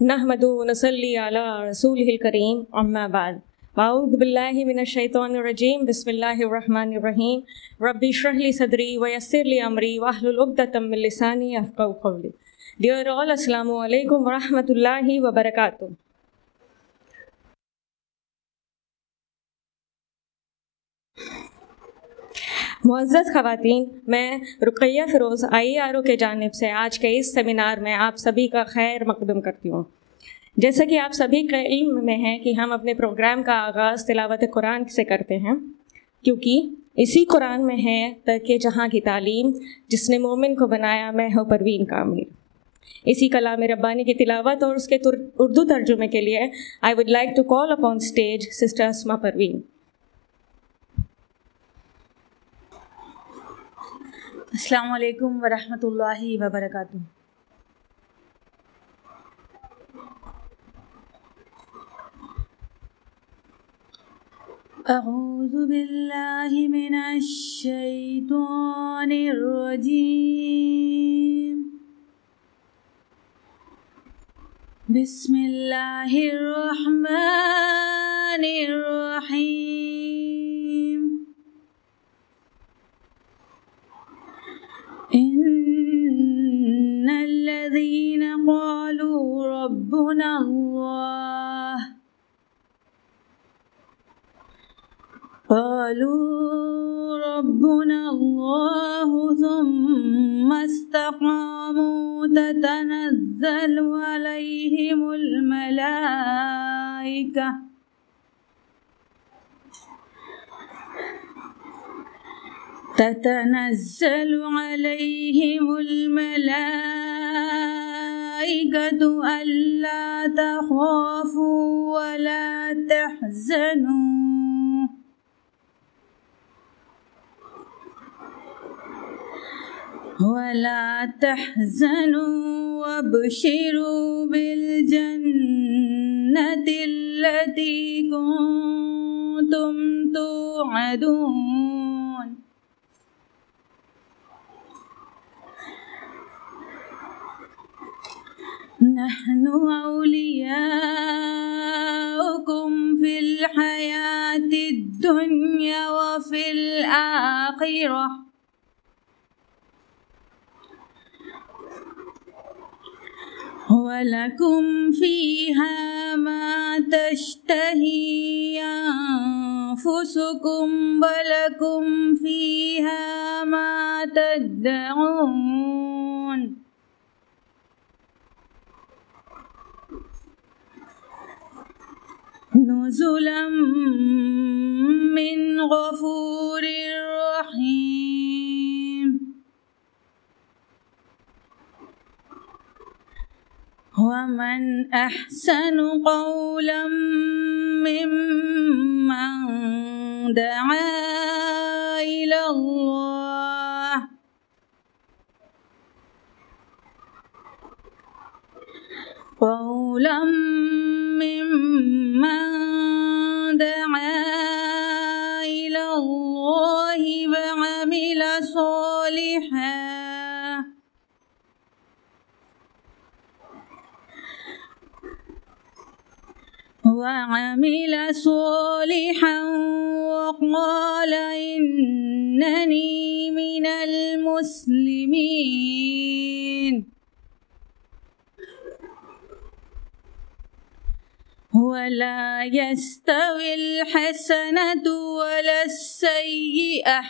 نحمدو ونصلی علی رسولہ الکریم اما بعد اعوذ باللہ من الشیطان الرجیم بسم اللہ الرحمن الرحیم رب اشرح لی صدری ویسر لی امری واحلل عقدۃ من لسانی یفقہوا قولی. ڈیئر آل، السلام علیکم ورحمۃ اللہ وبرکاتہ. معزز خواتین، میں رقیہ فیروز IERO کے جانب سے آج کے اس سیمینار میں آپ سبھی کا خیر مقدم کرتی ہوں. جیسا کہ آپ سبھی کے علم میں ہے کہ ہم اپنے پروگرام کا آغاز تلاوت قرآن سے کرتے ہیں، کیونکہ اسی قرآن میں ہے ترک جہاں کی تعلیم، جس نے مومن کو بنایا میں ہوں پروین کامل. اسی کلام ربانی کی تلاوت اور اس کے اردو ترجمے کے لیے I would like to call upon stage Sister Asma Parveen. السلام علیکم ورحمۃ اللہ وبرکاتہ. اعوذ باللہ من الشیطان الرجیم. بسم اللہ الرحمن الرحیم. ان الذين قالوا ربنا الله ثم استقاموا تتنزل عليهم الملائكة ألا تخافوا ولا تحزنوا وابشروا بالجنة التي كنتم توعدون. نحن أولياؤكم في الحياة الدنيا وفي الآخرة وَلَكُمْ فِيهَا مَا تَشْتَهِي أَنفُسُكُمْ وَلَكُمْ فِيهَا مَا تَدَّعُونَ. نُزُلًا مِّنْ غَفُورٍ رَّحِيمٍ. وَمَنْ أَحْسَنُ قَوْلًا مِّمَّنْ دَعَا إِلَى اللَّهِ وعمل صالحا وقال إنني من المسلمين. ولا يستوي الحسنة ولا السيئة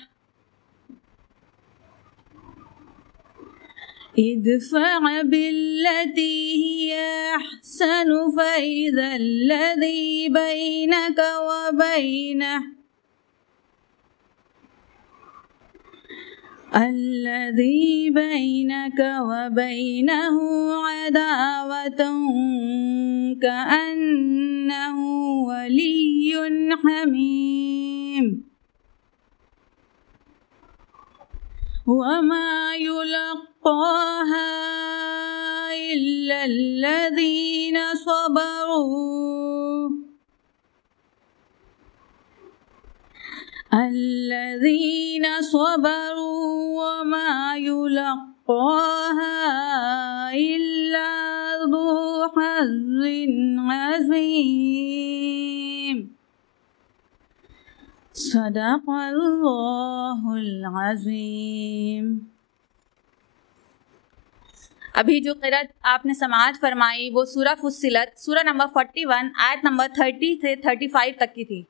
ادفع بالتي هي أحسن فإذا الذي بينك وبينه عداوة كأنه ولي حميم. وما يلقاها إلا الذين صبروا وما يلقاها إلا ذو حظ صدق اللہ العظیم۔ ابھی جو قرأت آپ نے سماعت فرمائی وہ سورہ فصلت سورہ نمبر 41 آیت نمبر 30 سے 35 تک کی تھی،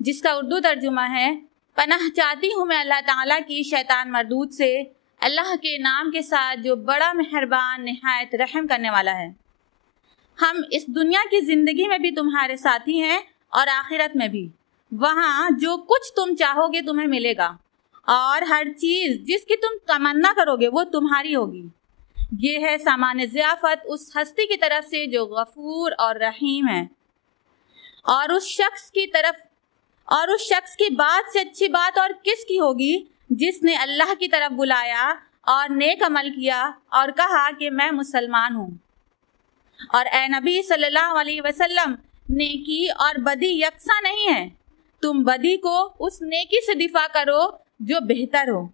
جس کا اردو ترجمہ ہے: پناہ چاہتی ہوں میں اللہ تعالیٰ کی شیطان مردود سے، اللہ کے نام کے ساتھ جو بڑا مہربان نہایت رحم کرنے والا ہے۔ ہم اس دنیا کی زندگی میں بھی تمہارے ساتھی ہیں اور آخرت میں بھی۔ وہاں جو کچھ تم چاہو گے تمہیں ملے گا، اور ہر چیز جس کی تم تمنا کرو گے وہ تمہاری ہوگی۔ یہ ہے سامان ضیافت اس ہستی کی طرف سے جو غفور اور رحیم ہے، اور اس شخص کی بات سے اچھی بات اور کس کی ہوگی جس نے اللہ کی طرف بلایا اور نیک عمل کیا اور کہا کہ میں مسلمان ہوں۔ اور اے نبی صلی اللہ علیہ وسلم، نیکی اور بدی یکساں نہیں ہے، تم بدی کو اس نیکی سے دفاع کرو جو بہتر ہو۔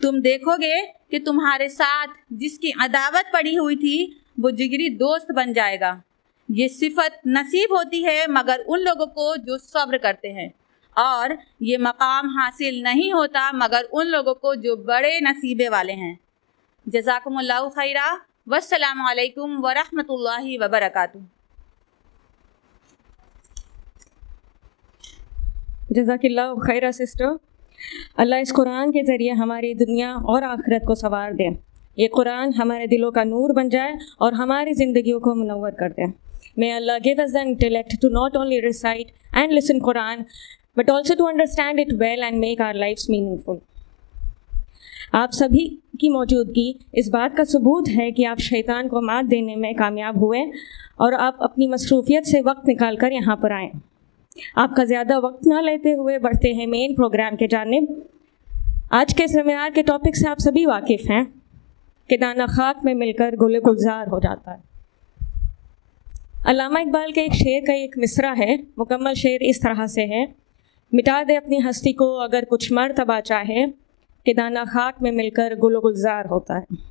تم دیکھو گے کہ تمہارے ساتھ جس کی عداوت پڑی ہوئی تھی وہ جگری دوست بن جائے گا۔ یہ صفت نصیب ہوتی ہے مگر ان لوگوں کو جو صبر کرتے ہیں، اور یہ مقام حاصل نہیں ہوتا مگر ان لوگوں کو جو بڑے نصیبے والے ہیں۔ جزاکم اللہ خیرا، والسلام علیکم ورحمۃ اللہ وبرکاتہ۔ جزاک اللہ خیرہ سسٹر۔ اللہ اس قرآن کے ذریعے ہماری دنیا اور آخرت کو سنوار دے۔ یہ قرآن ہمارے دلوں کا نور بن جائے اور ہماری زندگیوں کو منور کر دے۔ May Allah give us the intellect to not only recite and listen Quran, but also to understand it well and make our lives meaningful. آپ سبھی کی موجودگی اس بات کا ثبوت ہے کہ آپ شیطان کو مات دینے میں کامیاب ہوئے اور آپ اپنی مصروفیت سے وقت نکال کر یہاں پر آئیں۔ آپ کا زیادہ وقت نہ لیتے ہوئے بڑھتے ہیں مین پروگرام کے جانب۔ آج کے سیمینار کے ٹاپک سے آپ سبھی واقف ہیں کہ دانہ خاک میں مل کر گل گلزار ہو جاتا ہے۔ علامہ اقبال کے ایک شعر کا ایک مصرع ہے، مکمل شعر اس طرح سے ہے: مٹا دے اپنی ہستی کو اگر کچھ مرتبہ چاہے، کہ دانہ خاک میں مل کر گل و گلزار ہوتا ہے۔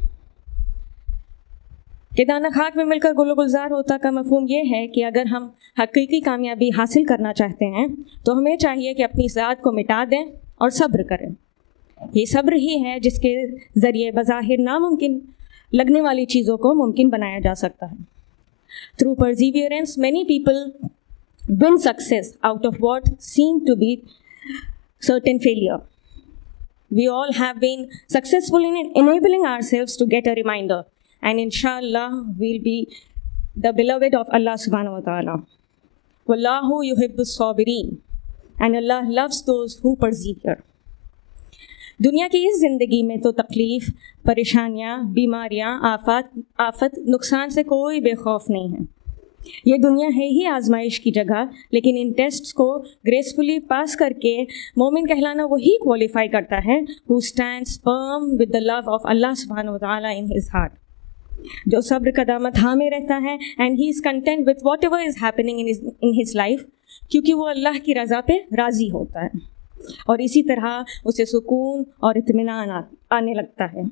کہ دانہ خاک میں مل کر گل و گلزار ہوتا کا مفہوم یہ ہے کہ اگر ہم حقیقی کامیابی حاصل کرنا چاہتے ہیں تو ہمیں چاہیے کہ اپنی ذات کو مٹا دیں اور صبر کریں۔ یہ صبر ہی ہے جس کے ذریعے بظاہر ناممکن لگنے والی چیزوں کو ممکن بنایا جا سکتا ہے۔ Through perseverance, many people win success out of what seemed to be certain failure. We all have been successful in enabling ourselves to get a reminder, and inshallah we'll be the beloved of Allah subhanahu wa ta'ala. Wallahu yuhibbus sabirin, and Allah loves those who persevere. دنیا کی اس زندگی میں تو تکلیف، پریشانیاں، بیماریاں، آفت، نقصان سے کوئی بے خوف نہیں ہے۔ یہ دنیا ہے ہی آزمائش کی جگہ، لیکن ان ٹیسٹس کو گریسفلی پاس کر کے مومن کہلانا وہی کوالیفائی کرتا ہے who stands firm with the love of Allah subhanahu wa ta'ala in his heart، جو صبر کا دامن تھامے رہتا ہے and he is content with whatever is happening in his life، کیونکہ وہ اللہ کی رضا پہ راضی ہوتا ہے، اور اسی طرح اسے سکون اور اطمینان آنے لگتا ہے۔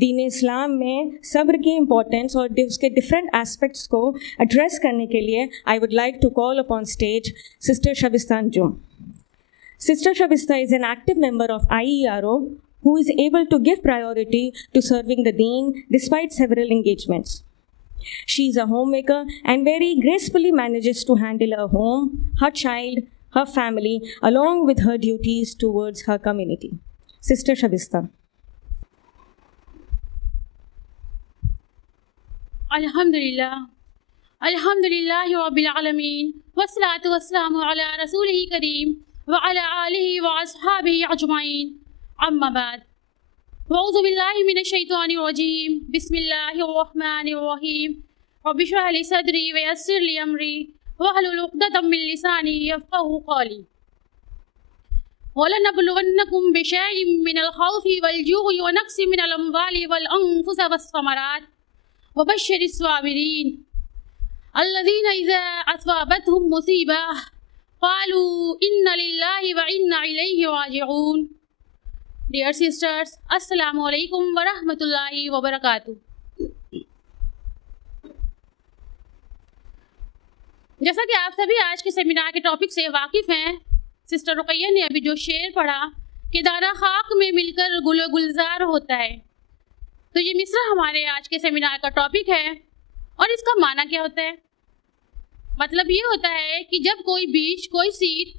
دین اسلام میں صبر کی امپورٹنس اور اس کے ڈفرینٹ ایسپیکٹس کو ایڈریس کرنے کے لیے I would like to call upon stage sister Shabista Anjum. Sister Shabista is an active member of IERO who is able to give priority to serving the deen despite several engagements. She is a homemaker and very gracefully manages to handle her home, her child, her family, along with her duties towards her community. Sister Shabista. Alhamdulillah Rabbil Alameen, wassalatu wassalamu ala Rasulih Kareem wa ala alihi wa ashabihi ajma'in, amma ba'd. A'udhu billahi minash shaitani rajim, bismillahir rahmanir rahim, rabbi shrah li sadri wa yassir li amri wahlul 'uqdatam min lisani yafqahu qawli. وَلَنَبْلُوَنَّكُمْ بِشَيْءٍ مِّنَ الْخَوْفِ وَالْجُوعِ وَنَقْصٍ مِّنَ الْأَمْوَالِ وَالْأَنفُسِ وَالثَّمَرَاتِ وَبَشِّرِ الصَّابِرِينَ الَّذِينَ إِذَا أَصَابَتْهُم مُّصِيبَةٌ قَالُوا إِنَّا لِلَّهِ وَإِنَّا إِلَيْهِ رَاجِعُونَ. Dear sisters, Assalamu alaikum wa rahmatullahi wa barakatuh. جیسا کہ آپ سبھی آج کے سیمینار کے ٹاپک سے واقف ہیں، سسٹر رقیہ نے ابھی جو شعر پڑھا کہ دانہ خاک میں مل کر گل و گلزار ہوتا ہے، تو یہ مصرع ہمارے آج کے سیمینار کا ٹاپک ہے۔ اور اس کا معنی کیا ہوتا ہے؟ مطلب یہ ہوتا ہے کہ جب کوئی بیج، کوئی سیڈ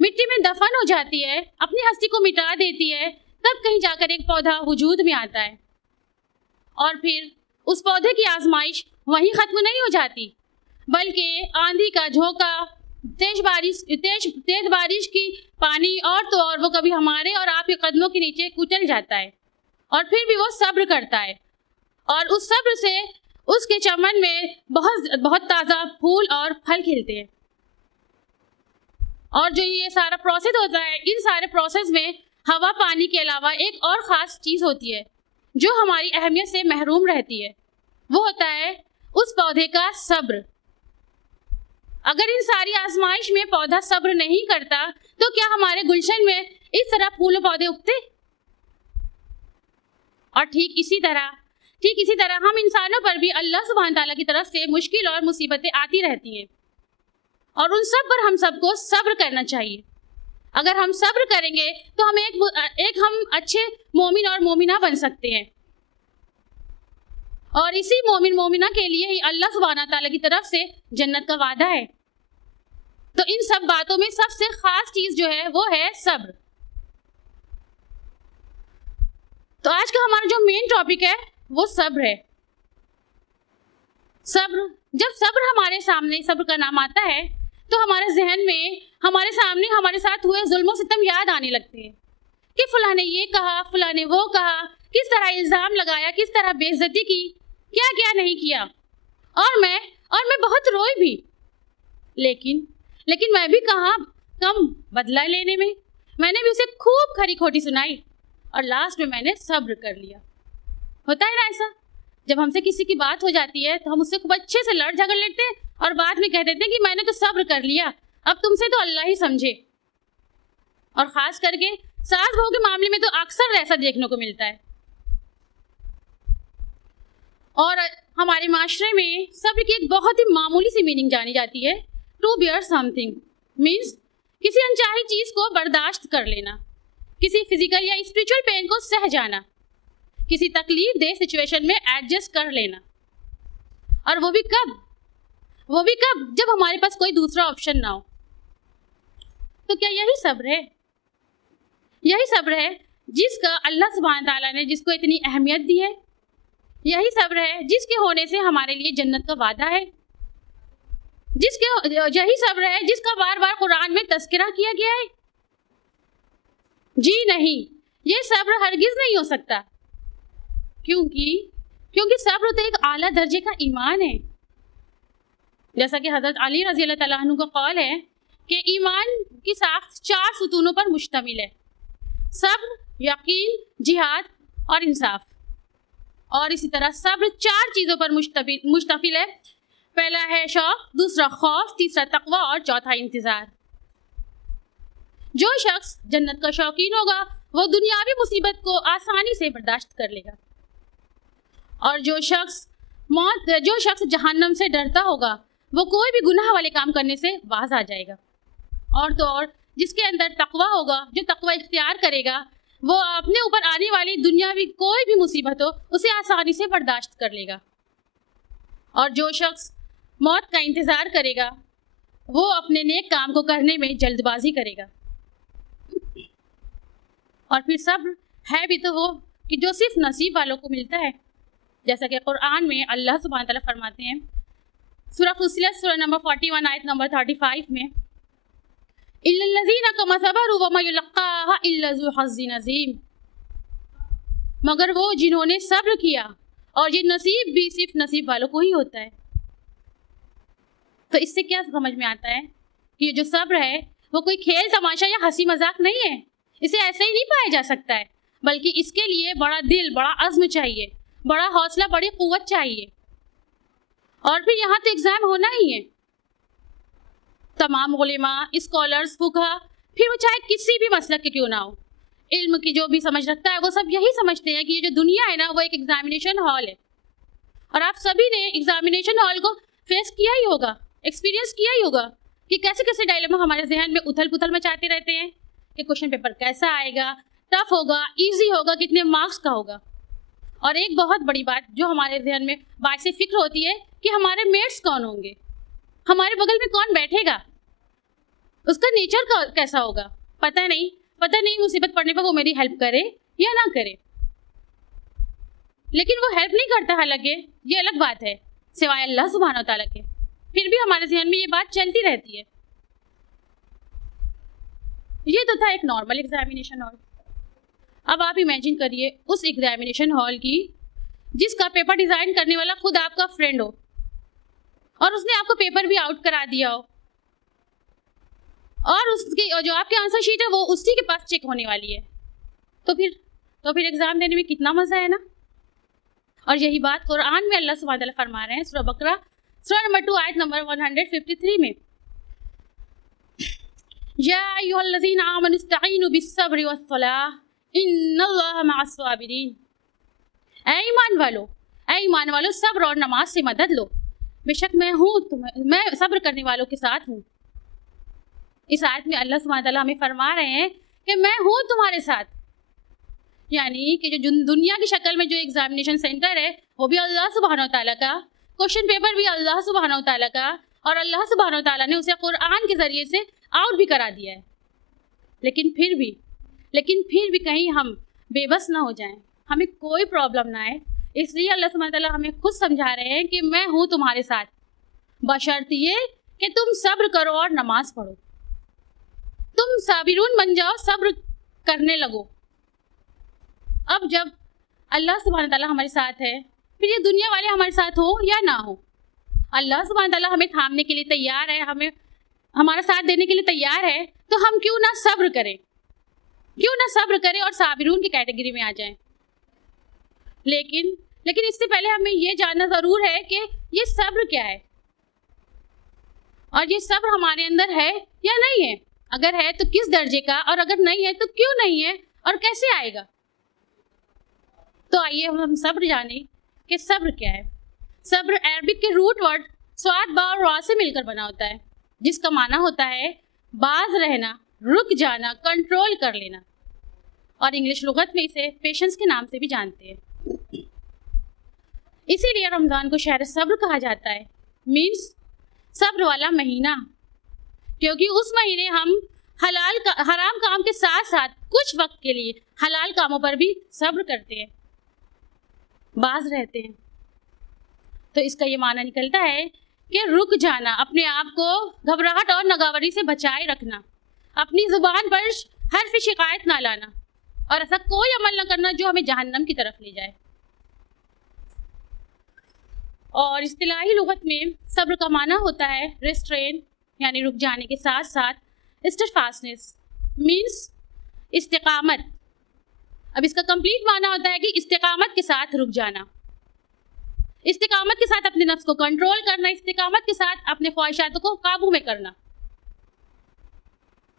مٹی میں دفن ہو جاتی ہے، اپنی ہستی کو مٹا دیتی ہے، تب کہیں جا کر ایک پودا وجود میں آتا ہے، اور پھر اس پودے کی آزمائش وہیں ختم نہیں ہو جاتی، بلکہ آندھی کا جھونکا، تیز بارش کی پانی اور تو اور وہ کبھی ہمارے اور آپ کے قدموں کے نیچے کچل جاتا ہے، اور پھر بھی وہ صبر کرتا ہے، اور اس صبر سے اس کے چمن میں بہت تازہ پھول اور پھل کھلتے ہیں۔ اور جو یہ سارا پروسیس ہوتا ہے، ان سارے پروسیس میں ہوا پانی کے علاوہ ایک اور خاص چیز ہوتی ہے جو ہماری اہمیت سے محروم رہتی ہے، وہ ہوتا ہے اس پودے کا صبر۔ اگر ان ساری آزمائش میں پودا صبر نہیں کرتا تو کیا ہمارے گلشن میں اس طرح پھول و پودے اگتے؟ اور ٹھیک اسی طرح ہم انسانوں پر بھی اللہ سبحانہ تعالیٰ کی طرف سے مشکل اور مصیبتیں آتی رہتی ہیں، اور ان سب پر ہم سب کو صبر کرنا چاہیے۔ اگر ہم صبر کریں گے تو ہم اچھے مومن اور مومنہ بن سکتے ہیں، اور اسی مومن مومنہ کے لیے ہی اللہ سبحانہ تعالیٰ کی طرف سے جنت کا وعدہ ہے۔ تو ان سب باتوں میں سب سے خاص چیز جو ہے وہ ہے صبر۔ تو آج کا ہمارا جو مین ٹاپک ہے وہ صبر ہے۔ جب صبر ہمارے سامنے صبر کا نام آتا ہے تو ہمارے ذہن میں ہمارے سامنے ہمارے ساتھ ہوئے ظلم و ستم یاد آنے لگتے ہیں کہ فلاں نے یہ کہا، فلاں نے وہ کہا، کس طرح الزام لگایا، کس طرح بے عزتی کی، کیا کیا نہیں کیا، اور میں بہت روئی بھی، لیکن میں بھی کہاں کم بدلہ لینے میں نے بھی اسے خوب کھری کھوٹی سنائی، اور لاسٹ میں نے صبر کر لیا۔ ہوتا ہے نا ایسا؟ جب ہم سے کسی کی بات ہو جاتی ہے تو ہم اس سے خوب اچھے سے لڑ جھگڑ لیتے ہیں اور بعد میں کہہ دیتے ہیں کہ میں نے تو صبر کر لیا، اب تم سے تو اللہ ہی سمجھے۔ اور خاص کر کے ساس بہو کے معاملے میں تو اکثر ایسا دیکھنے کو ملتا ہے۔ اور ہمارے معاشرے میں صبر کی ایک بہت ہی معمولی سی میننگ جانی جاتی ہے، to bear something means کسی انچاہی چیز کو برداشت کر لینا، کسی فزیکل یا اسپریچول پین کو سہ جانا، کسی تکلیف دہ سچویشن میں ایڈجسٹ کر لینا، اور وہ بھی کب جب ہمارے پاس کوئی دوسرا آپشن نہ ہو۔ تو کیا یہی صبر ہے جس کا اللہ سبحانہ تعالیٰ نے جس کو اتنی اہمیت دی ہے؟ یہی صبر ہے جس کے ہونے سے ہمارے لیے جنت کا وعدہ ہے؟ یہی صبر ہے جس کا بار بار قرآن میں تذکرہ کیا گیا ہے؟ جی نہیں، یہ صبر ہرگز نہیں ہو سکتا، کیونکہ صبر تو ایک اعلیٰ درجے کا ایمان ہے۔ جیسا کہ حضرت علی رضی اللہ تعالیٰ عنہ کا قول ہے کہ ایمان کی ساخت 4 ستونوں پر مشتمل ہے: صبر، یقین، جہاد اور انصاف۔ اور اسی طرح صبر 4 چیزوں پر مشتمل ہے: پہلا ہے شوق، دوسرا خوف، تیسرا تقوی اور چوتھا انتظار۔ جو شخص جنت کا شوقین ہوگا وہ دنیاوی مصیبت کو آسانی سے برداشت کر لے گا، اور جو شخص جہنم سے ڈرتا ہوگا وہ کوئی بھی گناہ والے کام کرنے سے باز آ جائے گا، اور تو اور جس کے اندر تقوی ہوگا، جو تقوی اختیار کرے گا، وہ اپنے اوپر آنے والی دنیاوی کوئی بھی مصیبت ہو اسے آسانی سے برداشت کر لے گا، اور جو شخص موت کا انتظار کرے گا وہ اپنے نیک کام کو کرنے میں جلد بازی کرے گا۔ اور پھر صبر ہے بھی تو وہ کہ جو صرف نصیب والوں کو ملتا ہے، جیسا کہ قرآن میں اللہ سبحانہ تعالیٰ فرماتے ہیں سورہ فصلت سورہ نمبر 41 آیت نمبر 35 میں، إِلَّا الَّذِينَ كَمَا صَبَرُوا وَمَا يُلَقَّاهَا إِلَّا ذُو حَظٍّ عَظِيمٍ، مگر وہ جنہوں نے صبر کیا، اور یہ نصیب بھی صرف نصیب والوں کو ہی ہوتا ہے۔ تو اس سے کیا سمجھ میں آتا ہے کہ یہ جو صبر ہے وہ کوئی کھیل تماشا یا ہنسی مذاق نہیں ہے، اسے ایسے ہی نہیں پایا جا سکتا ہے، بلکہ اس کے لیے بڑا دل، بڑا عزم چاہیے، بڑا حوصلہ، بڑی قوت چاہیے، اور پھر یہاں تو ایگزام ہونا ہی ہے۔ تمام علماء، اسکالرز، فقہا، پھر وہ چاہے کسی بھی مسلک کے کیوں نہ ہو، علم کی جو بھی سمجھ رکھتا ہے وہ سب یہی سمجھتے ہیں کہ یہ جو دنیا ہے نا وہ ایک ایگزامینیشن ہال ہے، اور آپ سبھی نے ایگزامینیشن ہال کو فیس کیا ہی ہوگا، ایکسپیرینس کیا ہی ہوگا کہ کیسے کیسے ڈائلیما ہمارے ذہن میں اتھل پتھل مچاتے رہتے ہیں کہ کوشچن پیپر کیسا آئے گا, ٹف ہوگا, ایزی ہوگا, کتنے مارکس کا ہوگا. اور ایک بہت بڑی بات جو ہمارے ذہن میں باعث فکر ہوتی ہے کہ ہمارے میٹس کون ہوں گے, ہمارے بغل میں کون بیٹھے گا, اس کا نیچر کیسا ہوگا. پتہ نہیں مصیبت پڑنے پر وہ میری ہیلپ کرے یا نہ کرے. لیکن وہ ہیلپ نہیں کرتا, حالانکہ یہ الگ بات ہے سوائے اللہ سبحانہ و تعالیٰ کے. پھر بھی ہمارے ذہن میں یہ بات چلتی رہتی ہے. یہ تو تھا ایک نارمل ایگزامینیشن ہال. اب آپ امیجن کریے اس ایگزامینیشن ہال کی جس کا پیپر ڈیزائن کرنے والا خود آپ کا فرینڈ ہو اور اس نے آپ کو پیپر بھی آؤٹ کرا دیا ہو, اور اس کی جو آپ کی آنسر شیٹ ہے وہ اسی کے پاس چیک ہونے والی ہے. تو پھر ایگزام دینے میں کتنا مزہ ہے نا. اور یہی بات قرآن میں اللہ سبحانہ تعالیٰ فرما رہے ہیں سورہ بقرہ سورہ نمبر 2 آیت نمبر 153 میں, یا ایھا الذین آمنوا استعینوا بالصبر والصلاۃ ان اللہ مع الصابرین. اے ایمان والو صبر اور نماز سے مدد لو, بے شک میں صبر کرنے والوں کے ساتھ ہوں. اس آیت میں اللہ سبحانہ تعالیٰ ہمیں فرما رہے ہیں کہ میں ہوں تمہارے ساتھ. یعنی کہ جو دنیا کی شکل میں جو ایگزامینیشن سینٹر ہے وہ بھی اللہ سبحانہ و تعالیٰ کا, کوشچن پیپر بھی اللہ سبحانہ و تعالیٰ کا, اور اللہ سبحانہ و تعالیٰ نے اسے قرآن کے ذریعے سے آؤٹ بھی کرا دیا ہے. لیکن پھر بھی کہیں ہم بے بس نہ ہو جائیں, ہمیں کوئی پرابلم نہ آئے. اس لیے اللہ سبحانہ تعالیٰ ہمیں خود سمجھا رہے ہیں کہ میں ہوں تمہارے ساتھ, بشرط یہ کہ تم صبر کرو اور نماز پڑھو. تم صابرون بن جاؤ, صبر کرنے لگو. اب جب اللہ سبحانہ تعالیٰ ہمارے ساتھ ہے, پھر یہ دنیا والے ہمارے ساتھ ہو یا نہ ہو, اللہ سبحانہ تعالیٰ ہمیں تھامنے کے لیے تیار ہے, ہمیں ہمارا ساتھ دینے کے لیے تیار ہے, تو ہم کیوں نہ صبر کریں اور صابرون کی کیٹیگری میں آ جائیں. لیکن اس سے پہلے ہمیں یہ جاننا ضرور ہے کہ یہ صبر کیا ہے, اور یہ صبر ہمارے اندر ہے یا نہیں ہے. اگر ہے تو کس درجے کا, اور اگر نہیں ہے تو کیوں نہیں ہے اور کیسے آئے گا. تو آئیے ہم صبر جانیں کہ صبر کیا ہے. صبر عربک کے روٹ ورڈ صاد با اور را سے مل کر بنا ہوتا ہے, جس کا معنی ہوتا ہے باز رہنا, رک جانا, کنٹرول کر لینا, اور انگلش لغت میں اسے پیشنس کے نام سے بھی جانتے ہیں. اسی لیے رمضان کو شہر صبر کہا جاتا ہے, مینس صبر والا مہینہ, کیونکہ اس مہینے ہم حرام کام کے ساتھ ساتھ کچھ وقت کے لیے حلال کاموں پر بھی صبر کرتے ہیں, باز رہتے ہیں. تو اس کا یہ معنی نکلتا ہے کہ رک جانا, اپنے آپ کو گھبراہٹ اور ناگواری سے بچائے رکھنا, اپنی زبان پر حرف شکایت نہ لانا, اور ایسا کوئی عمل نہ کرنا جو ہمیں جہنم کی طرف لے جائے. اور اصطلاحی لغت میں صبر کا معنی ہوتا ہے ریسٹرین, یعنی رک جانے کے ساتھ ساتھ اسٹیڈفاسٹنس مینس استقامت. اب اس کا کمپلیٹ معنی ہوتا ہے کہ استقامت کے ساتھ رک جانا, استقامت کے ساتھ اپنے نفس کو کنٹرول کرنا, استقامت کے ساتھ اپنے خواہشات کو قابو میں کرنا.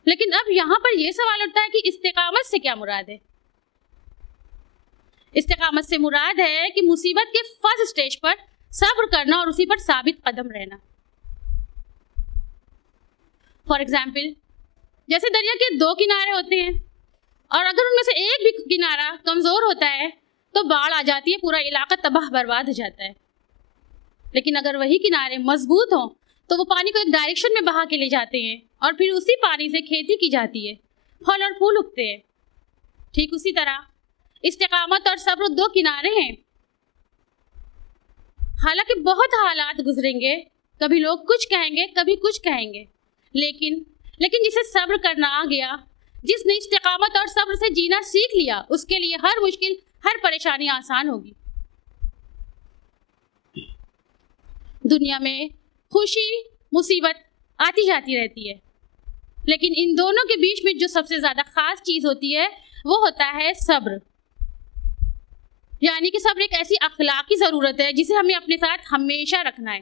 لیکن اب یہاں پر یہ سوال اٹھتا ہے کہ استقامت سے کیا مراد ہے. استقامت سے مراد ہے کہ مصیبت کے فرسٹ اسٹیج پر صبر کرنا اور اسی پر ثابت قدم رہنا. فار ایگزامپل, جیسے دریا کے 2 کنارے ہوتے ہیں, اور اگر ان میں سے ایک بھی کنارہ کمزور ہوتا ہے تو باڑھ آ جاتی ہے, پورا علاقہ تباہ برباد ہو جاتا ہے. لیکن اگر وہی کنارے مضبوط ہوں تو وہ پانی کو ایک ڈائریکشن میں بہا کے لے جاتے ہیں, اور پھر اسی پانی سے کھیتی کی جاتی ہے, پھل اور پھول اگتے ہیں. ٹھیک اسی طرح استقامت اور صبر 2 کنارے ہیں. حالانکہ بہت حالات گزریں گے, کبھی لوگ کچھ کہیں گے, کبھی کچھ کہیں گے, لیکن جسے صبر کرنا آ گیا, جس نے استقامت اور صبر سے جینا سیکھ لیا, اس کے لیے ہر مشکل, ہر پریشانی آسان ہوگی. دنیا میں خوشی مصیبت آتی جاتی رہتی ہے, لیکن ان دونوں کے بیچ میں جو سب سے زیادہ خاص چیز ہوتی ہے وہ ہوتا ہے صبر. یعنی کہ صبر ایک ایسی اخلاقی ضرورت ہے جسے ہمیں اپنے ساتھ ہمیشہ رکھنا ہے.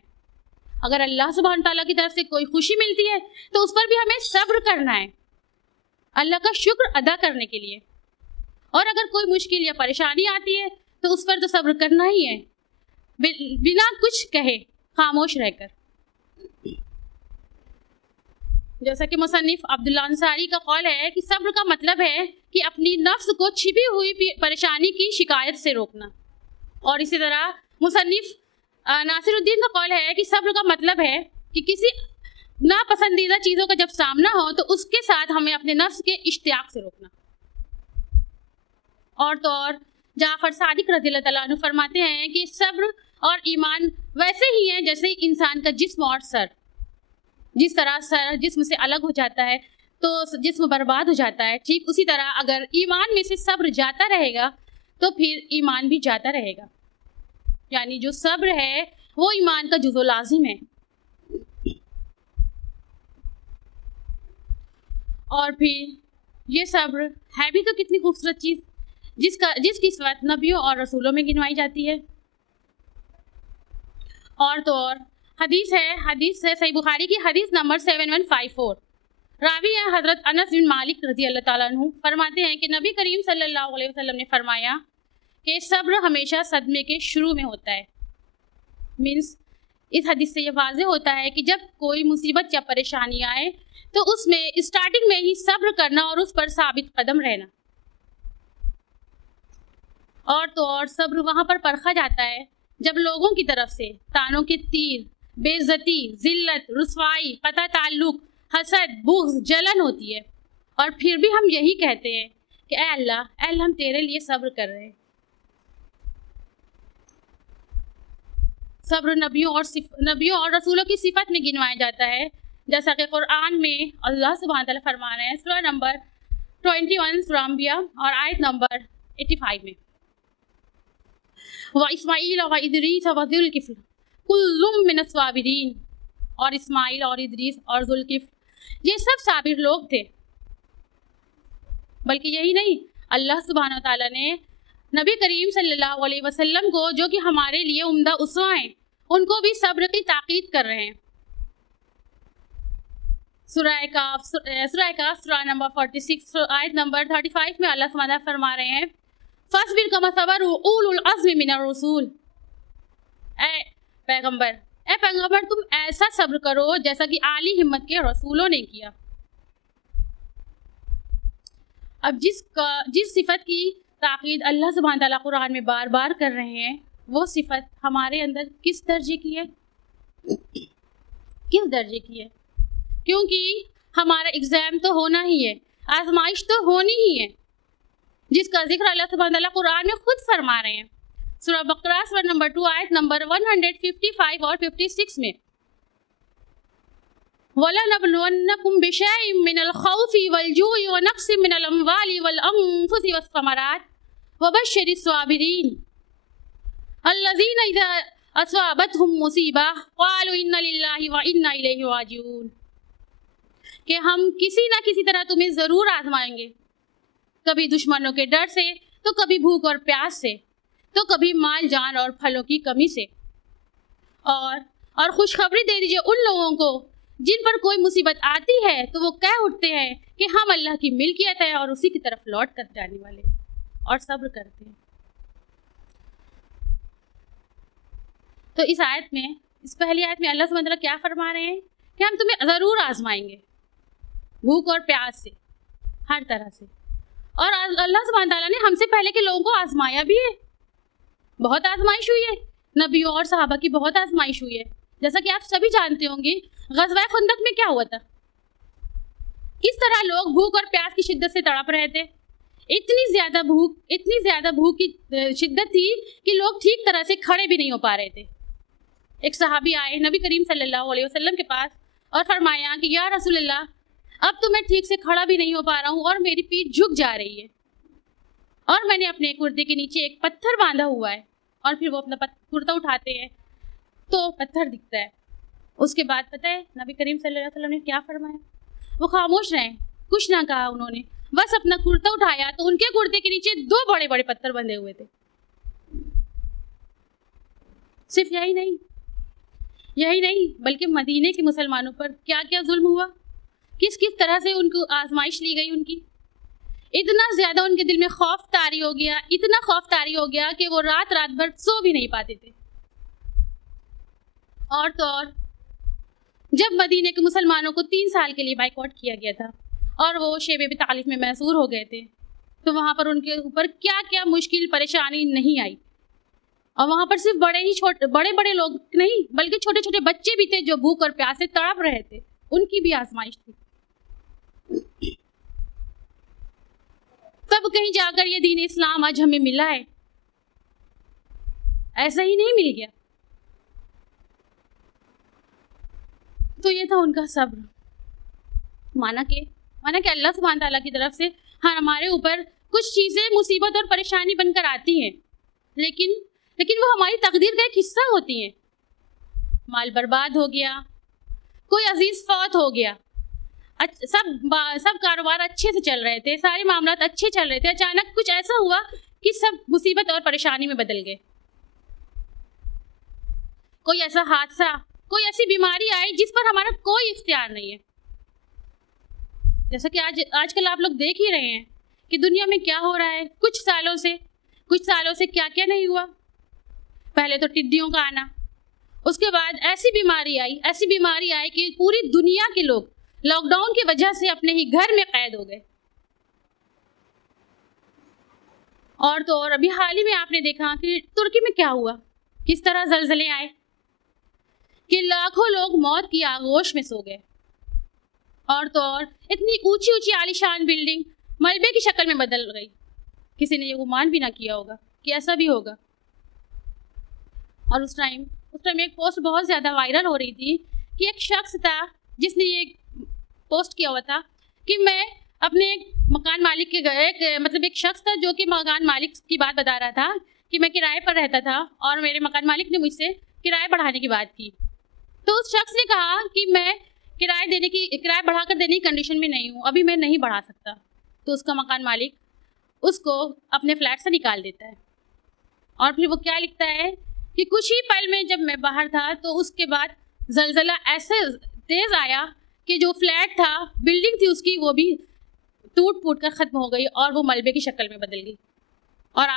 اگر اللہ سبحانہ تعالیٰ کی طرف سے کوئی خوشی ملتی ہے تو اس پر بھی ہمیں صبر کرنا ہے, اللہ کا شکر ادا کرنے کے لیے. اور اگر کوئی مشکل یا پریشانی آتی ہے تو اس پر تو صبر کرنا ہی ہے, بنا کچھ کہے, خاموش رہ کر. جیسا کہ مصنف عبداللہ انصاری کا قول ہے کہ صبر کا مطلب ہے کہ اپنی نفس کو چھپی ہوئی پریشانی کی شکایت سے روکنا، اور اسی طرح مصنف ناصر الدین کا قول ہے کہ صبر کا مطلب ہے کہ کسی ناپسندیدہ چیزوں کا جب سامنا ہو تو اس کے ساتھ ہمیں اپنے نفس کے اشتیاق سے روکنا۔ اور تو اور جعفر صادق رضی اللہ تعالیٰ عنہ فرماتے ہیں کہ صبر اور ایمان ویسے ہی ہیں جیسے انسان کا جسم اور سر، جس طرح سر جسم سے الگ ہو جاتا ہے تو جسم برباد ہو جاتا ہے، ٹھیک اسی طرح اگر ایمان میں سے صبر جاتا رہے گا تو پھر ایمان بھی جاتا رہے گا، یعنی جو صبر ہے وہ ایمان کا جزو لازم ہے۔ اور پھر یہ صبر ہے بھی تو کتنی خوبصورت چیز، جس کی صفت نبیوں اور رسولوں میں گنوائی جاتی ہے۔ اور تو اور حدیث ہے صحیح بخاری کی حدیث نمبر 7154، راوی ہے حضرت انس بن مالک رضی اللہ تعالیٰ عنہ، فرماتے ہیں کہ نبی کریم صلی اللہ علیہ وسلم نے فرمایا کہ صبر ہمیشہ صدمے کے شروع میں ہوتا ہے۔ مینس اس حدیث سے یہ واضح ہوتا ہے کہ جب کوئی مصیبت یا پریشانی آئے تو اس میں اسٹارٹنگ میں ہی صبر کرنا اور اس پر ثابت قدم رہنا۔ اور تو اور صبر وہاں پر پرکھا جاتا ہے جب لوگوں کی طرف سے تانوں کے تیر، بے عزتی، ذلت، رسوائی، قطع تعلق، حسد، بغض، جلن ہوتی ہے، اور پھر بھی ہم یہی کہتے ہیں کہ اے اللہ ہم تیرے لیے صبر کر رہے ہیں۔ صبر نبیوں اور رسولوں کی صفت میں گنوایا جاتا ہے، جیسا کہ قرآن میں اللہ سبحانہ تعالیٰ فرما رہے ہیں سورہ نمبر 21 سورہ انبیاء اور آیت نمبر 85 میں، وَإِسْمَاعِيلَ وَإِدْرِيسَ وَذُو الْكِفْلِ كُلٌّ مِّنَ الصَّابِرِينَ، اور اسماعیل اور ادریس اور ذوالکفل یہ سب صابر لوگ تھے۔ بلکہ یہی نہیں، اللہ سبحانہ تعالیٰ نے نبی کریم صلی اللہ علیہ وسلم کو، جو کہ ہمارے لیے عمدہ اسوہ ہیں، ان کو بھی صبر کی تاکید کر رہے ہیں۔ سورہ کہف سورہ نمبر 46 آیت نمبر 35 میں اللہ سبحانہ فرما رہے ہیں فَاصْبِرْ كَمَا صَبَرَ أُولُو الْعَزْمِ مِنَ الرُّسُولِ، اے پیغمبر تم ایسا صبر کرو جیسا کہ اعلی ہمت کے رسولوں نے کیا۔ اب جس صفت کی تاکید اللہ سبحانہ تعالیٰ قرآن میں بار بار کر رہے ہیں، وہ صفت ہمارے اندر کس درجے کی ہے؟ کس درجے کی ہے؟ کیونکہ ہمارا ایگزام تو ہونا ہی ہے، آزمائش تو ہونی ہی ہے، جس کا ذکر اللہ سبحانہ تعالیٰ قرآن میں خود فرما رہے ہیں سورہ بقرہ سورہ نمبر 2 آیت نمبر 155 اور 56 میں، وَلَنَبْلُوَنَّكُمْ بِشَيْءٍ مِّنَ الْخَوْفِ وَالْجُوعِ وَنَقْصٍ مِّنَ الْأَمْوَالِ وَالْأَنفُسِ وَالثَّمَرَاتِ وَبَشِّرِ الصَّابِرِينَ الَّذِينَ إِذَا أَصَابَتْهُم مُّصِيبَةٌ قَالُوا إِنَّا لِلَّهِ وَإِنَّا إِلَيْهِ رَاجِعُونَ، کہ ہم کسی نہ کسی طرح تمہیں ضرور آزمائیں گے، کبھی دشمنوں کے ڈر سے، تو کبھی بھوک اور پیاس سے، تو کبھی مال جان اور پھلوں کی کمی سے، اور خوشخبری دے دیجیے ان لوگوں کو جن پر کوئی مصیبت آتی ہے تو وہ کہہ اٹھتے ہیں کہ ہم اللہ کی ملکیت ہے اور اسی کی طرف لوٹ کر جانے والے ہیں، اور صبر کرتے ہیں۔ تو اس پہلی آیت میں اللہ سبحانہ وتعالیٰ کیا فرما رہے ہیں کہ ہم تمہیں ضرور آزمائیں گے، بھوک اور پیاس سے، ہر طرح سے۔ اور اللہ سبحانہ تعالیٰ نے ہم سے پہلے کے لوگوں کو آزمایا بھی ہے، بہت آزمائش ہوئی ہے، نبیوں اور صحابہ کی بہت آزمائش ہوئی ہے۔ جیسا کہ آپ سبھی جانتے ہوں گے غزوہ خندق میں کیا ہوا تھا، کس طرح لوگ بھوک اور پیاس کی شدت سے تڑپ رہے تھے، اتنی زیادہ بھوک کی شدت تھی کہ لوگ ٹھیک طرح سے کھڑے بھی نہیں ہو پا رہے تھے۔ ایک صحابی آئے نبی کریم صلی اللہ علیہ وسلم کے پاس اور فرمایا کہ یا رسول اللہ، اب تو میں ٹھیک سے کھڑا بھی نہیں ہو پا رہا ہوں اور میری پیٹھ جھک جا رہی ہے، اور میں نے اپنے کرتے کے نیچے ایک پتھر باندھا ہوا ہے، اور پھر وہ اپنا کرتا اٹھاتے ہیں تو پتھر دکھتا ہے۔ اس کے بعد پتہ ہے نبی کریم صلی اللہ علیہ وسلم نے کیا فرمایا؟ وہ خاموش رہے، کچھ نہ کہا انہوں نے، بس اپنا کرتا اٹھایا تو ان کے کرتے کے نیچے 2 بڑے بڑے پتھر بندھے ہوئے تھے۔ صرف یہی نہیں بلکہ مدینے کے مسلمانوں پر کیا کیا ظلم ہوا، کس طرح سے ان کو آزمائش لی گئی، ان کی اتنا زیادہ ان کے دل میں خوف طاری ہو گیا، اتنا خوف طاری ہو گیا کہ وہ رات بھر سو بھی نہیں پاتے تھے۔ اور تو اور جب مدینے کے مسلمانوں کو 3 سال کے لیے بائیکاٹ کیا گیا تھا اور وہ شیب ابی طالب میں محصور ہو گئے تھے، تو وہاں پر ان کے اوپر کیا کیا مشکل پریشانی نہیں آئی. اور وہاں پر صرف بڑے لوگ نہیں بلکہ چھوٹے چھوٹے بچے بھی تھے جو بھوک اور پیاس سے تڑپ رہے تھے، ان کی بھی آزمائش تھی. تب کہیں جا کر یہ دین اسلام آج ہمیں ملا ہے، ایسا ہی نہیں مل گیا. تو یہ تھا ان کا صبر. مانا کہ اللہ سبحانہ تعالیٰ کی طرف سے ہمارے اوپر کچھ چیزیں مصیبت اور پریشانی بن کر آتی ہیں، لیکن وہ ہماری تقدیر کا ایک حصہ ہوتی ہیں. مال برباد ہو گیا، کوئی عزیز فوت ہو گیا، سب کاروبار اچھے سے چل رہے تھے، سارے معاملات اچھے چل رہے تھے، اچانک کچھ ایسا ہوا کہ سب مصیبت اور پریشانی میں بدل گئے. کوئی ایسا حادثہ، کوئی ایسی بیماری آئی جس پر ہمارا کوئی اختیار نہیں ہے. جیسا کہ آج کل آپ لوگ دیکھ ہی رہے ہیں کہ دنیا میں کیا ہو رہا ہے. کچھ سالوں سے کیا کیا نہیں ہوا. پہلے تو ٹڈیوں کا آنا، اس کے بعد ایسی بیماری آئی کہ پوری دنیا کے لوگ لاک ڈاؤن کی وجہ سے اپنے ہی گھر میں قید ہو گئے. اور تو اور ابھی حال ہی میں آپ نے دیکھا کہ ترکی میں کیا ہوا، کس طرح زلزلے آئے کہ لاکھوں لوگ موت کی آغوش میں سو گئے. اور تو اور اتنی اونچی عالیشان بلڈنگ ملبے کی شکل میں بدل گئی. کسی نے یہ گمان بھی نہ کیا ہوگا کہ ایسا بھی ہوگا. اور اس ٹائم ایک پوسٹ بہت زیادہ وائرل ہو رہی تھی کہ ایک شخص تھا جس نے یہ پوسٹ کیا ہوا تھا کہ میں اپنے مکان مالک کے ایک شخص تھا جو کہ مکان مالک کی بات بتا رہا تھا کہ میں کرائے پر رہتا تھا اور میرے مکان مالک نے مجھ سے کرایہ بڑھانے کی بات کی. تو اس شخص نے کہا کہ میں کرایہ بڑھا کر دینے کی کنڈیشن میں نہیں ہوں، ابھی میں نہیں بڑھا سکتا. تو اس کا مکان مالک اس کو اپنے فلیٹ سے نکال دیتا ہے. اور پھر وہ کیا لکھتا ہے کہ کچھ ہی پل میں جب میں باہر تھا تو اس کے بعد زلزلہ ایسے تیز آیا کہ جو فلیٹ تھا، بلڈنگ تھی اس کی، وہ بھی ٹوٹ پھوٹ کر ختم ہو گئی اور وہ ملبے کی شکل میں بدل گئی. اور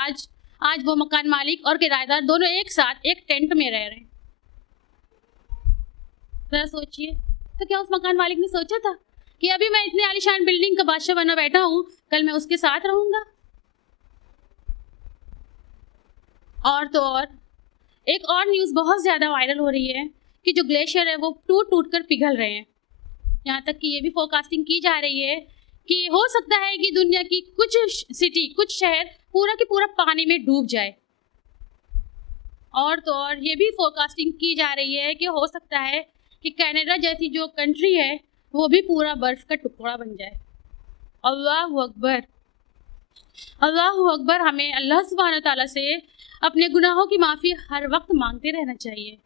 آج وہ مکان مالک اور کرایہ دار دونوں ایک ساتھ ایک ٹینٹ میں رہ رہے ہیں. ذرا سوچئے، تو کیا اس مکان مالک نے سوچا تھا کہ ابھی میں اتنی عالیشان بلڈنگ کا بادشاہ بنا بیٹھا ہوں، کل میں اس کے ساتھ رہوں گا؟ اور تو اور ایک اور نیوز بہت زیادہ وائرل ہو رہی ہے کہ جو گلیشیئر ہے وہ ٹوٹ کر پگھل رہے ہیں. یہاں تک کہ یہ بھی فورکاسٹنگ کی جا رہی ہے کہ ہو سکتا ہے کہ دنیا کی کچھ شہر پورا کے پورا پانی میں ڈوب جائے. اور تو اور یہ بھی فورکاسٹنگ کی جا رہی ہے کہ ہو سکتا ہے کہ کینیڈا جیسی جو کنٹری ہے وہ بھی پورا برف کا ٹکڑا بن جائے. اللہ اکبر، اللہ اکبر. ہمیں اللہ سبحانہ تعالیٰ سے اپنے گناہوں کی معافی ہر وقت مانگتے رہنا چاہیے.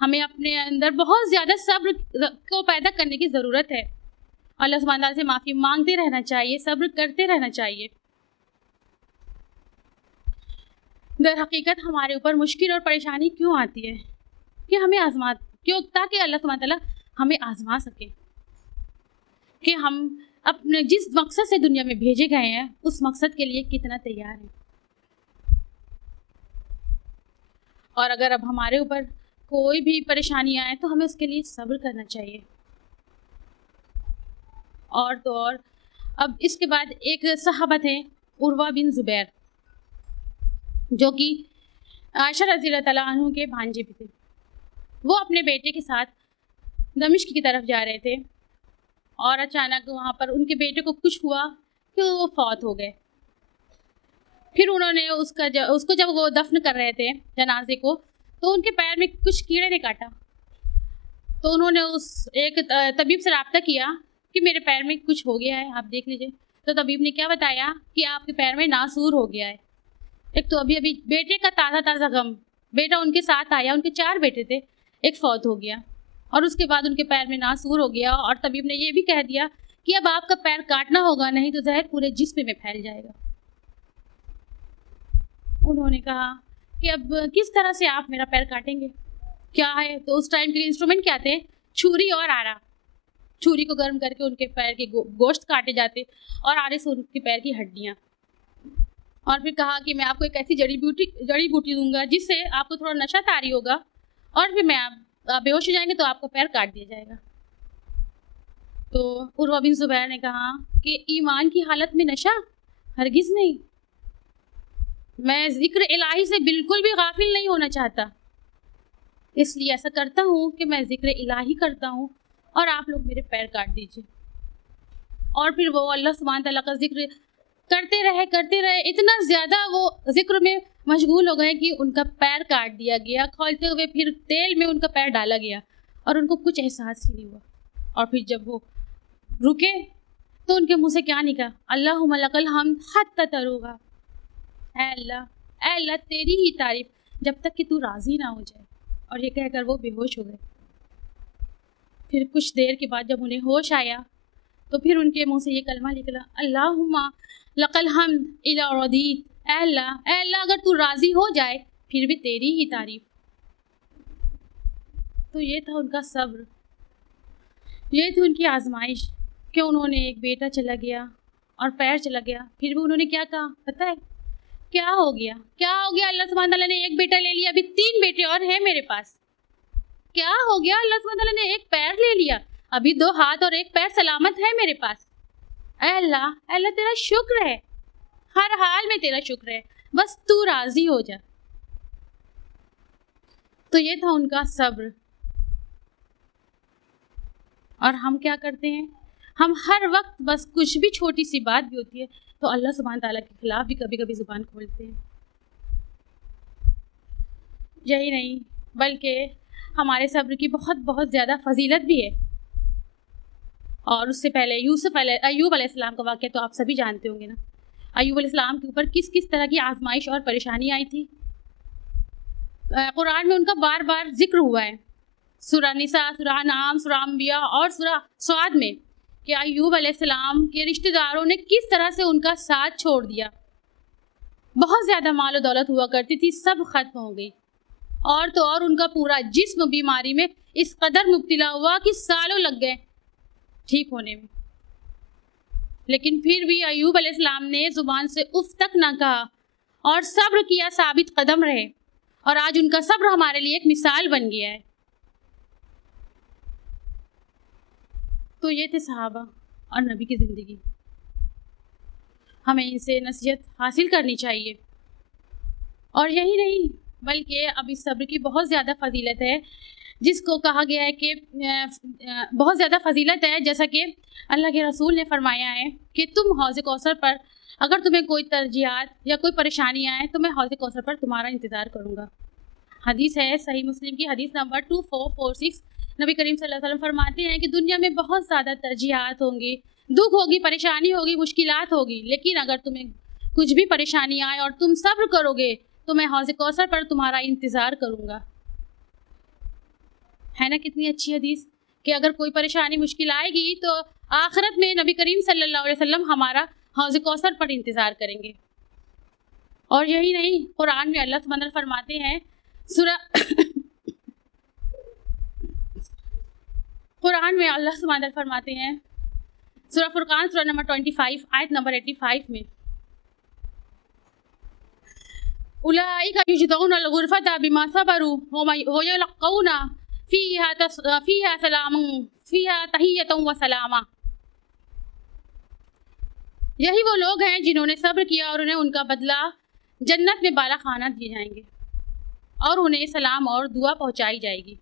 ہمیں اپنے اندر بہت زیادہ صبر کو پیدا کرنے کی ضرورت ہے. اللہ سبحانہ تعالیٰ سے معافی مانگتے رہنا چاہیے، صبر کرتے رہنا چاہیے. در حقیقت ہمارے اوپر مشکل اور پریشانی کیوں آتی ہے کہ ہمیں تاکہ اللہ سبحانہ تعالیٰ ہمیں آزما سکے کہ ہم اپنے جس مقصد سے دنیا میں بھیجے گئے ہیں اس مقصد کے لیے کتنا تیار ہیں. اور اگر اب ہمارے اوپر کوئی بھی پریشانی آئے تو ہمیں اس کے لیے صبر کرنا چاہیے. اور تو اور اب اس کے بعد ایک صحابہ تھے عروہ بن زبیر، جو کہ عائشہ رضی اللہ تعالیٰ عنہ کے بھانجے بھی تھے. وہ اپنے بیٹے کے ساتھ دمشق کی طرف جا رہے تھے اور اچانک وہاں پر ان کے بیٹے کو کچھ ہوا کہ وہ فوت ہو گئے. پھر انہوں نے اس کو جب وہ دفن کر رہے تھے جنازے کو تو ان کے پیر میں کچھ کیڑے نے کاٹا. تو انہوں نے ایک طبیب سے رابطہ کیا کہ میرے پیر میں کچھ ہو گیا ہے، آپ دیکھ لیجئے. تو طبیب نے کیا بتایا کہ آپ کے پیر میں ناسور ہو گیا ہے. ایک تو ابھی بیٹے کا تازہ غم، بیٹا ان کے ساتھ آیا، ان کے 4 بیٹے تھے، ایک فوت ہو گیا اور اس کے بعد ان کے پیر میں ناسور ہو گیا. اور طبیب نے یہ بھی کہہ دیا کہ اب آپ کا پیر کاٹنا ہوگا، نہیں تو زہر پورے جسم میں پھیل جائے گا. انہوں نے کہا کہ اب کس طرح سے آپ میرا پیر کاٹیں گے، کیا ہے؟ تو اس ٹائم کے انسٹرومنٹ کیا تھے؟ چھری اور آرا. چھری کو گرم کر کے ان کے پیر کے گوشت کاٹے جاتے اور آرے سے ان کے پیر کی ہڈیاں. اور پھر کہا کہ میں آپ کو ایک ایسی جڑی بوٹی دوں گا جس سے آپ کو تھوڑا نشہ طاری ہوگا اور پھر آپ بے ہوش ہو جائیں گے تو آپ کا پیر کاٹ دیا جائے گا. تو عروہ بن زبیر نے کہا کہ ایمان کی حالت میں نشہ ہرگز نہیں، میں ذکر الہی سے بالکل بھی غافل نہیں ہونا چاہتا، اس لیے ایسا کرتا ہوں کہ میں ذکر الہی کرتا ہوں اور آپ لوگ میرے پیر کاٹ دیجئے۔ اور پھر وہ اللہ سبحانہ تعالیٰ کا ذکر کرتے رہے، اتنا زیادہ وہ ذکر میں مشغول ہو گئے کہ ان کا پیر کاٹ دیا گیا، کھولتے ہوئے پھر تیل میں ان کا پیر ڈالا گیا اور ان کو کچھ احساس ہی نہیں ہوا۔ اور پھر جب وہ رکے تو ان کے منہ سے کیا نکلا؟ اللہم لک الحمد حتی تروغا، اے اللہ تیری ہی تعریف جب تک کہ تو راضی نہ ہو جائے۔ اور یہ کہہ کر وہ بے ہوش ہو گئے۔ پھر کچھ دیر کے بعد جب انہیں ہوش آیا تو پھر ان کے منہ سے یہ کلمہ نکلا، اللہم لک الحمد اذا رضیت، اے اللہ اگر تو راضی ہو جائے پھر بھی تیری ہی تعریف۔ تو یہ تھا ان کا صبر، یہ تھی ان کی آزمائش کہ انہوں نے ایک بیٹا چلا گیا اور پیر چلا گیا، پھر بھی انہوں نے کیا کہا پتہ ہے کیا ہو گیا؟ اللہ سبحانہ تعالیٰ نے ایک بیٹا لے لیا، ابھی 3 بیٹے اور ہیں میرے پاس۔ کیا ہو گیا؟ اللہ سبحانہ تعالیٰ نے ایک پیر لے لیا، ابھی 2 ہاتھ اور ایک پیر سلامت ہے میرے پاس۔ اے اللہ تیرا شکر ہے، ہر حال میں تیرا شکر ہے، بس تو راضی ہو جا۔ تو یہ تھا ان کا صبر۔ اور ہم کیا کرتے ہیں؟ ہم ہر وقت بس کچھ بھی چھوٹی سی بات بھی ہوتی ہے تو اللہ سبحانہ تعالیٰ کے خلاف بھی کبھی کبھی زبان کھولتے ہیں۔ یہی نہیں بلکہ ہمارے صبر کی بہت زیادہ فضیلت بھی ہے۔ اور اس سے پہلے ایوب علیہ السلام کا واقعہ تو آپ سبھی جانتے ہوں گے نا۔ ایوب علیہ السلام کے اوپر کس طرح کی آزمائش اور پریشانی آئی تھی، قرآن میں ان کا بار بار ذکر ہوا ہے، سورہ نساء، سورہ انعام، سورہ انبیاء اور سورہ صاد میں، کہ ایوب علیہ السلام کے رشتہ داروں نے کس طرح سے ان کا ساتھ چھوڑ دیا۔ بہت زیادہ مال و دولت ہوا کرتی تھی، سب ختم ہو گئی، اور تو اور ان کا پورا جسم بیماری میں اس قدر مبتلا ہوا کہ سالوں لگ گئے ٹھیک ہونے میں۔ لیکن پھر بھی ایوب علیہ السلام نے زبان سے اف تک نہ کہا اور صبر کیا، ثابت قدم رہے، اور آج ان کا صبر ہمارے لیے ایک مثال بن گیا ہے۔ تو یہ تھے صحابہ اور نبی کی زندگی، ہمیں ان سے نصیحت حاصل کرنی چاہیے۔ اور یہی نہیں بلکہ اب اس صبر کی بہت زیادہ فضیلت ہے، جس کو کہا گیا ہے کہ بہت زیادہ فضیلت ہے، جیسا کہ اللہ کے رسول نے فرمایا ہے کہ تم حوض کوثر پر اگر تمہیں کوئی ترجیحات یا کوئی پریشانی آئے تو میں حوض کوثر پر تمہارا انتظار کروں گا۔ حدیث ہے صحیح مسلم کی حدیث نمبر 2446، نبی کریم صلی اللہ علیہ وسلم فرماتے ہیں کہ دنیا میں بہت زیادہ ترجیحات ہوں گی، دکھ ہوگی، پریشانی ہوگی، مشکلات ہوگی، لیکن اگر تمہیں کچھ بھی پریشانی آئے اور تم صبر کرو گے تو میں حوض کوثر پر تمہارا انتظار کروں گا۔ ہے نا کتنی اچھی حدیث کہ اگر کوئی پریشانی مشکل آئے گی تو آخرت میں نبی کریم صلی اللہ علیہ وسلم ہمارا حوض کوثر پر انتظار کریں گے۔ اور یہی نہیں، قرآن میں اللہ سبحانہ فرماتے ہیں سورہ فرقان سورہ نمبر 25 آیت نمبر 85 میں، اولئک یجزون الغرفۃ بما صبروا ویلقون فیہا سلام فیہا تحیۃ و سلاما۔ یہی وہ لوگ ہیں جنہوں نے صبر کیا اور انہیں ان کا بدلہ جنت میں بالا خانہ دیے جائیں گے اور انہیں سلام اور دعا پہنچائی جائے گی۔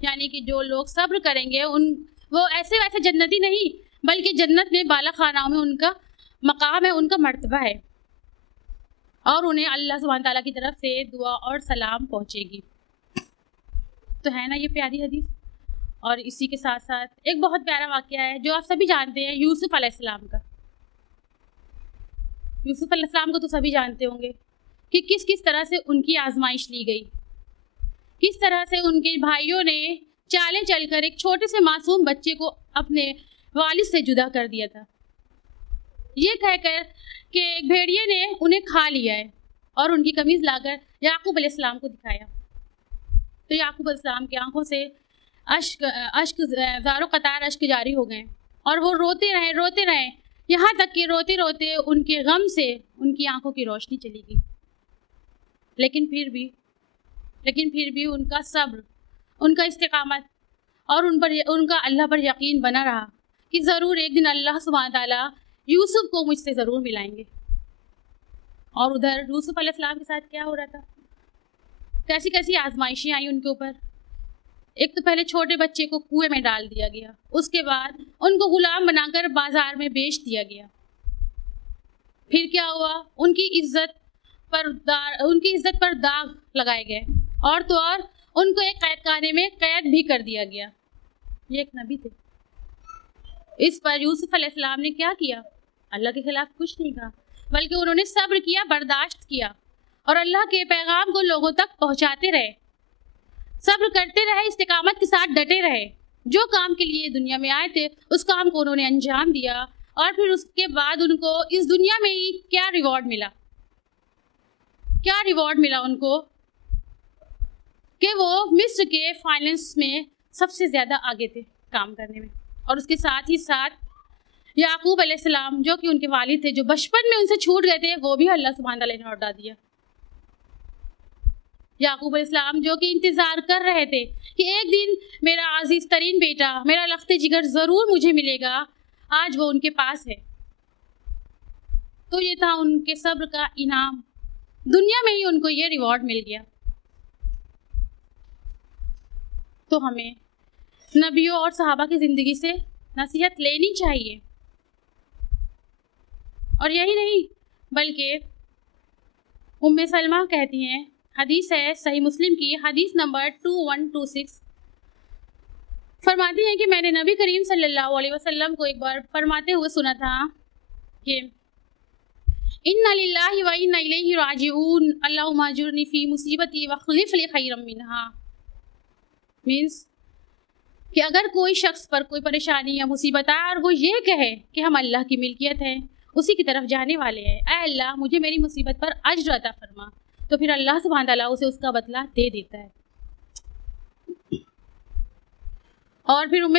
یعنی کہ جو لوگ صبر کریں گے وہ ایسے ویسے جنتی نہیں بلکہ جنت میں بالا خانہ میں ان کا مقام ہے، ان کا مرتبہ ہے، اور انہیں اللہ سبحانہ تعالیٰ کی طرف سے دعا اور سلام پہنچے گی۔ تو ہے نا یہ پیاری حدیث۔ اور اسی کے ساتھ ساتھ ایک بہت پیارا واقعہ ہے جو آپ سبھی جانتے ہیں، یوسف علیہ السلام کا۔ یوسف علیہ السلام کو تو سبھی جانتے ہوں گے کہ کس طرح سے ان کی آزمائش لی گئی، کس طرح سے ان کے بھائیوں نے چالیں چل کر ایک چھوٹے سے معصوم بچے کو اپنے والد سے جدا کر دیا تھا، یہ کہہ کر کہ ایک بھیڑیے نے انہیں کھا لیا ہے، اور ان کی قمیض لا کر یعقوب علیہ السلام کو دکھایا تو یعقوب علیہ السلام کی آنکھوں سے اشک زارو قطار اشک جاری ہو گئے، اور وہ روتے رہے یہاں تک کہ روتے روتے ان کے غم سے ان کی آنکھوں کی روشنی چلی گئی۔ لیکن پھر بھی ان کا صبر، ان کا استقامت اور ان کا اللہ پر یقین بنا رہا، کہ ضرور ایک دن اللہ سبحانہ تعالیٰ یوسف کو مجھ سے ضرور ملائیں گے. اور ادھر یوسف علیہ السلام کے ساتھ کیا ہو رہا تھا، کیسی کیسی آزمائشیں آئی ان کے اوپر. ایک تو پہلے چھوٹے بچے کو کنویں میں ڈال دیا گیا، اس کے بعد ان کو غلام بنا کر بازار میں بیچ دیا گیا. پھر کیا ہوا، ان کی عزت پر داغ لگائے گئے، اور تو اور ان کو ایک قید خانے میں قید بھی کر دیا گیا. یہ ایک نبی تھے. اس پر یوسف علیہ السلام نے کیا کیا؟ اللہ کے خلاف کچھ نہیں کہا، بلکہ انہوں نے صبر کیا، برداشت کیا، اور اللہ کے پیغام کو لوگوں تک پہنچاتے رہے، صبر کرتے رہے، استقامت کے ساتھ ڈٹے رہے. جو کام کے لیے دنیا میں آئے تھے اس کام کو انہوں نے انجام دیا، اور پھر اس کے بعد ان کو اس دنیا میں ہی کیا ریوارڈ ملا؟ کیا ریوارڈ ملا ان کو؟ کہ وہ مصر کے فائنینس میں سب سے زیادہ آگے تھے کام کرنے میں، اور اس کے ساتھ ہی ساتھ یعقوب علیہ السلام جو کہ ان کے والد تھے، جو بچپن میں ان سے چھوٹ گئے تھے، وہ بھی اللہ سبحانہ تعالیٰ نے لوٹا دیا. یعقوب علیہ السلام جو کہ انتظار کر رہے تھے کہ ایک دن میرا عزیز ترین بیٹا، میرا لخت جگر ضرور مجھے ملے گا، آج وہ ان کے پاس ہے. تو یہ تھا ان کے صبر کا انعام، دنیا میں ہی ان کو یہ ریوارڈ مل گیا. تو ہمیں نبیوں اور صحابہ کی زندگی سے نصیحت لینی چاہیے، اور یہی نہیں بلکہ ام سلمہ کہتی ہیں، حدیث ہے صحیح مسلم کی، حدیث نمبر 2126، فرماتی ہیں کہ میں نے نبی کریم صلی اللہ علیہ وسلم کو ایک بار فرماتے ہوئے سنا تھا کہ اِنَّ لِلَّهِ وَإِنَّ إِلَيْهِ رَاجِعُونَ اللہم اجرنی فی مصیبتی واخلف لی خیرا منہا. مینس کہ اگر کوئی شخص پر کوئی پریشانی یا مصیبت آئے اور وہ یہ کہے کہ ہم اللہ کی ملکیت ہیں، اسی کی طرف جانے والے ہیں، اے اللہ مجھے میری مصیبت پر اجر عطا فرما، تو پھر اللہ سبحانہ تعالیٰ اسے اس کا بدلہ دے دیتا ہے. اور پھر ام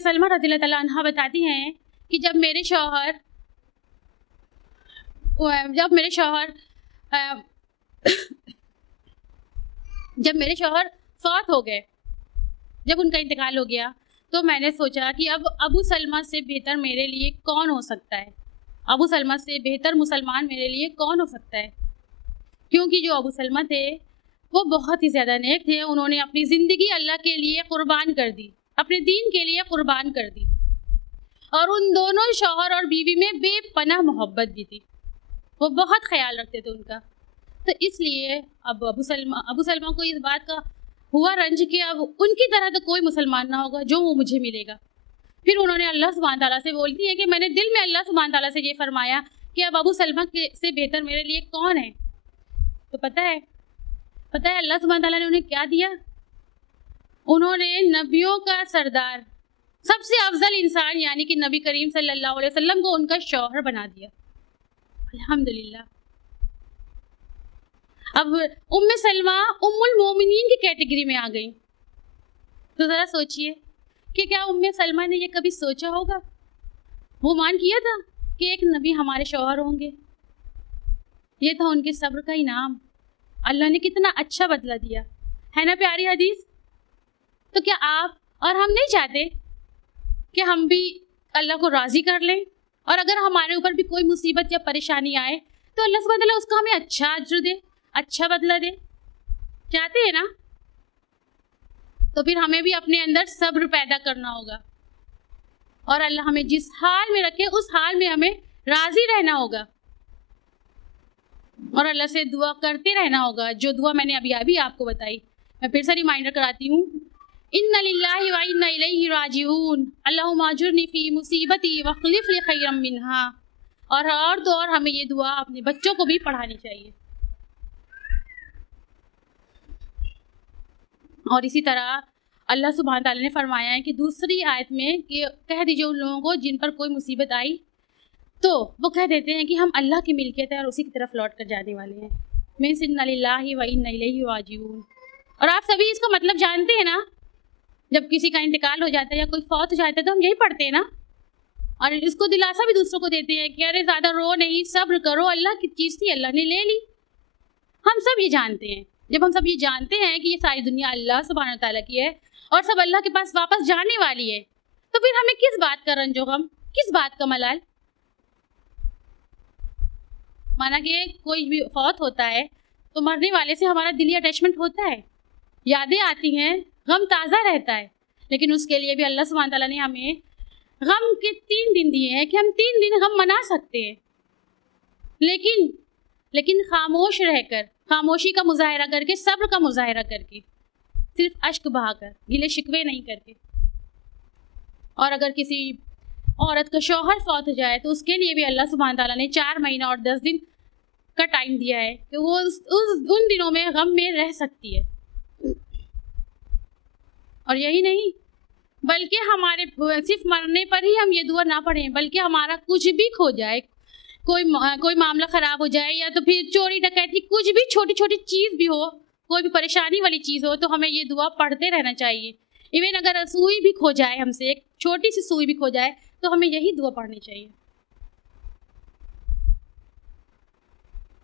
سلمہ رضی اللہ تعالیٰ عنہا بتاتی ہیں کہ جب میرے شوہر فوت ہو گئے، جب ان کا انتقال ہو گیا، تو میں نے سوچا کہ اب ابو سلمہ سے بہتر میرے لیے کون ہو سکتا ہے، ابو سلمہ سے بہتر مسلمان میرے لیے کون ہو سکتا ہے. کیونکہ جو ابو سلمہ تھے وہ بہت ہی زیادہ نیک تھے، انہوں نے اپنی زندگی اللہ کے لیے قربان کر دی، اپنے دین کے لیے قربان کر دی، اور ان دونوں شوہر اور بیوی میں بے پناہ محبت بھی تھی، وہ بہت خیال رکھتے تھے ان کا. تو اس لیے اب ابو سلمہ کو اس بات کا ہوا رنج کہ اب ان کی طرح تو کوئی مسلمان نہ ہوگا جو وہ مجھے ملے گا. پھر انہوں نے اللہ سبحانہ تعالیٰ سے بولتی ہے کہ میں نے دل میں اللہ سبحانہ تعالیٰ سے یہ فرمایا کہ اب ابو سلمہ سے بہتر میرے لیے کون ہے. تو پتہ ہے اللہ سبحانہ تعالیٰ نے انہیں کیا دیا؟ انہوں نے نبیوں کا سردار، سب سے افضل انسان یعنی کہ نبی کریم صلی اللہ علیہ وسلم کو ان کا شوہر بنا دیا. الحمدللہ. اب ام سلمہ ام المومنین کی کیٹیگری میں آ گئی. تو ذرا سوچئے کہ کیا ام سلمہ نے یہ کبھی سوچا ہوگا، وہ مان کیا تھا کہ ایک نبی ہمارے شوہر ہوں گے؟ یہ تھا ان کے صبر کا انعام. اللہ نے کتنا اچھا بدلہ دیا ہے نا، پیاری حدیث. تو کیا آپ اور ہم نہیں چاہتے کہ ہم بھی اللہ کو راضی کر لیں، اور اگر ہمارے اوپر بھی کوئی مصیبت یا پریشانی آئے تو اللہ سبحانہ تعالیٰ اس کا ہمیں اچھا اجر دے، اچھا بدلہ دے؟ چاہتے ہیں نا؟ تو پھر ہمیں بھی اپنے اندر صبر پیدا کرنا ہوگا، اور اللہ ہمیں جس حال میں رکھے اس حال میں ہمیں راضی رہنا ہوگا، اور اللہ سے دعا کرتے رہنا ہوگا. جو دعا میں نے ابھی آپ کو بتائی، میں پھر سے ریمائنڈر کراتی ہوں، اِنَّ لِلَّهِ وَإِنَّ إِلَيْهِ رَاجِعُونَ اللہم اجرنی فی مصیبتی واخلف لی خیرا منہا. اور تو اور ہمیں یہ دعا اپنے بچوں کو بھی پڑھانی چاہیے. اور اسی طرح اللہ سبحانہ تعالیٰ نے فرمایا ہے کہ دوسری آیت میں کہ کہہ دیجئے ان لوگوں کو جن پر کوئی مصیبت آئی تو وہ کہہ دیتے ہیں کہ ہم اللہ کی ملکیت ہے اور اسی کی طرف لوٹ کر جانے والے ہیں. مینس اِنَّ لِلَّهِ وَإِنَّ إِلَيْهِ رَاجِعُونَ. اور آپ سبھی اس کا مطلب جانتے ہیں نا، جب کسی کا انتقال ہو جاتا ہے یا کوئی فوت ہو جاتا ہے تو ہم یہی پڑھتے ہیں نا، اور اس کو دلاسا بھی دوسروں کو دیتے ہیں کہ ارے زیادہ رو نہیں، صبر کرو، اللہ کی چیز تھی اللہ نے لے لی. ہم سب یہ جانتے ہیں. جب ہم سب یہ جانتے ہیں کہ یہ ساری دنیا اللہ سبحانہ تعالیٰ کی ہے اور سب اللہ کے پاس واپس جانے والی ہے، تو پھر ہمیں کس بات کا رنج و غم، کس بات کا ملال؟ مانا کہ کوئی بھی فوت ہوتا ہے تو مرنے والے سے ہمارا دلی اٹیچمنٹ ہوتا ہے، یادیں آتی ہیں، غم تازہ رہتا ہے، لیکن اس کے لیے بھی اللہ سبحانہ تعالیٰ نے ہمیں غم کے 3 دن دیے ہیں کہ ہم 3 دن غم منا سکتے ہیں، لیکن خاموش رہ کر، خاموشی کا مظاہرہ کر کے، صبر کا مظاہرہ کر کے، صرف اشک بہا کر، گلے شکوے نہیں کر کے۔ اور اگر کسی عورت کا شوہر فوت ہو جائے تو اس کے لیے بھی اللہ سبحانہ تعالیٰ نے 4 مہینہ اور 10 دن کا ٹائم دیا ہے کہ وہ ان دنوں میں غم میں رہ سکتی ہے۔ اور یہی نہیں، بلکہ ہمارے صرف مرنے پر ہی ہم یہ دعا نہ پڑھیں، بلکہ ہمارا کچھ بھی کھو جائے، کوئی معاملہ خراب ہو جائے، یا تو پھر چوری ڈکیتی، کچھ بھی چھوٹی چھوٹی چیز بھی ہو، کوئی بھی پریشانی والی چیز ہو، تو ہمیں یہ دعا پڑھتے رہنا چاہیے۔ ایون اگر سوئی بھی کھو جائے، ہم سے ایک چھوٹی سی سوئی بھی کھو جائے، تو ہمیں یہی دعا پڑھنی چاہیے۔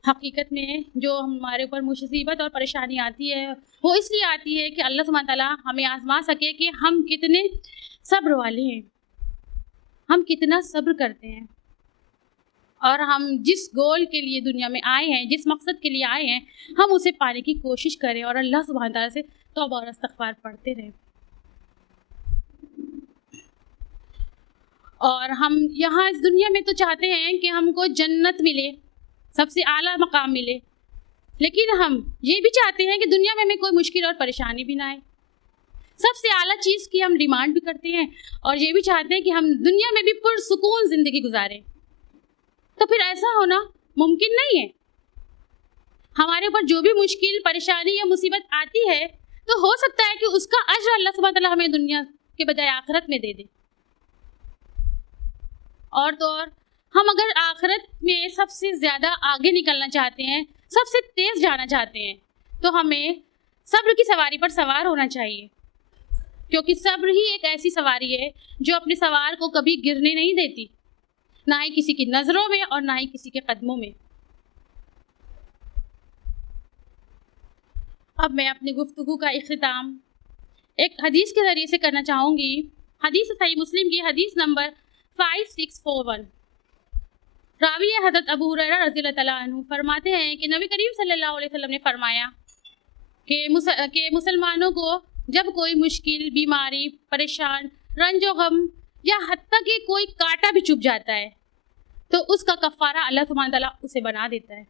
حقیقت میں جو ہمارے اوپر مصیبت اور پریشانی آتی ہے وہ اس لیے آتی ہے کہ اللہ سبحانہ تعالیٰ ہمیں آزما سکے کہ ہم کتنے صبر والے ہیں، ہم کتنا صبر کرتے ہیں، اور ہم جس گول کے لیے دنیا میں آئے ہیں، جس مقصد کے لیے آئے ہیں، ہم اسے پانے کی کوشش کریں اور اللہ سبحانہ تعالیٰ سے توبہ اور استغفار پڑھتے رہیں۔ اور ہم یہاں اس دنیا میں تو چاہتے ہیں کہ ہم کو جنت ملے، سب سے اعلیٰ مقام ملے، لیکن ہم یہ بھی چاہتے ہیں کہ دنیا میں ہمیں کوئی مشکل اور پریشانی بھی نہ آئے۔ سب سے اعلیٰ چیز کی ہم ڈیمانڈ بھی کرتے ہیں، اور یہ بھی چاہتے ہیں کہ ہم دنیا میں بھی پرسکون زندگی گزاریں۔ تو پھر ایسا ہونا ممکن نہیں ہے۔ ہمارے اوپر جو بھی مشکل، پریشانی یا مصیبت آتی ہے تو ہو سکتا ہے کہ اس کا اجر اللہ سبحانہ تعالیٰ ہمیں دنیا کے بجائے آخرت میں دے دے۔ اور تو اور ہم اگر آخرت میں سب سے زیادہ آگے نکلنا چاہتے ہیں، سب سے تیز جانا چاہتے ہیں، تو ہمیں صبر کی سواری پر سوار ہونا چاہیے، کیونکہ صبر ہی ایک ایسی سواری ہے جو اپنے سوار کو کبھی گرنے نہیں دیتی، نہ ہی کسی کی نظروں میں اور نہ ہی کسی کے قدموں میں۔ اب میں اپنی گفتگو کا اختتام ایک حدیث کے ذریعے سے کرنا چاہوں گی۔ حدیث صحیح مسلم کی حدیث نمبر 5641۔ راوی حضرت ابو ہریرہ رضی اللہ تعالیٰ عنہ فرماتے ہیں کہ نبی کریم صلی اللہ علیہ وسلم نے فرمایا کہ مسلمانوں کو جب کوئی مشکل، بیماری، پریشان، رنج و غم یا حتیٰ کہ کوئی کانٹا بھی چبھ جاتا ہے تو اس کا کفارہ اللہ سبحانہ تعالیٰ اسے بنا دیتا ہے۔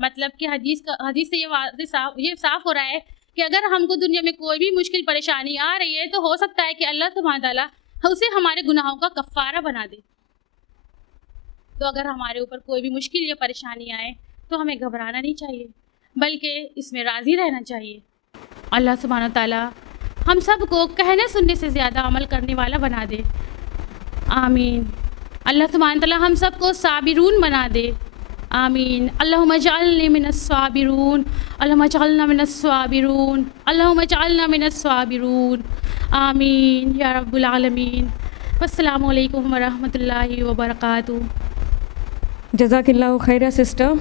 مطلب کہ حدیث سے یہ صاف ہو رہا ہے کہ اگر ہم کو دنیا میں کوئی بھی مشکل پریشانی آ رہی ہے تو ہو سکتا ہے کہ اللہ سبحانہ تعالیٰ اسے ہمارے گناہوں کا کفارہ بنا دے۔ تو اگر ہمارے اوپر کوئی بھی مشکل یا پریشانی آئے تو ہمیں گھبرانا نہیں چاہیے، بلکہ اس میں راضی رہنا چاہیے۔ اللہ سبحانہ تعالیٰ ہم سب کو کہنے سننے سے زیادہ عمل کرنے والا بنا دے، آمین۔ اللہ سبحانہ تعالیٰ ہم سب کو صابرون بنا دے، آمین۔ اللہم اجعلنی من الصابرون، اللہم اجعلنا من الصابرون، اللہم اجعلنا من الصابرون، آمین یا رب العالمین۔ والسلام علیکم ورحمۃ اللہ وبرکاتہ۔ جزاک اللہ خیر سسٹر۔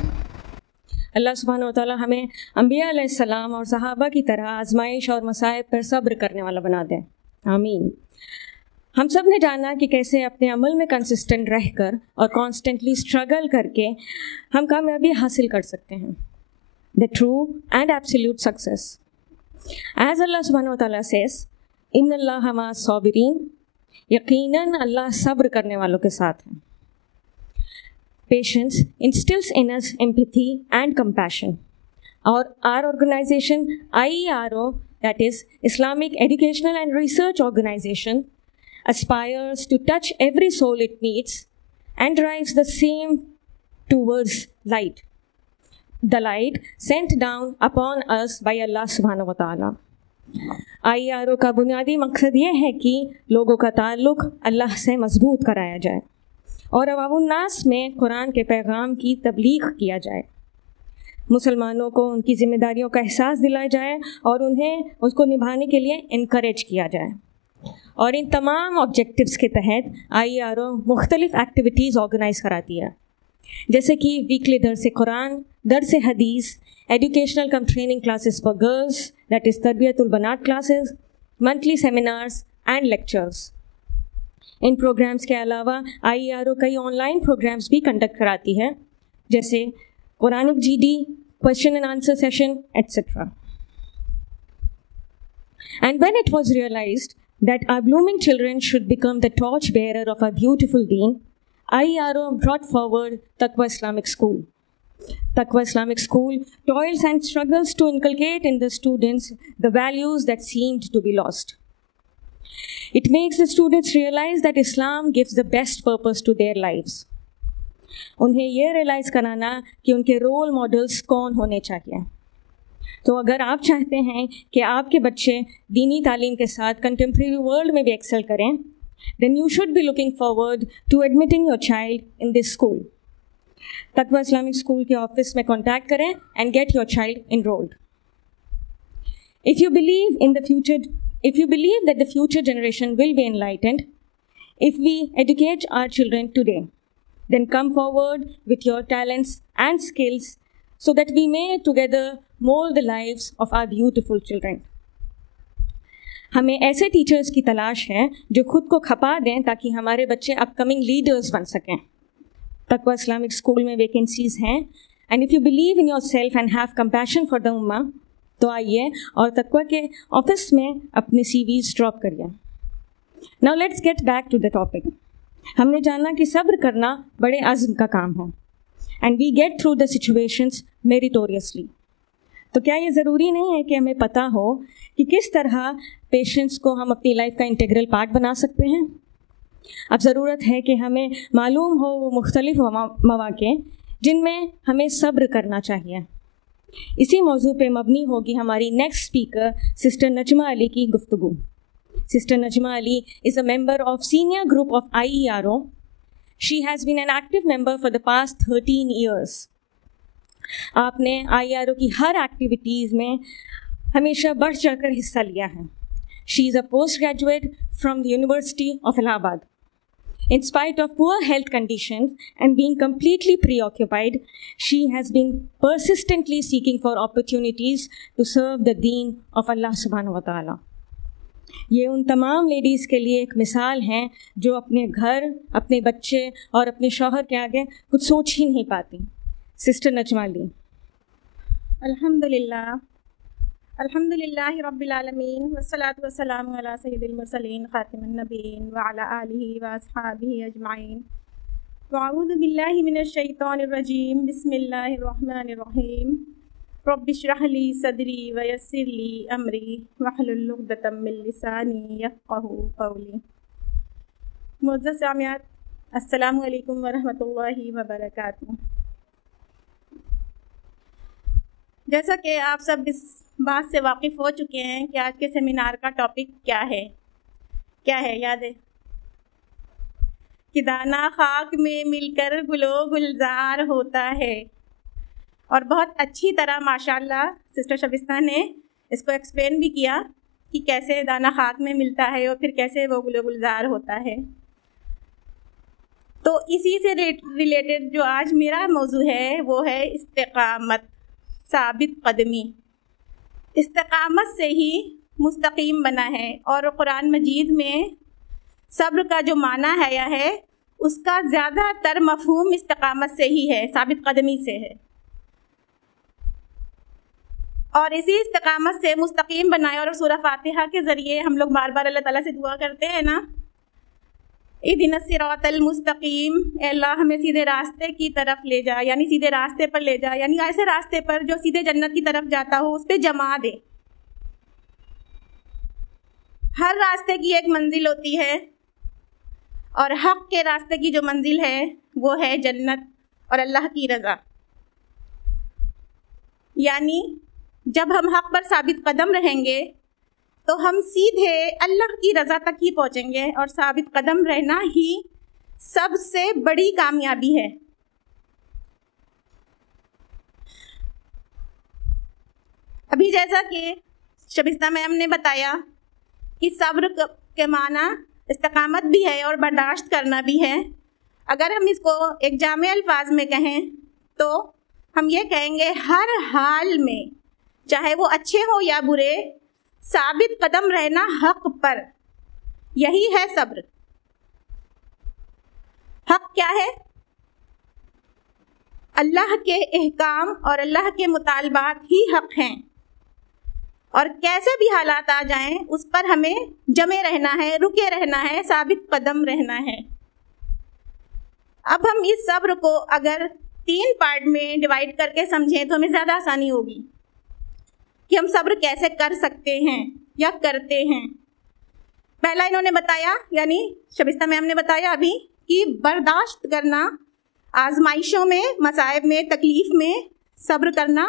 اللہ سبحانہ و تعالیٰ ہمیں انبیاء علیہ السلام اور صحابہ کی طرح آزمائش اور مصائب پر صبر کرنے والا بنا دیں، آمین۔ ہم سب نے جانا کہ کیسے اپنے عمل میں کنسسٹنٹ رہ کر اور کانسٹنٹلی اسٹرگل کر کے ہم کامیابی حاصل کر سکتے ہیں، the true and absolute success. As اللہ سبحانہ و تعالیٰ سیز ان اللہ مع الصابرین، یقیناً اللہ صبر کرنے والوں کے ساتھ ہیں۔ Patience instills in us empathy and compassion. Our organization, IERO, that is Islamic Educational and Research Organization, aspires to touch every soul it meets and drives the same towards light, the light sent down upon us by Allah subhanahu wa ta'ala. IERO کا بنیادی مقصد یہ ہے کہ لوگوں کا تعلق اللہ سے مضبوط کرایا جائے اور عوام الناس میں قرآن کے پیغام کی تبلیغ کیا جائے، مسلمانوں کو ان کی ذمہ داریوں کا احساس دلایا جائے اور انہیں اس کو نبھانے کے لیے انکریج کیا جائے۔ اور ان تمام آبجیکٹیوز کے تحت IERO مختلف ایکٹیویٹیز آرگنائز کراتی ہے، جیسے کہ ویکلی درس قرآن، درس حدیث، educational cum training classes for girls, that is تربیت البنات classes, monthly seminars and lectures. ان پروگرامز کے علاوہ IERO کئی آن لائن پروگرامز بھی کنڈکٹ کراتی ہے, جیسے Quranic GD, question and answer session, etc. And when it was realized that our blooming children should become the torch bearer of our beautiful deen, IERO brought forward Taqwa Islamic School. Taqwa Islamic School toils and struggles to inculcate in the students the values that seemed to be lost. It makes the students realize that Islam gives the best purpose to their lives. انہیں یہ realise کرانا کہ ان کے role models کون ہونے چاہیے. تو اگر آپ چاہتے ہیں کہ آپ کے بچے دینی تعلیم کے ساتھ کنٹمپریری ورلڈ میں بھی ایکسل کریں, then you should be looking forward to admitting your child in this school. تقوی اسلامک اسکول کے آفس میں کانٹیکٹ کریں and get your child enrolled. If you believe that the future generation will be enlightened, if we educate our children today, then come forward with your talents and skills so that we may together mold the lives of our beautiful children. ہمیں ایسے teachers کی تلاش ہے جو خود کو کھپا دیں تاکہ ہمارے بچے اپ کمنگ لیڈرز بن سکیں. تقوی اسلامک اسکول میں ویکینسیز ہیں, and if you believe in your self and have compassion for the امہ, تو آئیے اور تقوی کے آفس میں اپنے CVs ڈراپ کریے. Now let's get back to the topic. ہم نے جانا کہ صبر کرنا بڑے عزم کا کام ہے, and we get through the situations meritoriously. تو کیا یہ ضروری نہیں ہے کہ ہمیں پتہ ہو کہ کس طرح پیشنس کو ہم اپنی لائف کا انٹیگرل پارٹ بنا سکتے ہیں؟ اب ضرورت ہے کہ ہمیں معلوم ہو وہ مختلف مواقع جن میں ہمیں صبر کرنا چاہیے. اسی موضوع پہ مبنی ہوگی ہماری نیکسٹ اسپیکر سسٹر نجمہ علی کی گفتگو. Sister Najma Ali is a member of senior group of IERO. She has been an active member for the past 13 years. آپ نے IERO کی ہر ایکٹیویٹیز میں ہمیشہ بڑھ چڑھ کر حصہ لیا ہے. She is a post-graduate from the University of Allahabad. In spite of poor health conditions and being completely preoccupied, she has been persistently seeking for opportunities to serve the deen of Allah subhanahu wa ta'ala. یہ ان تمام ladies کے لیے ایک مثال ہیں جو اپنے گھر, اپنے بچے اور اپنے شوہر کے آگے کچھ سوچ ہی نہیں پاتی. سسٹر نجمہ علی. الحمدللہ رب العالمین والصلاة والسلام علی سید المرسلین خاتم النبیین وعلی آلہ واصحابہ اجمعین. واعوذ باللہ من الشیطان الرجیم. بسم اللہ الرحمن الرحیم. رب اشرح لی صدری ویسر لی امری واحلل عقدۃ من لسانی یفقہوا قولی. معزز سامعات، السلام علیکم ورحمۃ اللہ وبرکاتہ. جیسا کہ آپ سب اس بات سے واقف ہو چکے ہیں کہ آج کے سیمینار کا ٹاپک کیا ہے یاد ہے کہ دانا خاک میں مل کر گلو گلزار ہوتا ہے. اور بہت اچھی طرح ماشاءاللہ سسٹر شبستہ نے اس کو ایکسپلین بھی کیا کہ کیسے دانہ خاک میں ملتا ہے اور پھر کیسے وہ گل و گلزار ہوتا ہے. تو اسی سے ریلیٹڈ جو آج میرا موضوع ہے وہ ہے استقامت، ثابت قدمی. استقامت سے ہی مستقیم بنا ہے، اور قرآن مجید میں صبر کا جو معنی ہے یا ہے اس کا زیادہ تر مفہوم استقامت سے ہی ہے، ثابت قدمی سے ہے. اور اسی استقامت سے مستقیم بنائے، اور سورہ فاتحہ کے ذریعے ہم لوگ بار بار اللہ تعالیٰ سے دعا کرتے ہیں نا، اہدنا الصراط المستقیم، اے اللہ ہمیں سیدھے راستے کی طرف لے جا، یعنی سیدھے راستے پر لے جا، یعنی ایسے راستے پر جو سیدھے جنت کی طرف جاتا ہو، اس پہ جما دے. ہر راستے کی ایک منزل ہوتی ہے، اور حق کے راستے کی جو منزل ہے وہ ہے جنت اور اللہ کی رضا. یعنی جب ہم حق پر ثابت قدم رہیں گے تو ہم سیدھے اللہ کی رضا تک ہی پہنچیں گے، اور ثابت قدم رہنا ہی سب سے بڑی کامیابی ہے. ابھی جیسا کہ شبستہ میم نے بتایا کہ صبر کے معنی استقامت بھی ہے اور برداشت کرنا بھی ہے. اگر ہم اس کو ایک جامع الفاظ میں کہیں تو ہم یہ کہیں گے ہر حال میں، چاہے وہ اچھے ہو یا برے، ثابت قدم رہنا حق پر. یہی ہے صبر۔ حق کیا ہے؟ اللہ کے احکام اور اللہ کے مطالبات ہی حق ہیں، اور کیسے بھی حالات آ جائیں اس پر ہمیں جمے رہنا ہے، رکے رہنا ہے، ثابت قدم رہنا ہے۔ اب ہم اس صبر کو اگر 3 پارٹ میں ڈیوائڈ کر کے سمجھیں تو ہمیں زیادہ آسانی ہوگی کہ ہم صبر کیسے کر سکتے ہیں یا کرتے ہیں۔ پہلا انہوں نے بتایا، یعنی شبستہ میم نے بتایا ابھی، کہ برداشت کرنا آزمائشوں میں، مصائب میں، تکلیف میں صبر کرنا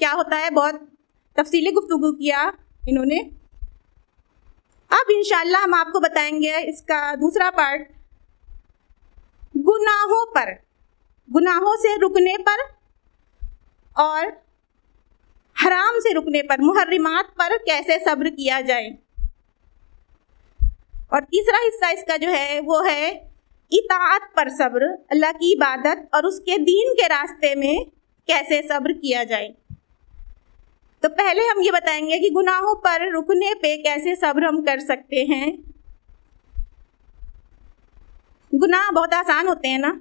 کیا ہوتا ہے، بہت تفصیلی گفتگو کیا انہوں نے۔ اب انشاءاللہ ہم آپ کو بتائیں گے اس کا دوسرا پارٹ، گناہوں پر، گناہوں سے رکنے پر اور حرام سے رکنے پر، محرمات پر کیسے صبر کیا جائے۔ اور تیسرا حصہ اس کا جو ہے وہ ہے اطاعت پر صبر، اللہ کی عبادت اور اس کے دین کے راستے میں کیسے صبر کیا جائے۔ تو پہلے ہم یہ بتائیں گے کہ گناہوں پر رکنے پہ کیسے صبر ہم کر سکتے ہیں۔ گناہ بہت آسان ہوتے ہیں نا،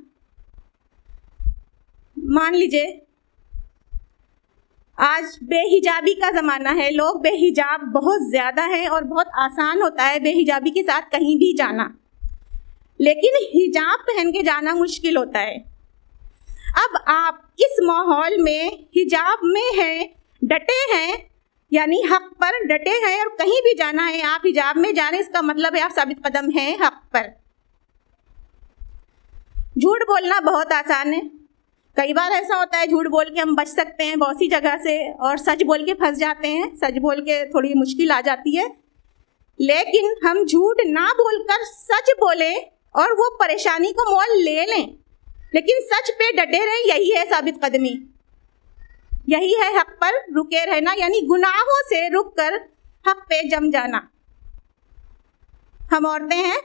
مان لیجئے آج بے حجابی کا زمانہ ہے، لوگ بے حجاب بہت زیادہ ہیں اور بہت آسان ہوتا ہے بے حجابی کے ساتھ کہیں بھی جانا، لیکن حجاب پہن کے جانا مشکل ہوتا ہے۔ اب آپ اس ماحول میں حجاب میں ہیں، ڈٹے ہیں، یعنی حق پر ڈٹے ہیں اور کہیں بھی جانا ہے آپ حجاب میں جانے، اس کا مطلب ہے آپ ثابت قدم ہیں حق پر۔ جھوٹ بولنا بہت آسان ہے، کئی بار ایسا ہوتا ہے جھوٹ بول کے ہم بچ سکتے ہیں بہت سی جگہ سے، اور سچ بول کے پھنس جاتے ہیں، سچ بول کے تھوڑی مشکل آ جاتی ہے، لیکن ہم جھوٹ نہ بول کر سچ بولیں اور وہ پریشانی کو مول لے لیں، لیکن سچ پہ ڈٹے رہیں، یہی ہے ثابت قدمی، یہی ہے حق پر رکے رہنا، یعنی گناہوں سے رک کر حق پہ جم جانا۔ ہم عورتیں ہیں،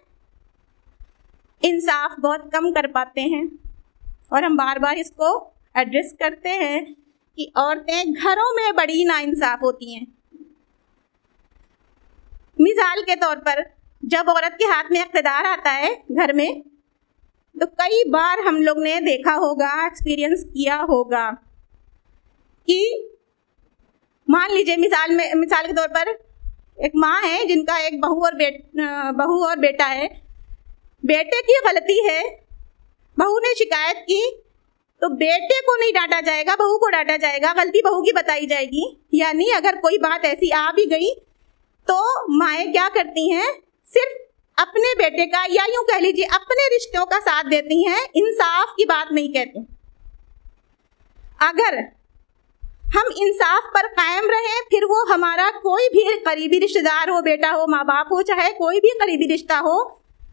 انصاف بہت کم کر پاتے ہیں، اور ہم بار بار اس کو ایڈریس کرتے ہیں کہ عورتیں گھروں میں بڑی ناانصاف ہوتی ہیں۔ مثال کے طور پر جب عورت کے ہاتھ میں اقتدار آتا ہے گھر میں، تو کئی بار ہم لوگ نے دیکھا ہوگا، ایکسپیرینس کیا ہوگا کہ مان لیجئے مثال کے طور پر ایک ماں ہے جن کا ایک بہو اور بیٹا ہے، بیٹے کی غلطی ہے، بہو نے شکایت کی تو بیٹے کو نہیں ڈانٹا جائے گا، بہو کو ڈانٹا جائے گا، غلطی بہو کی بتائی جائے گی۔ یعنی اگر کوئی بات ایسی آ بھی گئی تو مائیں کیا کرتی ہیں، صرف اپنے بیٹے کا یا یوں کہہ لیجیے اپنے رشتوں کا ساتھ دیتی ہیں، انصاف کی بات نہیں کہتی۔ اگر ہم انصاف پر قائم رہیں، پھر وہ ہمارا کوئی بھی قریبی رشتہ دار ہو، بیٹا ہو، ماں باپ ہو، چاہے کوئی بھی قریبی رشتہ ہو،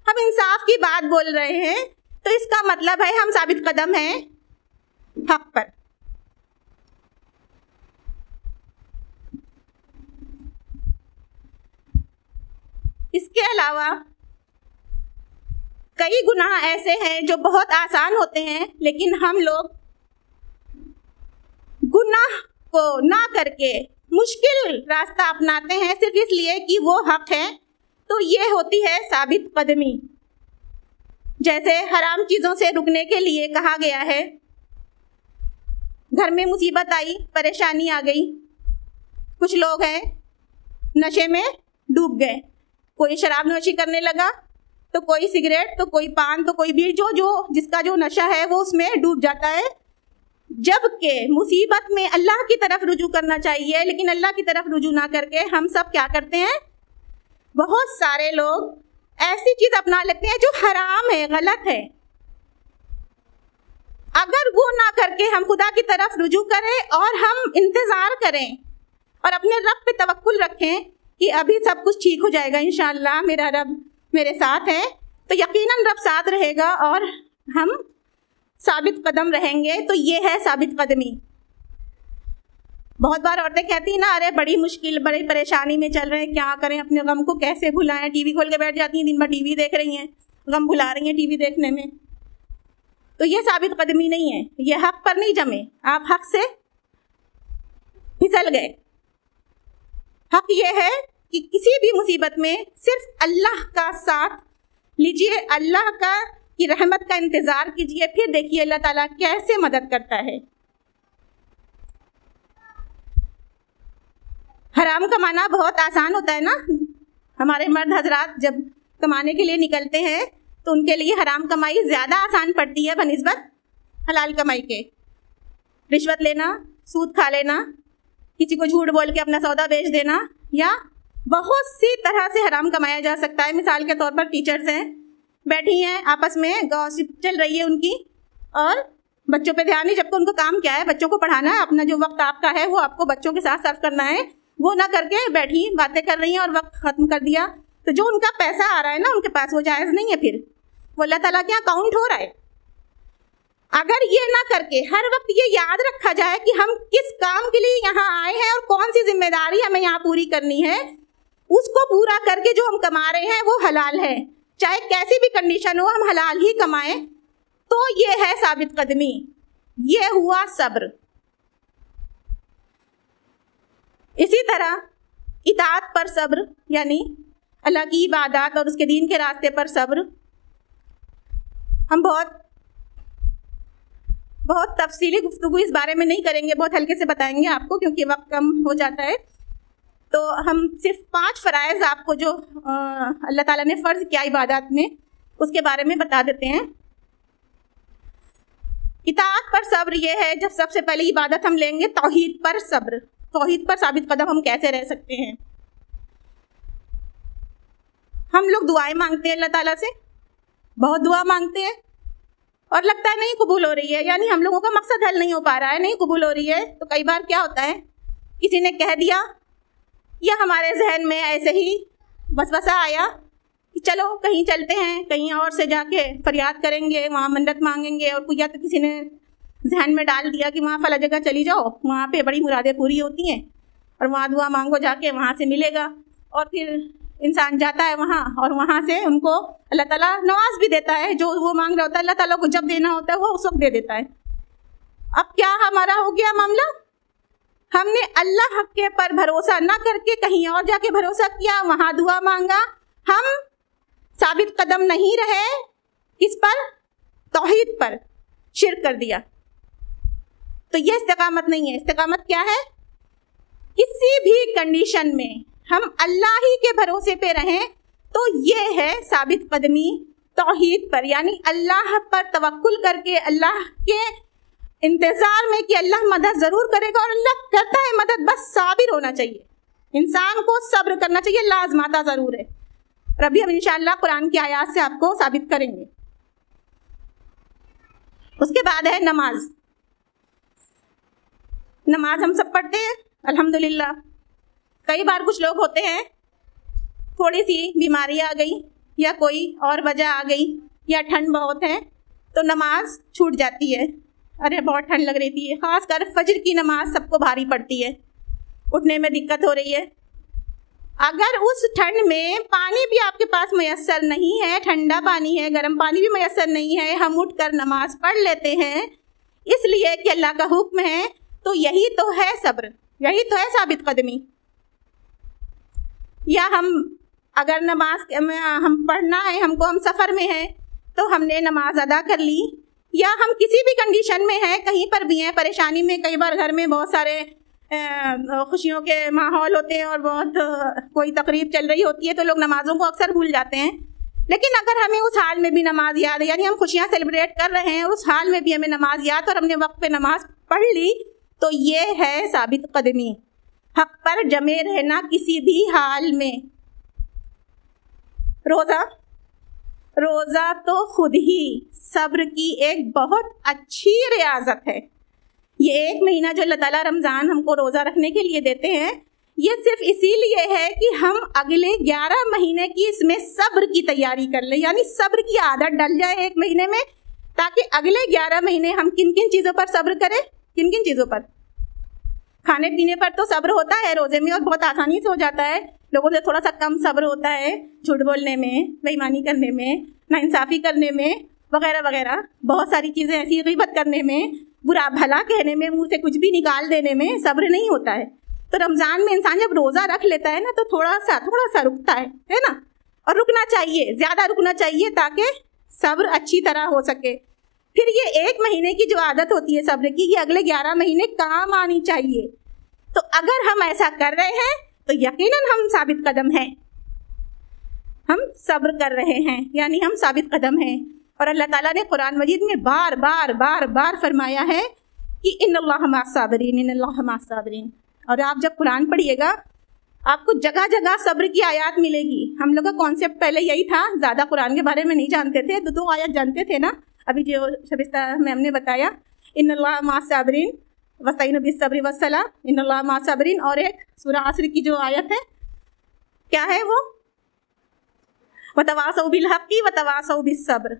ہم انصاف کی بات بول رہے ہیں تو اس کا مطلب ہے ہم ثابت قدم ہیں حق پر۔ اس کے علاوہ کئی گناہ ایسے ہیں جو بہت آسان ہوتے ہیں، لیکن ہم لوگ گناہ کو نہ کر کے مشکل راستہ اپناتے ہیں صرف اس لیے کہ وہ حق ہے، تو یہ ہوتی ہے ثابت قدمی۔ جیسے حرام چیزوں سے رکنے کے لیے کہا گیا ہے، گھر میں مصیبت آئی، پریشانی آ گئی، کچھ لوگ ہیں نشے میں ڈوب گئے، کوئی شراب نوشی کرنے لگا، تو کوئی سگریٹ، تو کوئی پان، تو کوئی بیڑ، جو جس کا جو نشہ ہے وہ اس میں ڈوب جاتا ہے، جبکہ مصیبت میں اللہ کی طرف رجوع کرنا چاہیے، لیکن اللہ کی طرف رجوع نہ کر کے ہم سب کیا کرتے ہیں، بہت سارے لوگ ایسی چیز اپنا لیتے ہیں جو حرام ہے، غلط ہے۔ اگر وہ نہ کر کے ہم خدا کی طرف رجوع کریں اور ہم انتظار کریں اور اپنے رب پہ توکل رکھیں کہ ابھی سب کچھ ٹھیک ہو جائے گا انشاءاللہ، میرا رب میرے ساتھ ہے، تو یقیناً رب ساتھ رہے گا اور ہم ثابت قدم رہیں گے۔ تو یہ ہے ثابت قدمی۔ بہت بار عورتیں کہتی ہیں نا، ارے بڑی مشکل، بڑی پریشانی میں چل رہے ہیں، کیا کریں، اپنے غم کو کیسے بھلائیں، ٹی وی کھول کے بیٹھ جاتی ہیں، دن بھر ٹی وی دیکھ رہی ہیں، غم بھلا رہی ہیں ٹی وی دیکھنے میں۔ تو یہ ثابت قدمی نہیں ہے، یہ حق پر نہیں جمے، آپ حق سے پھسل گئے۔ حق یہ ہے کہ کسی بھی مصیبت میں صرف اللہ کا ساتھ لیجئے، اللہ کی رحمت کا انتظار کیجئے، پھر دیکھیے اللہ تعالیٰ کیسے مدد کرتا ہے۔ حرام کمانا بہت آسان ہوتا ہے نا، ہمارے مرد حضرات جب کمانے کے لیے نکلتے ہیں تو ان کے لیے حرام کمائی زیادہ آسان پڑتی ہے بنسبت حلال کمائی کے۔ رشوت لینا، سود کھا لینا، کسی کو جھوٹ بول کے اپنا سودا بیچ دینا، یا بہت سی طرح سے حرام کمایا جا سکتا ہے۔ مثال کے طور پر ٹیچرز ہیں، بیٹھی ہیں آپس میں گاسپ چل رہی ہے ان کی، اور بچوں پہ دھیان نہیں، جبکہ ان کو کام کیا ہے، بچوں کو پڑھانا ہے، اپنا جو وقت آپ کا ہے وہ آپ کو بچوں کے ساتھ صرف کرنا ہے، وہ نہ کر کے بیٹھی باتیں کر رہی ہیں اور وقت ختم کر دیا۔ تو جو ان کا پیسہ آ رہا ہے نا ان کے پاس، وہ جائز نہیں ہے، پھر وہ اللہ تعالیٰ کے یہاں کاؤنٹ ہو رہا ہے۔ اگر یہ نہ کر کے ہر وقت یہ یاد رکھا جائے کہ ہم کس کام کے لیے یہاں آئے ہیں اور کون سی ذمہ داری ہمیں یہاں پوری کرنی ہے، اس کو پورا کر کے جو ہم کما رہے ہیں وہ حلال ہے، چاہے کیسی بھی کنڈیشن ہو ہم حلال ہی کمائیں، تو یہ ہے ثابت قدمی، یہ ہوا صبر۔ اسی طرح اطاعت پر صبر، یعنی اللہ کی عبادات اور اس کے دین کے راستے پر صبر۔ ہم بہت تفصیلی گفتگو اس بارے میں نہیں کریں گے، بہت ہلکے سے بتائیں گے آپ کو کیونکہ وقت کم ہو جاتا ہے۔ تو ہم صرف 5 فرائض آپ کو جو اللہ تعالیٰ نے فرض کیا عبادات میں، اس کے بارے میں بتا دیتے ہیں۔ اطاعت پر صبر یہ ہے جب سب سے پہلی عبادت ہم لیں گے توحید پر صبر، توحید پر ثابت قدم ہم کیسے رہ سکتے ہیں۔ ہم لوگ دعائیں مانگتے ہیں اللہ تعالیٰ سے، بہت دعا مانگتے ہیں اور لگتا ہے نہیں قبول ہو رہی ہے، یعنی ہم لوگوں کا مقصد حل نہیں ہو پا رہا ہے، نہیں قبول ہو رہی ہے۔ تو کئی بار کیا ہوتا ہے، کسی نے کہہ دیا یا ہمارے ذہن میں ایسے ہی وسوسہ آیا کہ چلو کہیں چلتے ہیں، کہیں اور سے جا کے فریاد کریں گے، وہاں منت مانگیں گے، اور یا تو کسی نے ذہن میں ڈال دیا کہ وہاں فلاں جگہ چلی جاؤ، وہاں پہ بڑی مرادیں پوری ہوتی ہیں، اور وہاں دعا مانگو جا کے، وہاں سے ملے گا۔ اور پھر انسان جاتا ہے وہاں، اور وہاں سے ان کو اللہ تعالیٰ نواز بھی دیتا ہے، جو وہ مانگ رہا ہوتا ہے اللہ تعالیٰ کو جب دینا ہوتا ہے وہ اس وقت دے دیتا ہے۔ اب کیا ہمارا ہو گیا معاملہ، ہم نے اللہ کے پر بھروسہ نہ کر کے کہیں اور جا کے بھروسہ کیا، وہاں دعا مانگا، ہم ثابت قدم نہیں رہے، کس پر؟ توحید پر، شرک کر دیا۔ تو یہ استقامت نہیں ہے۔ استقامت کیا ہے؟ کسی بھی کنڈیشن میں ہم اللہ ہی کے بھروسے پہ رہیں، تو یہ ہے ثابت قدمی توحید پر، یعنی اللہ پر توکل کر کے، اللہ کے انتظار میں کہ اللہ مدد ضرور کرے گا، اور اللہ کرتا ہے مدد، بس صابر ہونا چاہیے، انسان کو صبر کرنا چاہیے، لازماتا ضرور ہے۔ اور ابھی ہم انشاءاللہ قرآن کی آیات سے آپ کو ثابت کریں گے۔ اس کے بعد ہے نماز۔ نماز ہم سب پڑھتے ہیں الحمدللہ۔ کئی بار کچھ لوگ ہوتے ہیں تھوڑی سی بیماری آ گئی یا کوئی اور وجہ آ گئی یا ٹھنڈ بہت ہے تو نماز چھوٹ جاتی ہے، ارے بہت ٹھنڈ لگ رہی تھی، خاص کر فجر کی نماز سب کو بھاری پڑتی ہے، اٹھنے میں دقت ہو رہی ہے۔ اگر اس ٹھنڈ میں پانی بھی آپ کے پاس میسر نہیں ہے، ٹھنڈا پانی ہے، گرم پانی بھی میسر نہیں ہے، ہم اٹھ کر نماز پڑھ لیتے ہیں اس لیے کہ اللہ کا حکم ہے، تو یہی تو ہے صبر، یہی تو ہے ثابت قدمی۔ یا ہم اگر نماز ہم پڑھنا ہے، ہم کو ہم سفر میں ہیں تو ہم نے نماز ادا کر لی، یا ہم کسی بھی کنڈیشن میں ہیں، کہیں پر بھی ہیں، پریشانی میں، کئی بار گھر میں بہت سارے خوشیوں کے ماحول ہوتے ہیں اور بہت کوئی تقریب چل رہی ہوتی ہے تو لوگ نمازوں کو اکثر بھول جاتے ہیں، لیکن اگر ہمیں اس حال میں بھی نماز یاد ہے، یعنی ہم خوشیاں سیلیبریٹ کر رہے ہیں اور اس حال میں بھی ہمیں نماز یاد اور ہم نے وقت پہ نماز پڑھ لی، تو یہ ہے ثابت قدمی، حق پر جمے رہنا کسی بھی حال میں۔ روزہ تو خود ہی صبر کی ایک بہت اچھی ریاضت ہے۔ یہ 1 مہینہ جو اللہ تعالیٰ رمضان ہم کو روزہ رکھنے کے لیے دیتے ہیں، یہ صرف اسی لیے ہے کہ ہم اگلے 11 مہینے کی اس میں صبر کی تیاری کر لیں، یعنی صبر کی عادت ڈل جائے 1 مہینے میں، تاکہ اگلے 11 مہینے ہم کن کن چیزوں پر صبر کریں، کن کن چیزوں پر؟ کھانے پینے پر تو صبر ہوتا ہے روزے میں اور بہت آسانی سے ہو جاتا ہے، لوگوں سے تھوڑا سا کم صبر ہوتا ہے جھوٹ بولنے میں، بے ایمانی کرنے میں، ناانصافی کرنے میں، وغیرہ وغیرہ، بہت ساری چیزیں ایسی، غیبت کرنے میں، برا بھلا کہنے میں، منہ سے کچھ بھی نکال دینے میں صبر نہیں ہوتا ہے۔ تو رمضان میں انسان جب روزہ رکھ لیتا ہے نا تو تھوڑا سا رکتا ہے نا، اور رکنا چاہیے، زیادہ رکنا چاہیے تاکہ صبر اچھی طرح ہو سکے. پھر یہ 1 مہینے کی جو عادت ہوتی ہے صبر کی، یہ اگلے 11 مہینے کام آنی چاہیے. تو اگر ہم ایسا کر رہے ہیں تو یقیناً ہم ثابت قدم ہیں، ہم صبر کر رہے ہیں، یعنی ہم ثابت قدم ہیں. اور اللہ تعالیٰ نے قرآن مجید میں بار بار فرمایا ہے کہ ان اللہ مع الصابرین، ان اللہ مع الصابرین. اور آپ جب قرآن پڑھیے گا آپ کو جگہ جگہ صبر کی آیات ملے گی. ہم لوگ کا کانسیپٹ پہلے یہی تھا، زیادہ قرآن کے بارے میں نہیں جانتے تھے، 2 آیات جانتے تھے نا، ابھی جو شبستہ میم نے بتایا، ان اللہ مع الصابرین واستعینوا بالصبر والصلاۃ، ان اللہ مع الصابرین. اور ایک سورہ عصر کی جو آیت ہے کیا ہے وہ، وتواصوا بالحق وتواصوا بالصبر.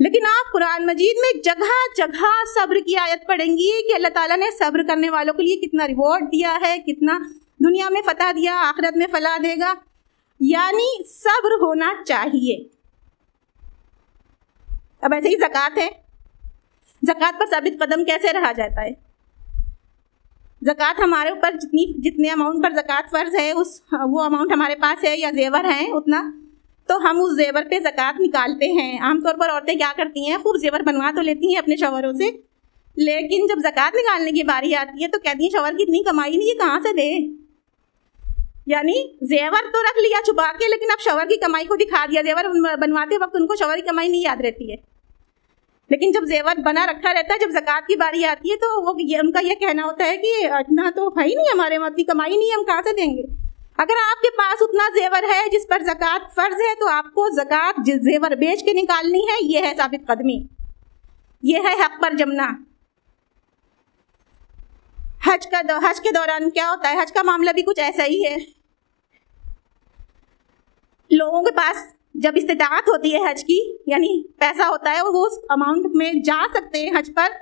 لیکن آپ قرآن مجید میں جگہ جگہ صبر کی آیت پڑھیں گی کہ اللہ تعالیٰ نے صبر کرنے والوں کے لیے کتنا ریوارڈ دیا ہے، کتنا دنیا میں فتح دیا، آخرت میں فلاح دے گا. یعنی صبر ہونا چاہیے. اب ایسے ہی زکوٰۃ ہے، زکوٰۃ پر ثابت قدم کیسے رہا جاتا ہے؟ زکوٰۃ ہمارے اوپر جتنے اماؤنٹ پر زکوٰۃ فرض ہے وہ اماؤنٹ ہمارے پاس ہے یا زیور ہیں اتنا، تو ہم اس زیور پہ زکوٰۃ نکالتے ہیں. عام طور پر عورتیں کیا کرتی ہیں، خوب زیور بنوا تو لیتی ہیں اپنے شوہروں سے، لیکن جب زکوٰۃ نکالنے کی باری آتی ہے تو کہتی ہیں شوہر کی اتنی کمائی نہیں، یہ کہاں سے دے. یعنی زیور تو رکھ لیا چھپا کے، لیکن اب شوہر کی کمائی کو دکھا دیا. زیور بنواتے وقت ان کو شوہر کی کمائی نہیں یاد رہتی ہے، لیکن جب زیور بنا رکھا رہتا ہے، جب زکوٰۃ کی باری آتی ہے تو وہ ان کا یہ کہنا ہوتا ہے کہ اتنا تو ہے ہی نہیں ہمارے وہاں، اتنی کمائی نہیں ہے، ہم کہاں سے دیں گے. اگر آپ کے پاس اتنا زیور ہے جس پر زکوٰۃ فرض ہے تو آپ کو زکوٰۃ زیور بیچ کے نکالنی ہے. یہ ہے ثابت قدمی، یہ ہے حق پر جمنا. حج کے دوران کیا ہوتا ہے، حج کا معاملہ بھی کچھ ایسا ہی ہے. لوگوں کے پاس جب استطاعت ہوتی ہے حج کی، یعنی پیسہ ہوتا ہے اور وہ اس اماؤنٹ میں جا سکتے ہیں حج پر،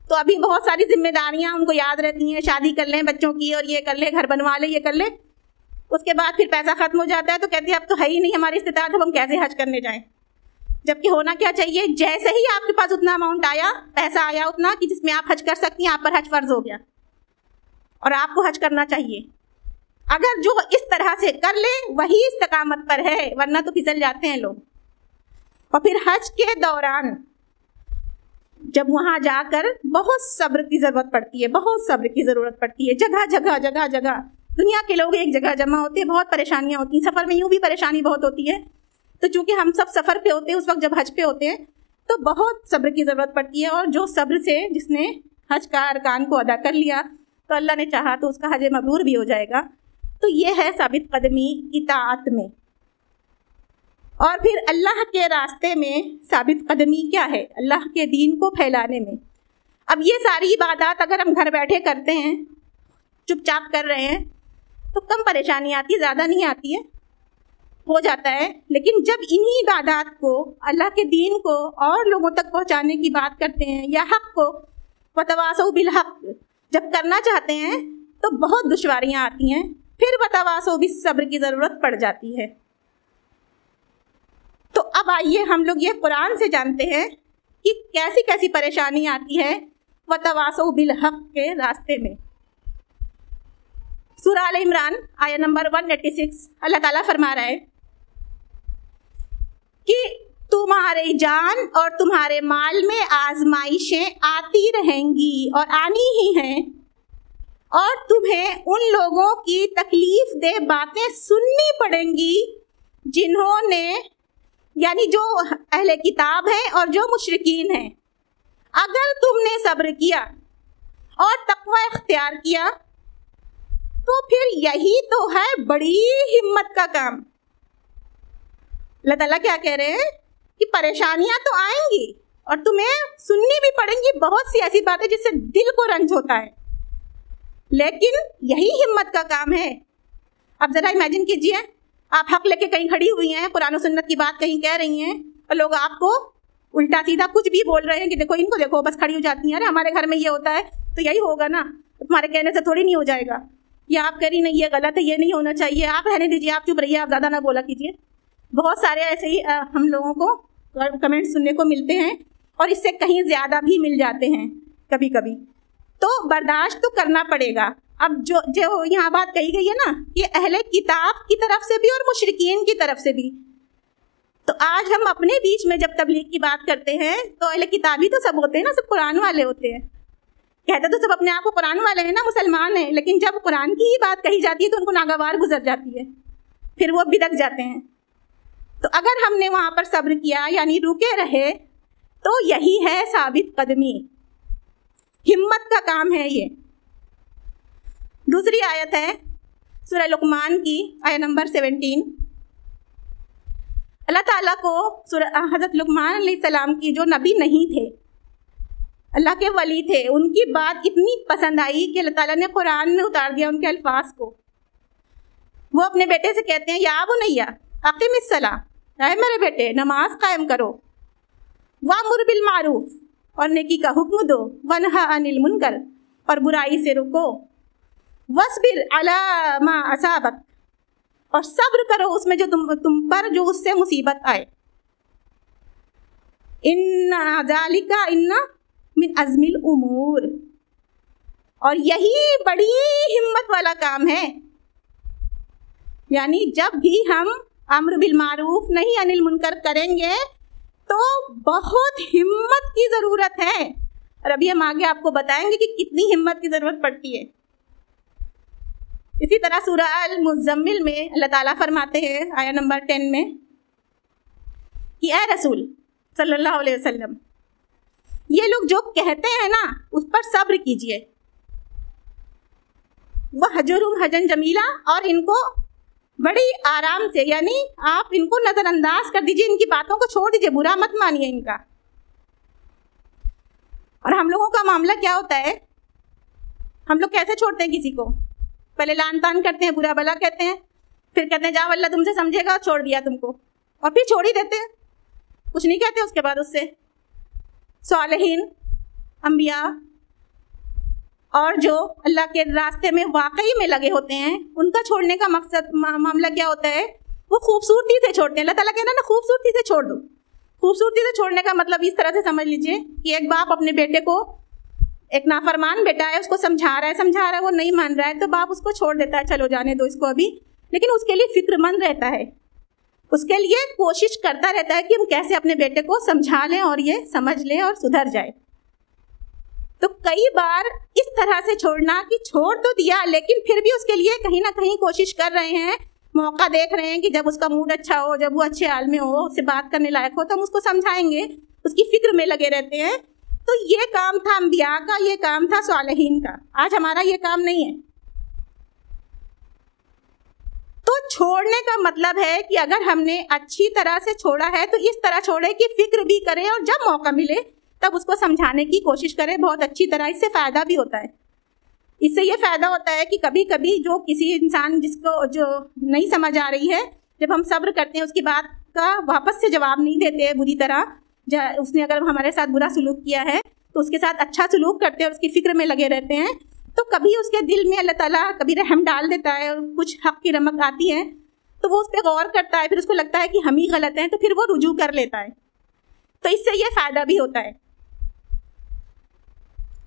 تو ابھی بہت ساری ذمہ داریاں ان کو یاد رہتی ہیں، شادی کر لیں بچوں کی، اور یہ کر لیں، گھر بنوا لیں، یہ کر لیں. اس کے بعد پھر پیسہ ختم ہو جاتا ہے تو کہتے ہیں اب تو ہے ہی نہیں ہماری استطاعت، اب ہم کیسے حج کرنے جائیں. جبکہ ہونا کیا چاہیے، جیسے ہی آپ کے پاس اتنا اماؤنٹ آیا، پیسہ آیا اتنا کہ جس میں آپ حج کر سکتی ہیں، آپ پر حج فرض ہو گیا اور آپ کو حج کرنا چاہیے. اگر جو اس طرح سے کر لے وہی استقامت پر ہے، ورنہ تو پھسل جاتے ہیں لوگ. اور پھر حج کے دوران جب وہاں جا کر بہت صبر کی ضرورت پڑتی ہے، بہت صبر کی ضرورت پڑتی ہے. جگہ جگہ دنیا کے لوگ ایک جگہ جمع ہوتے ہیں، بہت پریشانیاں ہوتی ہیں. سفر میں یوں بھی پریشانی بہت ہوتی ہے، تو چونکہ ہم سب سفر پہ ہوتے ہیں اس وقت جب حج پہ ہوتے ہیں تو بہت صبر کی ضرورت پڑتی ہے. اور جو صبر سے جس نے حج کا ارکان کو ادا کر لیا تو اللہ نے چاہا تو اس کا حج مبرور بھی ہو جائے گا. تو یہ ہے ثابت قدمی اطاعت میں. اور پھر اللہ کے راستے میں ثابت قدمی کیا ہے، اللہ کے دین کو پھیلانے میں. اب یہ ساری عبادات اگر ہم گھر بیٹھے کرتے ہیں، چپ چاپ کر رہے ہیں، تو کم پریشانی آتی ہے، زیادہ نہیں آتی ہے، ہو جاتا ہے. لیکن جب انہی عبادات کو، اللہ کے دین کو اور لوگوں تک پہنچانے کی بات کرتے ہیں، یا حق کو، وتواصوا بالحق جب کرنا چاہتے ہیں تو بہت دشواریاں آتی ہیں، پھر وتواصوا بالصبر کی ضرورت پڑ جاتی ہے. تو اب آئیے ہم لوگ یہ قرآن سے جانتے ہیں کہ کیسی کیسی پریشانی آتی ہے وتواصوا بالحق کے راستے میں. سورہ آل عمران آیت نمبر 186 اللہ تعالیٰ فرما رہا ہے کہ تمہارے جان اور تمہارے مال میں آزمائشیں آتی رہیں گی اور آنی ہی ہیں، اور تمہیں ان لوگوں کی تکلیف دہ باتیں سننی پڑیں گی جنہوں نے، یعنی جو اہل کتاب ہیں اور جو مشرکین ہیں. اگر تم نے صبر کیا اور تقوی اختیار کیا تو پھر یہی تو ہے بڑی ہمت کا کام. اللہ تعالیٰ کیا کہہ رہے ہیں کہ پریشانیاں تو آئیں گی اور تمہیں سننی بھی پڑیں گی بہت سی ایسی باتیں جس سے دل کو رنج ہوتا ہے، لیکن یہی ہمت کا کام ہے. اب ذرا امیجن کیجئے، آپ حق لے کے کہیں کھڑی ہوئی ہیں، قرآن و سنت کی بات کہیں کہہ رہی ہیں، اور لوگ آپ کو الٹا سیدھا کچھ بھی بول رہے ہیں کہ دیکھو ان کو دیکھو، بس کھڑی ہو جاتی ہیں، ارے ہمارے گھر میں یہ ہوتا ہے تو یہی ہوگا نا، تمہارے کہنے سے تھوڑی نہیں ہو جائے گا. یا آپ کہہ رہی نہیں یہ غلط ہے، یہ نہیں ہونا چاہیے، آپ رہنے دیجیے، آپ چپ رہیے، آپ زیادہ نہ بولا کیجیے. بہت سارے ایسے ہی ہم لوگوں کو کمنٹ سننے کو ملتے ہیں، اور اس سے کہیں زیادہ بھی مل جاتے ہیں کبھی کبھی. تو برداشت تو کرنا پڑے گا، اب جو یہاں بات کہی گئی ہے نا، یہ اہل کتاب کی طرف سے بھی اور مشرکین کی طرف سے بھی. تو آج ہم اپنے بیچ میں جب تبلیغ کی بات کرتے ہیں تو اہل کتابی تو سب ہوتے ہیں نا، سب قرآن والے ہوتے ہیں. کہتے تو سب اپنے آپ کو قرآن والے ہیں نا، مسلمان ہیں، لیکن جب قرآن کی ہی بات کہی جاتی ہے تو ان کو ناگوار گزر جاتی ہے، پھر وہ بدک جاتے ہیں. تو اگر ہم نے وہاں پر صبر کیا یعنی رکے رہے تو یہی ہے ثابت قدمی، ہمت کا کام ہے یہ. دوسری آیت ہے سورہ لقمان کی آیت نمبر 17. اللہ تعالیٰ کو حضرت لقمان علیہ السلام کی جو نبی نہیں تھے، اللہ کے ولی تھے، ان کی بات اتنی پسند آئی کہ اللہ تعالیٰ نے قرآن میں اتار دیا ان کے الفاظ کو. وہ اپنے بیٹے سے کہتے ہیں یا بنیا اقم الصلاۃ، اے میرے بیٹے نماز قائم کرو، وامر بالمعروف اور نیکی کا حکم دو، ونہا عن المنکر اور برائی سے رکو، وصبر علی ما اصابک اور صبر کرو اس میں جو تم پر جو اس سے مصیبت آئے. ان ذالک ان من عزم الامور، اور یہی بڑی ہمت والا کام ہے. یعنی جب بھی ہم امر بالمعروف نہیں عن المنکر کریں گے تو بہت ہمت کی ضرورت ہے، اور ابھی ہم آگے آپ کو بتائیں گے کہ کتنی ہمت کی ضرورت پڑتی ہے. اسی طرح سورہ المزمل میں اللہ تعالیٰ فرماتے ہیں آیت نمبر 10 میں کہ اے رسول صلی اللہ علیہ وسلم، یہ لوگ جو کہتے ہیں نا اس پر صبر کیجئے، وَحْجُرْهُمْ حَجْرًا جَمِيلًا، اور ان کو بڑی آرام سے، یعنی آپ ان کو نظر انداز کر دیجئے، ان کی باتوں کو چھوڑ دیجئے، برا مت مانیے ان کا. اور ہم لوگوں کا معاملہ کیا ہوتا ہے؟ ہم لوگ کیسے چھوڑتے ہیں کسی کو؟ پہلے لان تان کرتے ہیں، برا بلا کہتے ہیں، پھر کہتے ہیں جاؤ اللہ تم سے سمجھے گا، چھوڑ دیا تم کو، اور پھر چھوڑ ہی دیتے ہیں، کچھ نہیں کہتے اس کے بعد اس سے. صالحین، انبیاء اور جو اللہ کے راستے میں واقعی میں لگے ہوتے ہیں، ان کا چھوڑنے کا مقصد معاملہ کیا ہوتا ہے؟ وہ خوبصورتی سے چھوڑتے ہیں. اللہ تعالیٰ کہنا نا خوبصورتی سے چھوڑ دو. خوبصورتی سے چھوڑنے کا مطلب اس طرح سے سمجھ لیجئے کہ ایک باپ اپنے بیٹے کو، ایک نافرمان بیٹا ہے، اس کو سمجھا رہا ہے وہ نہیں مان رہا ہے، تو باپ اس کو چھوڑ دیتا ہے، چلو جانے دو اس کو ابھی، لیکن اس کے لیے فکر مند رہتا ہے، اس کے لیے کوشش کرتا رہتا ہے کہ ہم کیسے اپنے بیٹے کو سمجھا لیں اور یہ سمجھ لیں اور سدھر جائے. تو کئی بار اس طرح سے چھوڑنا کہ چھوڑ تو دیا لیکن پھر بھی اس کے لیے کہیں نہ کہیں کوشش کر رہے ہیں، موقع دیکھ رہے ہیں کہ جب اس کا موڈ اچھا ہو، جب وہ اچھے حال میں ہو، اس سے بات کرنے لائق ہو تو ہم اس کو سمجھائیں گے، اس کی فکر میں لگے رہتے ہیں. تو یہ کام تھا انبیاء کا، یہ کام تھا صالحین کا. آج ہمارا یہ کام نہیں ہے. تو چھوڑنے کا مطلب ہے کہ اگر ہم نے اچھی طرح سے چھوڑا ہے تو اس طرح چھوڑے کہ فکر بھی کریں اور جب موقع ملے تب اس کو سمجھانے کی کوشش کریں بہت اچھی طرح. اس سے فائدہ بھی ہوتا ہے. اس سے یہ فائدہ ہوتا ہے کہ کبھی کبھی جو کسی انسان جس کو جو نہیں سمجھ آ رہی ہے، جب ہم صبر کرتے ہیں اس کی بات کا واپس سے جواب نہیں دیتے بری طرح، اس نے اگر ہمارے ساتھ برا سلوک کیا ہے تو اس کے ساتھ اچھا سلوک کرتے ہیں اور اس کی فکر میں لگے رہتے ہیں، تو کبھی اس کے دل میں اللہ تعالیٰ کبھی رحم ڈال دیتا ہے اور کچھ حق کی رمق آتی ہے تو وہ اس پہ غور کرتا ہے، پھر اس کو لگتا ہے کہ ہم ہی غلط ہیں تو پھر وہ رجوع کر لیتا ہے. تو اس سے یہ فائدہ بھی ہوتا ہے.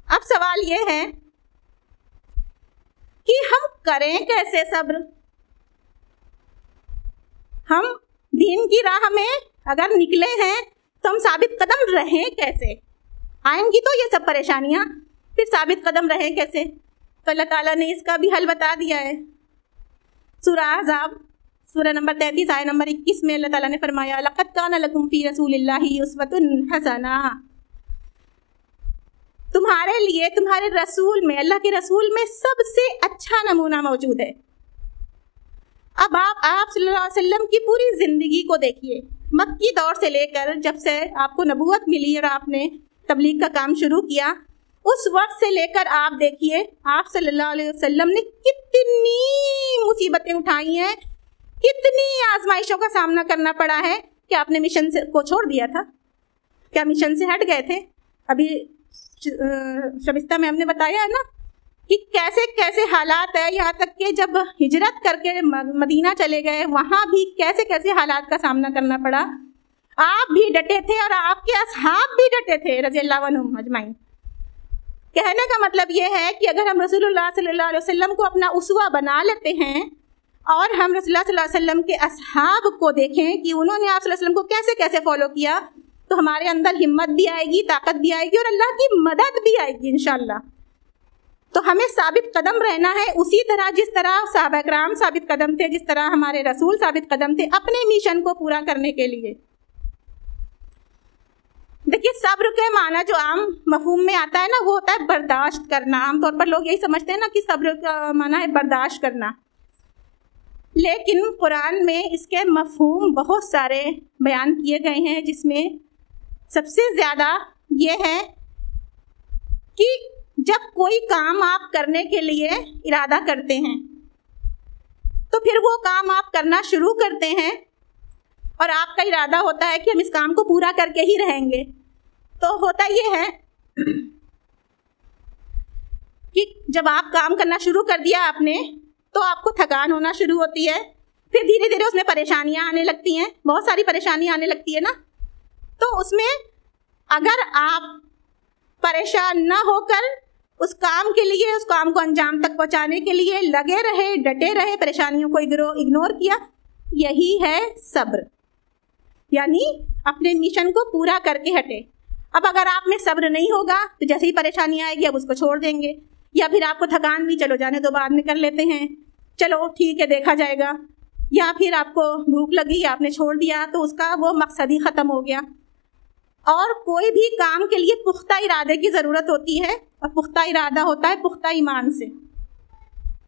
اب سوال یہ ہے کہ ہم کریں کیسے صبر؟ ہم دین کی راہ میں اگر نکلے ہیں تو ہم ثابت قدم رہیں کیسے؟ آئیں گی تو یہ سب پریشانیاں، پھر ثابت قدم رہیں کیسے؟ تو اللہ تعالیٰ نے اس کا بھی حل بتا دیا ہے. سورہ احزاب سورہ نمبر 33 آیت نمبر 21 میں اللہ تعالیٰ نے فرمایا لَقَدْ كَانَ لَكُمْ فِي رَسُولِ اللَّهِ أُسْوَةٌ حَسَنَةٌ، تمہارے لیے تمہارے رسول میں، اللہ کے رسول میں سب سے اچھا نمونہ موجود ہے. اب آپ صلی اللہ علیہ وسلم کی پوری زندگی کو دیکھیے، مکی دور سے لے کر جب سے آپ کو نبوت ملی اور آپ نے تبلیغ کا کام شروع کیا، اس وقت سے لے کر آپ دیکھیے آپ صلی اللہ علیہ وسلم نے کتنی مصیبتیں اٹھائی ہیں، کتنی آزمائشوں کا سامنا کرنا پڑا ہے کہ آپ نے مشن کو چھوڑ دیا تھا. کیا مشن سے ہٹ گئے تھے؟ ابھی شبستہ میں ہم نے بتایا ہے نا کہ کیسے کیسے حالات ہے، یہاں تک کہ جب ہجرت کر کے مدینہ چلے گئے وہاں بھی کیسے کیسے حالات کا سامنا کرنا پڑا. آپ بھی ڈٹے تھے اور آپ کے اصحاب بھی ڈٹے تھے رضی اللہ عنہم اجمعین. کہنے کا مطلب یہ ہے کہ اگر ہم رسول اللہ صلی اللہ علیہ وسلم کو اپنا اسوہ بنا لیتے ہیں اور ہم رسول اللہ صلی اللہ علیہ وسلم کے اصحاب کو دیکھیں کہ انہوں نے آپ صلی اللہ علیہ وسلم کو کیسے کیسے فالو کیا، تو ہمارے اندر ہمت بھی آئے گی، طاقت بھی آئے گی اور اللہ کی مدد بھی آئے گی انشاءاللہ۔ تو ہمیں ثابت قدم رہنا ہے، اسی طرح جس طرح صحابہ کرام ثابت قدم تھے، جس طرح ہمارے رسول ثابت قدم تھے اپنے مشن کو پورا کرنے کے لیے۔ دیکھیے صبر کے معنی جو عام مفہوم میں آتا ہے نا، وہ ہوتا ہے برداشت کرنا۔ عام طور پر لوگ یہی سمجھتے ہیں نا کہ صبر کا معنی ہے برداشت کرنا، لیکن قرآن میں اس کے مفہوم بہت سارے بیان کیے گئے ہیں، جس میں سب سے زیادہ یہ ہے کہ جب کوئی کام آپ کرنے کے لیے ارادہ کرتے ہیں تو پھر وہ کام آپ کرنا شروع کرتے ہیں اور آپ کا ارادہ ہوتا ہے کہ ہم اس کام کو پورا کر کے ہی رہیں گے، تو ہوتا یہ ہے کہ جب آپ کام کرنا شروع کر دیا آپ نے تو آپ کو تھکان ہونا شروع ہوتی ہے، پھر دھیرے دھیرے اس میں پریشانیاں آنے لگتی ہیں، بہت ساری پریشانیاں آنے لگتی ہے نا۔ تو اس میں اگر آپ پریشان نہ ہو کر اس کام کے لیے، اس کام کو انجام تک پہنچانے کے لیے لگے رہے، ڈٹے رہے، پریشانیوں کو اگنور کیا، یہی ہے صبر، یعنی اپنے مشن کو پورا کر کے ہٹے۔ اب اگر آپ میں صبر نہیں ہوگا تو جیسے ہی پریشانی آئے گی اب اس کو چھوڑ دیں گے، یا پھر آپ کو تھکان بھی چلو جانے دو بعد میں کر لیتے ہیں، چلو ٹھیک ہے دیکھا جائے گا، یا پھر آپ کو بھوک لگی آپ نے چھوڑ دیا تو اس کا وہ مقصد ہی ختم ہو گیا۔ اور کوئی بھی کام کے لیے پختہ ارادے کی ضرورت ہوتی ہے، اور پختہ ارادہ ہوتا ہے پختہ ایمان سے،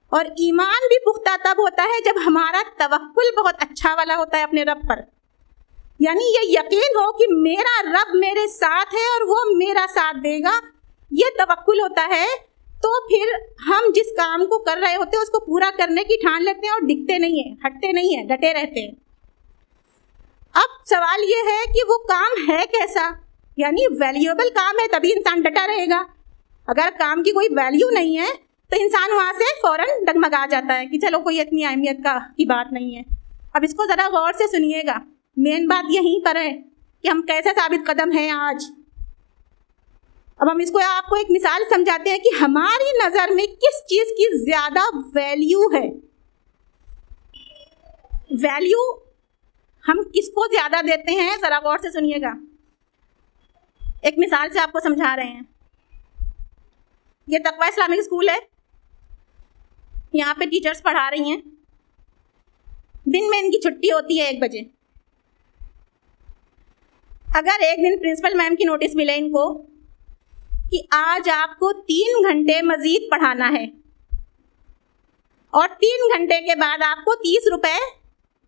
اور ایمان بھی پختہ تب ہوتا ہے جب ہمارا توکل بہت اچھا والا ہوتا ہے اپنے رب پر، یعنی یہ یقین ہو کہ میرا رب میرے ساتھ ہے اور وہ میرا ساتھ دے گا، یہ توکل ہوتا ہے۔ تو پھر ہم جس کام کو کر رہے ہوتے ہیں اس کو پورا کرنے کی ٹھان لیتے ہیں اور ڈگتے نہیں ہیں، ہٹتے نہیں ہیں، ڈٹے رہتے ہیں۔ اب سوال یہ ہے کہ وہ کام ہے کیسا، یعنی ویلیوبل کام ہے تبھی انسان ڈٹا رہے گا۔ اگر کام کی کوئی ویلیو نہیں ہے تو انسان وہاں سے فوراً ڈگمگا جاتا ہے کہ چلو کوئی اتنی اہمیت کی بات نہیں ہے۔ اب اس کو ذرا غور سے سنیے گا، مین بات یہیں پر ہے کہ ہم کیسے ثابت قدم ہیں آج۔ اب ہم اس کو آپ کو ایک مثال سمجھاتے ہیں کہ ہماری نظر میں کس چیز کی زیادہ ویلیو ہے۔ ویلیو ہم کس کو زیادہ دیتے ہیں، ذرا غور سے سنیے گا۔ ایک مثال سے آپ کو سمجھا رہے ہیں۔ یہ تقویٰ اسلامک اسکول ہے، یہاں پہ ٹیچرز پڑھا رہی ہیں، دن میں ان کی چھٹی ہوتی ہے 1 بجے۔ اگر ایک دن پرنسپل میم کی نوٹس ملے ان کو کہ آج آپ کو 3 گھنٹے مزید پڑھانا ہے اور 3 گھنٹے کے بعد آپ کو 30 روپے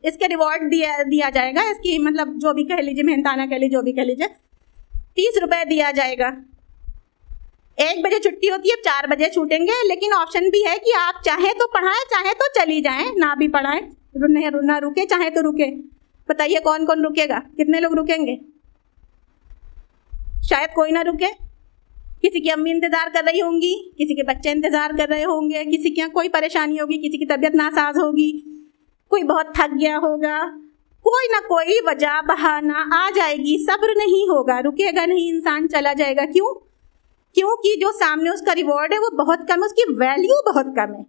اس کے ریوارڈ دیا جائے گا، اس کی مطلب جو بھی کہہ لیجیے، محنتانہ کہہ لیجیے، جو بھی کہہ لیجیے، 30 روپے دیا جائے گا۔ 1 بجے چھٹی ہوتی ہے، اب 4 بجے چھوٹیں گے، لیکن آپشن بھی ہے کہ آپ چاہیں تو پڑھائیں، چاہیں تو چلی جائیں، نہ بھی پڑھائیں، نہ رکے، چاہیں تو رکے۔ بتائیے کون کون رکے گا، کتنے لوگ رکیں گے؟ شاید کوئی نہ رکے، کسی کی امی انتظار کر رہی ہوں گی، کسی کے بچے انتظار کر رہے ہوں گے، کسی کے یہاں کوئی پریشانی ہوگی، کسی کی طبیعت ناساز ہوگی، کوئی بہت تھک گیا ہوگا، کوئی نہ کوئی وجہ بہانہ آ جائے گی، صبر نہیں ہوگا، رکے گا نہیں، انسان چلا جائے گا۔ کیونکہ جو سامنے اس کا ریوارڈ ہے وہ بہت کم ہے، اس کی ویلیو بہت کم ہے۔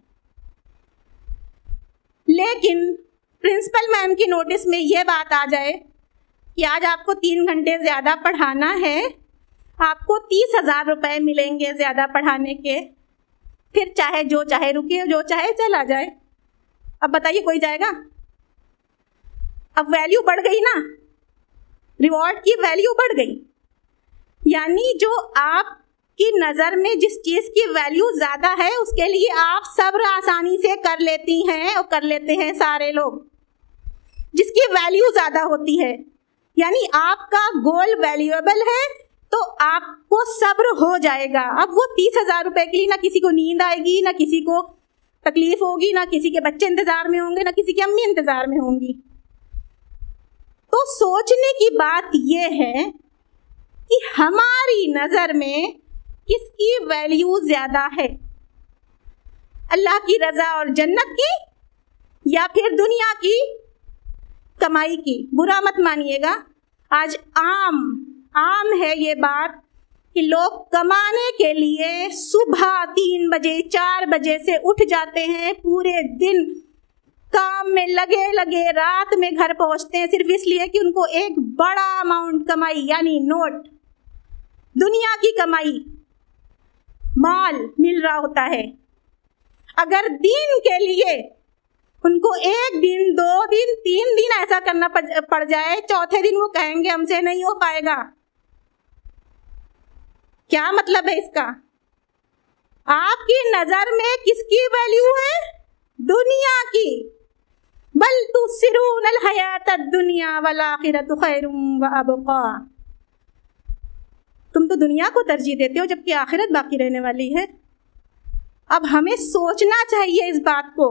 لیکن پرنسپل میم کی نوٹس میں یہ بات آ جائے کہ آج آپ کو 3 گھنٹے زیادہ پڑھانا ہے، آپ کو 30,000 روپے ملیں گے زیادہ پڑھانے کے، پھر چاہے جو چاہے رکے، جو چاہے چلا جائے۔ اب بتائیے کوئی جائے گا؟ اب ویلیو بڑھ گئی نا، ریوارڈ کی ویلیو بڑھ گئی، یعنی جو آپ کی نظر میں جس چیز کی ویلیو زیادہ ہے اس کے لیے آپ صبر آسانی سے کر لیتی ہیں اور کر لیتے ہیں سارے لوگ، جس کی ویلیو زیادہ ہوتی ہے، یعنی آپ کا گول ویلیوبل ہے تو آپ کو صبر ہو جائے گا۔ اب وہ 30,000 روپے کے لیے نہ کسی کو نیند آئے گی، نہ کسی کو تکلیف ہوگی، نہ کسی کے بچے انتظار میں ہوں گے، نہ کسی کی امی انتظار میں ہوں گی۔ تو سوچنے کی بات یہ ہے کہ ہماری نظر میں کس کی ویلیو زیادہ ہے، اللہ کی رضا اور جنت کی یا پھر دنیا کی کمائی کی؟ برا مت مانیے گا، آج عام ہے یہ بات کہ لوگ کمانے کے لیے صبح 3 بجے 4 بجے سے اٹھ جاتے ہیں، پورے دن کام میں لگے رات میں گھر پہنچتے ہیں، صرف اس لیے کہ ان کو ایک بڑا اماؤنٹ کمائی یعنی نوٹ، دنیا کی کمائی، مال مل رہا ہوتا ہے۔ اگر دین کے لیے ان کو 1 دن 2 دن 3 دن ایسا کرنا پڑ جائے، چوتھے دن وہ کہیں گے ہم سے نہیں ہو پائے گا۔ کیا مطلب ہے اس کا؟ آپ کی نظر میں کس کی ویلیو ہے؟ دنیا کی۔ بل تؤثرون الحیات الدنیا والآخرۃ خیر وابقا۔ تم تو دنیا کو ترجیح دیتے ہو جبکہ آخرت باقی رہنے والی ہے۔ اب ہمیں سوچنا چاہیے اس بات کو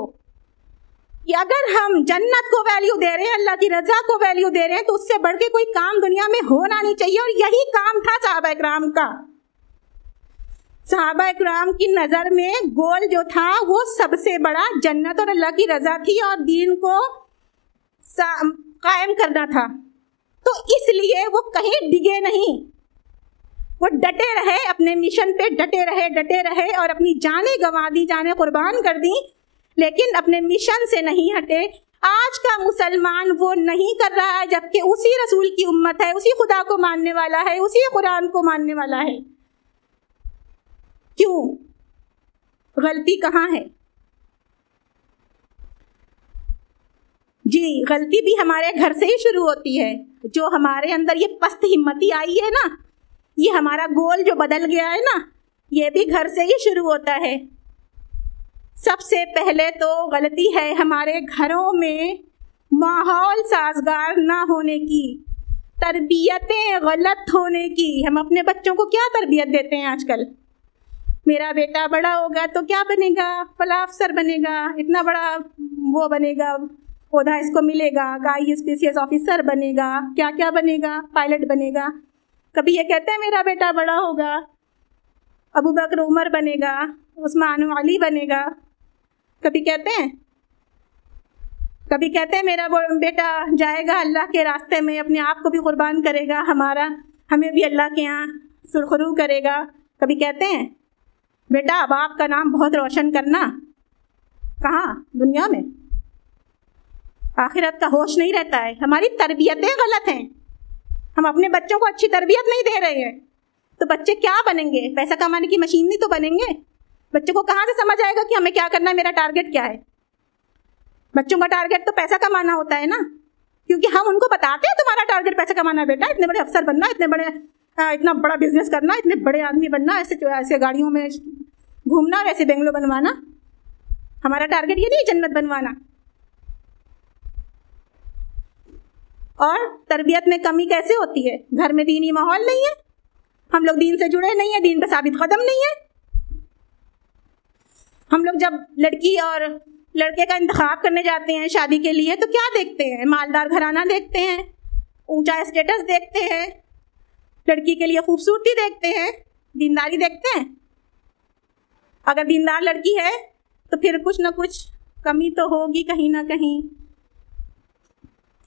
کہ اگر ہم جنت کو ویلیو دے رہے ہیں، اللہ کی رضا کو ویلیو دے رہے ہیں، تو اس سے بڑھ کے کوئی کام دنیا میں ہونا نہیں چاہیے۔ اور یہی کام تھا صحابہ کرام کا۔ صحابہ کرام کی نظر میں گول جو تھا وہ سب سے بڑا جنت اور اللہ کی رضا تھی اور دین کو قائم کرنا تھا۔ تو اس لیے وہ کہیں ڈگے نہیں، وہ ڈٹے رہے، اپنے مشن پہ ڈٹے رہے اور اپنی جانیں گنوا دی، جانیں قربان کر دی، لیکن اپنے مشن سے نہیں ہٹے۔ آج کا مسلمان وہ نہیں کر رہا ہے، جبکہ اسی رسول کی امت ہے، اسی خدا کو ماننے والا ہے، اسی قرآن کو ماننے والا ہے۔ کیوں؟ غلطی کہاں ہے؟ جی، غلطی بھی ہمارے گھر سے ہی شروع ہوتی ہے۔ جو ہمارے اندر یہ پست ہمتی آئی ہے نا، یہ ہمارا گول جو بدل گیا ہے نا، یہ بھی گھر سے ہی شروع ہوتا ہے۔ سب سے پہلے تو غلطی ہے ہمارے گھروں میں ماحول سازگار نہ ہونے کی، تربیتیں غلط ہونے کی۔ ہم اپنے بچوں کو کیا تربیت دیتے ہیں آج کل؟ میرا بیٹا بڑا ہوگا تو کیا بنے گا؟ فلاں افسر بنے گا، اتنا بڑا وہ بنے گا، عہدہ اس کو ملے گا، IAS آفیسر بنے گا، کیا کیا بنے گا، پائلٹ بنے گا۔ کبھی یہ کہتے ہیں میرا بیٹا بڑا ہوگا ابو بکر عمر بنے گا، عثمان علی بنے گا۔ کبھی کہتے ہیں میرا بیٹا جائے گا اللہ کے راستے میں، اپنے آپ کو بھی قربان کرے گا، ہمیں بھی اللہ کے ہاں سرخرو کرے گا۔ کبھی کہتے ہیں بیٹا اب آپ کا نام بہت روشن کرنا۔ کہاں؟ دنیا میں۔ آخرت کا ہوش نہیں رہتا ہے۔ ہماری تربیتیں غلط ہیں، ہم اپنے بچوں کو اچھی تربیت نہیں دے رہے ہیں، تو بچے کیا بنیں گے؟ پیسہ کمانے کی مشین نہیں تو بنیں گے۔ بچوں کو کہاں سے سمجھ آئے گا کہ ہمیں کیا کرنا ہے، میرا ٹارگٹ کیا ہے؟ بچوں کا ٹارگٹ تو پیسہ کمانا ہوتا ہے نا، کیونکہ ہم ان کو بتاتے ہیں تمہارا ٹارگٹ پیسہ کمانا بیٹا، اتنے بڑے افسر بننا، اتنا بڑا بزنس کرنا، اتنے بڑے آدمی بننا، ایسے گاڑیوں میں گھومنا، ویسے بنگلو بنوانا۔ ہمارا ٹارگٹ یہ نہیں جنت بنوانا۔ اور تربیت میں کمی کیسے ہوتی ہے؟ گھر میں دینی ماحول نہیں ہے، ہم لوگ دین سے جڑے نہیں ہیں، دین پہ ثابت قدم نہیں ہے۔ ہم لوگ جب لڑکی اور لڑکے کا انتخاب کرنے جاتے ہیں شادی کے لیے تو کیا دیکھتے ہیں؟ مالدار گھرانہ دیکھتے ہیں، اونچا اسٹیٹس دیکھتے ہیں، لڑکی کے لیے خوبصورتی دیکھتے ہیں، دینداری دیکھتے ہیں۔ اگر دیندار لڑکی ہے تو پھر کچھ نہ کچھ کمی تو ہوگی کہیں نہ کہیں۔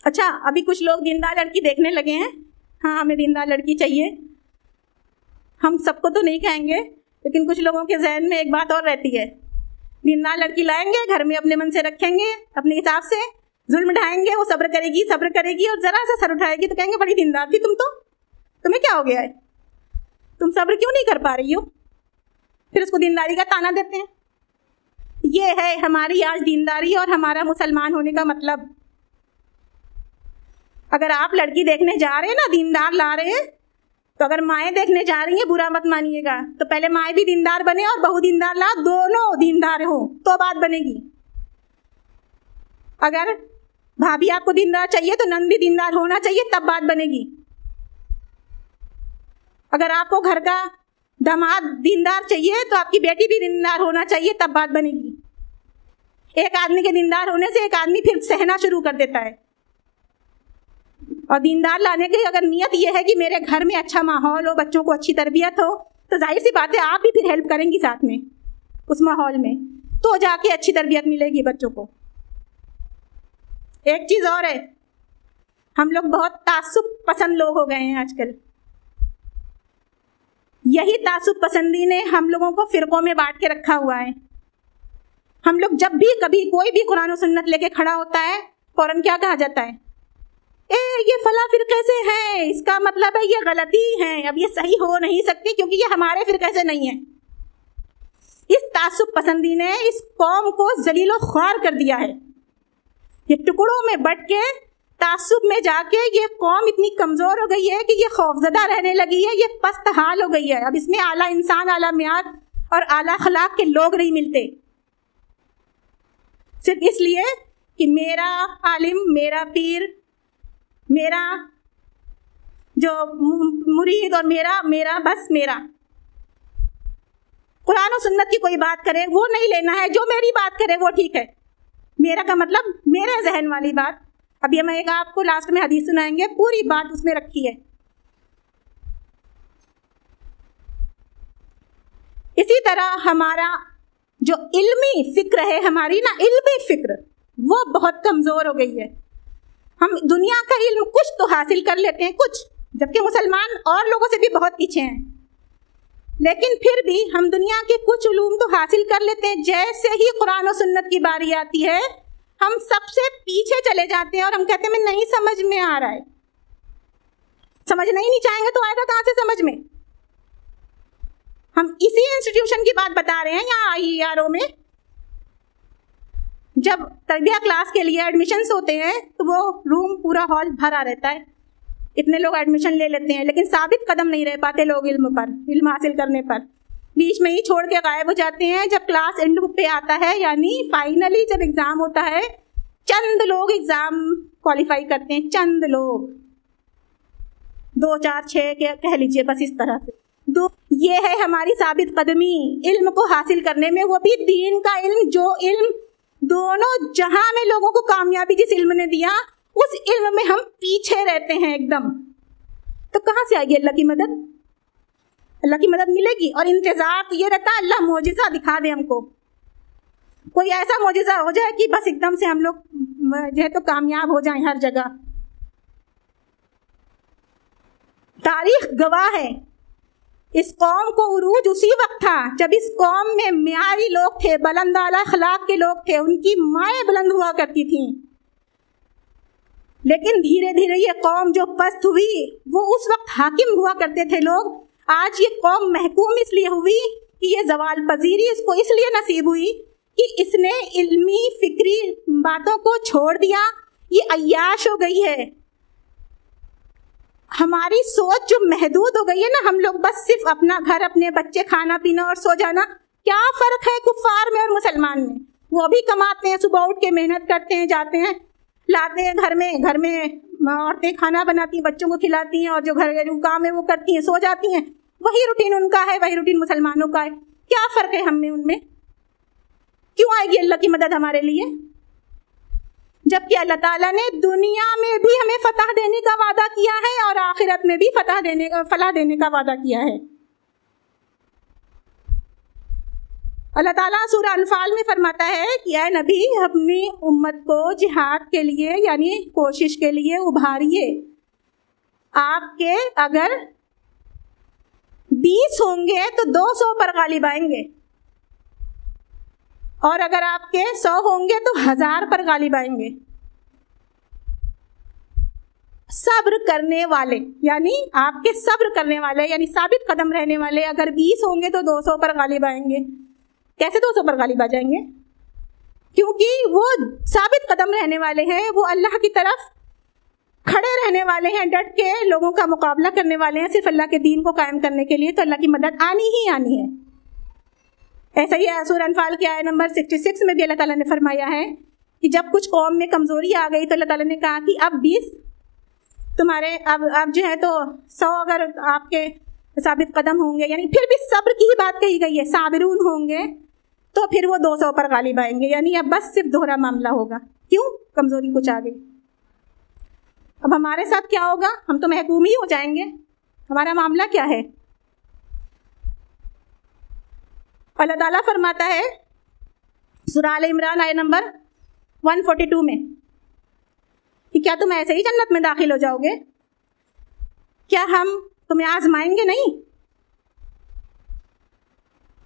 اچھا، ابھی کچھ لوگ دیندار لڑکی دیکھنے لگے ہیں، ہاں ہمیں دیندار لڑکی چاہیے۔ ہم سب کو تو نہیں کہیں گے، لیکن کچھ لوگوں کے ذہن میں ایک بات اور رہتی ہے، دیندار لڑکی لائیں گے، گھر میں اپنے من سے رکھیں گے، اپنے حساب سے ظلم ڈھائیں گے، وہ صبر کرے گی اور ذرا سا سر اٹھائے گی تو کہیں گے بڑی دیندار تھی تم، تو تمہیں کیا ہو گیا ہے، تم صبر کیوں نہیں کر پا رہی ہو؟ پھر اس کو دینداری کا تانا دیتے ہیں۔ یہ ہے ہماری آج دینداری اور ہمارا مسلمان ہونے کا مطلب۔ اگر آپ لڑکی دیکھنے جا رہے ہیں نا، دیندار لا رہے ہیں، تو اگر مائیں دیکھنے جا رہی ہیں برا مت مانیے گا، تو پہلے مائیں بھی دیندار بنے اور بہو دیندار لا، دونوں دیندار ہوں تو بات بنے گی۔ اگر بھابھی آپ کو دیندار چاہیے تو نند بھی دیندار ہونا چاہیے، تب بات بنے گی۔ اگر آپ کو گھر کا داماد دیندار چاہیے تو آپ کی بیٹی بھی دیندار ہونا چاہیے، تب بات بنے گی۔ ایک آدمی کے دیندار ہونے سے ایک آدمی پھر سہنا شروع کر دیتا ہے۔ اور دیندار لانے کی اگر نیت یہ ہے کہ میرے گھر میں اچھا ماحول ہو، بچوں کو اچھی تربیت ہو، تو ظاہر سی بات ہے آپ بھی پھر ہیلپ کریں گی ساتھ میں اس ماحول میں، تو جا کے اچھی تربیت ملے گی بچوں کو۔ ایک چیز اور ہے، ہم لوگ بہت تعصب پسند لوگ ہو گئے ہیں آج کل۔ یہی تعصب پسندی نے ہم لوگوں کو فرقوں میں بانٹ کے رکھا ہوا ہے. ہم لوگ جب بھی کبھی کوئی بھی قرآن و سنت لے کے کھڑا ہوتا ہے فوراً کیا کہا جاتا ہے؟ یہ فلاں فرقے سے ہے، اس کا مطلب ہے یہ غلطی ہے، اب یہ صحیح ہو نہیں سکتی کیونکہ یہ ہمارے فرقے سے نہیں ہے. اس تعصب پسندی نے اس قوم کو ذلیل و خوار کر دیا ہے. یہ ٹکڑوں میں بٹ کے تعصب میں جا کے یہ قوم اتنی کمزور ہو گئی ہے کہ یہ خوفزدہ رہنے لگی ہے، یہ پست حال ہو گئی ہے. اب اس میں اعلیٰ انسان، اعلیٰ معیار اور اعلیٰ اخلاق کے لوگ نہیں ملتے، صرف اس لیے کہ میرا عالم، میرا پیر، میرا جو مرید اور میرا بس میرا. قرآن و سنت کی کوئی بات کرے وہ نہیں لینا ہے، جو میری بات کرے وہ ٹھیک ہے. میرا کا مطلب میرے ذہن والی بات. ابھی ہم ایک آپ کو لاسٹ میں حدیث سنائیں گے، پوری بات اس میں رکھی ہے. اسی طرح ہمارا جو علمی فکر ہے، ہماری نا علمی فکر وہ بہت کمزور ہو گئی ہے. ہم دنیا کا علم کچھ تو حاصل کر لیتے ہیں، کچھ، جبکہ مسلمان اور لوگوں سے بھی بہت پیچھے ہیں، لیکن پھر بھی ہم دنیا کے کچھ علوم تو حاصل کر لیتے ہیں. جیسے ہی قرآن و سنت کی باری آتی ہے ہم سب سے پیچھے چلے جاتے ہیں اور ہم کہتے ہیں میں نہیں سمجھ میں آ رہا ہے. سمجھنا ہی نہیں چاہیں گے تو آئے گا کہاں سے سمجھ میں؟ ہم اسی انسٹیٹیوشن کی بات بتا رہے ہیں یہاں IERO میں. جب تربیہ کلاس کے لیے ایڈمیشنز ہوتے ہیں تو وہ روم پورا ہال بھرا رہتا ہے، اتنے لوگ ایڈمیشن لے لیتے ہیں، لیکن ثابت قدم نہیں رہ پاتے لوگ علم حاصل کرنے پر. بیچ میں ہی چھوڑ کے غائب ہو جاتے ہیں. جب کلاس اینڈ پہ آتا ہے، یعنی فائنلی جب ایگزام ہوتا ہے، چند لوگ ایگزام کوالیفائی کرتے ہیں، چند لوگ، 2 4 6 کہہ لیجیے، بس اس طرح سے. یہ ہے ہماری ثابت قدمی علم کو حاصل کرنے میں، وہ بھی دین کا علم، جو علم دونوں جہاں میں لوگوں کو کامیابی جس علم نے دیا، اس علم میں ہم پیچھے رہتے ہیں ایک دم. تو کہاں سے آئے گی اللہ کی مدد؟ اللہ کی مدد ملے گی. اور انتظار تو یہ رہتا ہے اللہ معجزہ دکھا دے ہم کو، کوئی ایسا معجزہ ہو جائے کہ بس ایک دم سے ہم لوگ جو ہے تو کامیاب ہو جائیں ہر جگہ. تاریخ گواہ ہے اس قوم کو عروج اسی وقت تھا جب اس قوم میں معیاری لوگ تھے، بلند اعلیٰ اخلاق کے لوگ تھے، ان کی مائیں بلند ہوا کرتی تھیں. لیکن دھیرے دھیرے یہ قوم جو پست ہوئی، وہ اس وقت حاکم ہوا کرتے تھے لوگ. آج یہ قوم محکوم اس لیے ہوئی کہ یہ زوال پذیری اس کو اس لیے نصیب ہوئی کہ اس نے علمی فکری باتوں کو چھوڑ دیا، یہ عیاش ہو گئی ہے. ہماری سوچ جو محدود ہو گئی ہے نا، ہم لوگ بس صرف اپنا گھر، اپنے بچے، کھانا پینا اور سو جانا. کیا فرق ہے کفار میں اور مسلمان میں؟ وہ بھی کماتے ہیں، صبح اٹھ کے محنت کرتے ہیں، جاتے ہیں، لاتے ہیں گھر میں عورتیں کھانا بناتی ہیں، بچوں کو کھلاتی ہیں، اور جو گھریلو کام ہے وہ کرتی ہیں، سو جاتی ہیں. وہی روٹین ان کا ہے، وہی روٹین مسلمانوں کا ہے. کیا فرق ہے ہم میں ان میں؟ کیوں آئے گی اللہ کی مدد ہمارے لیے؟ جبکہ اللہ تعالیٰ نے دنیا میں بھی ہمیں فتح دینے کا وعدہ کیا ہے اور آخرت میں بھی فلاح دینے کا وعدہ کیا ہے. اللہ تعالیٰ سورہ انفال میں فرماتا ہے کہ اے نبی، اپنی امت کو جہاد کے لیے یعنی کوشش کے لیے ابھاریے. آپ کے اگر 20 ہوں گے تو 200 پر غالب آئیں گے، اور اگر آپ کے 100 ہوں گے تو 1000 پر غالب آئیں گے. صبر کرنے والے یعنی آپ کے صبر کرنے والے یعنی ثابت قدم رہنے والے اگر 20 ہوں گے تو 200 پر غالب آئیں گے. کیسے 200 پر غالب آ جائیں گے؟ کیونکہ وہ ثابت قدم رہنے والے ہیں، وہ اللہ کی طرف کھڑے رہنے والے ہیں، ڈٹ کے لوگوں کا مقابلہ کرنے والے ہیں صرف اللہ کے دین کو قائم کرنے کے لیے. تو اللہ کی مدد آنی ہی آنی ہے. ایسا ہی سورہ انفال کی آیت نمبر 66 میں بھی اللہ تعالیٰ نے فرمایا ہے کہ جب کچھ قوم میں کمزوری آ گئی تو اللہ تعالیٰ نے کہا کہ اب 20 تمہارے اب جو ہے تو 100 اگر آپ کے ثابت قدم ہوں گے، یعنی پھر بھی صبر کی ہی بات کہی گئی ہے، صابرون ہوں گے تو پھر وہ 200 پر غالب آئیں گے. یعنی اب بس صرف دوہرا معاملہ ہوگا. کیوں؟ کمزوری کچھ آ گئی. اب ہمارے ساتھ کیا ہوگا؟ ہم تو محکوم ہی ہو جائیں گے. ہمارا معاملہ کیا ہے؟ اللہ تعالیٰ فرماتا ہے سورہ آل عمران آیت نمبر 142 میں کہ کیا تم ایسے ہی جنت میں داخل ہو جاؤ گے؟ کیا ہم تمہیں آزمائیں گے نہیں؟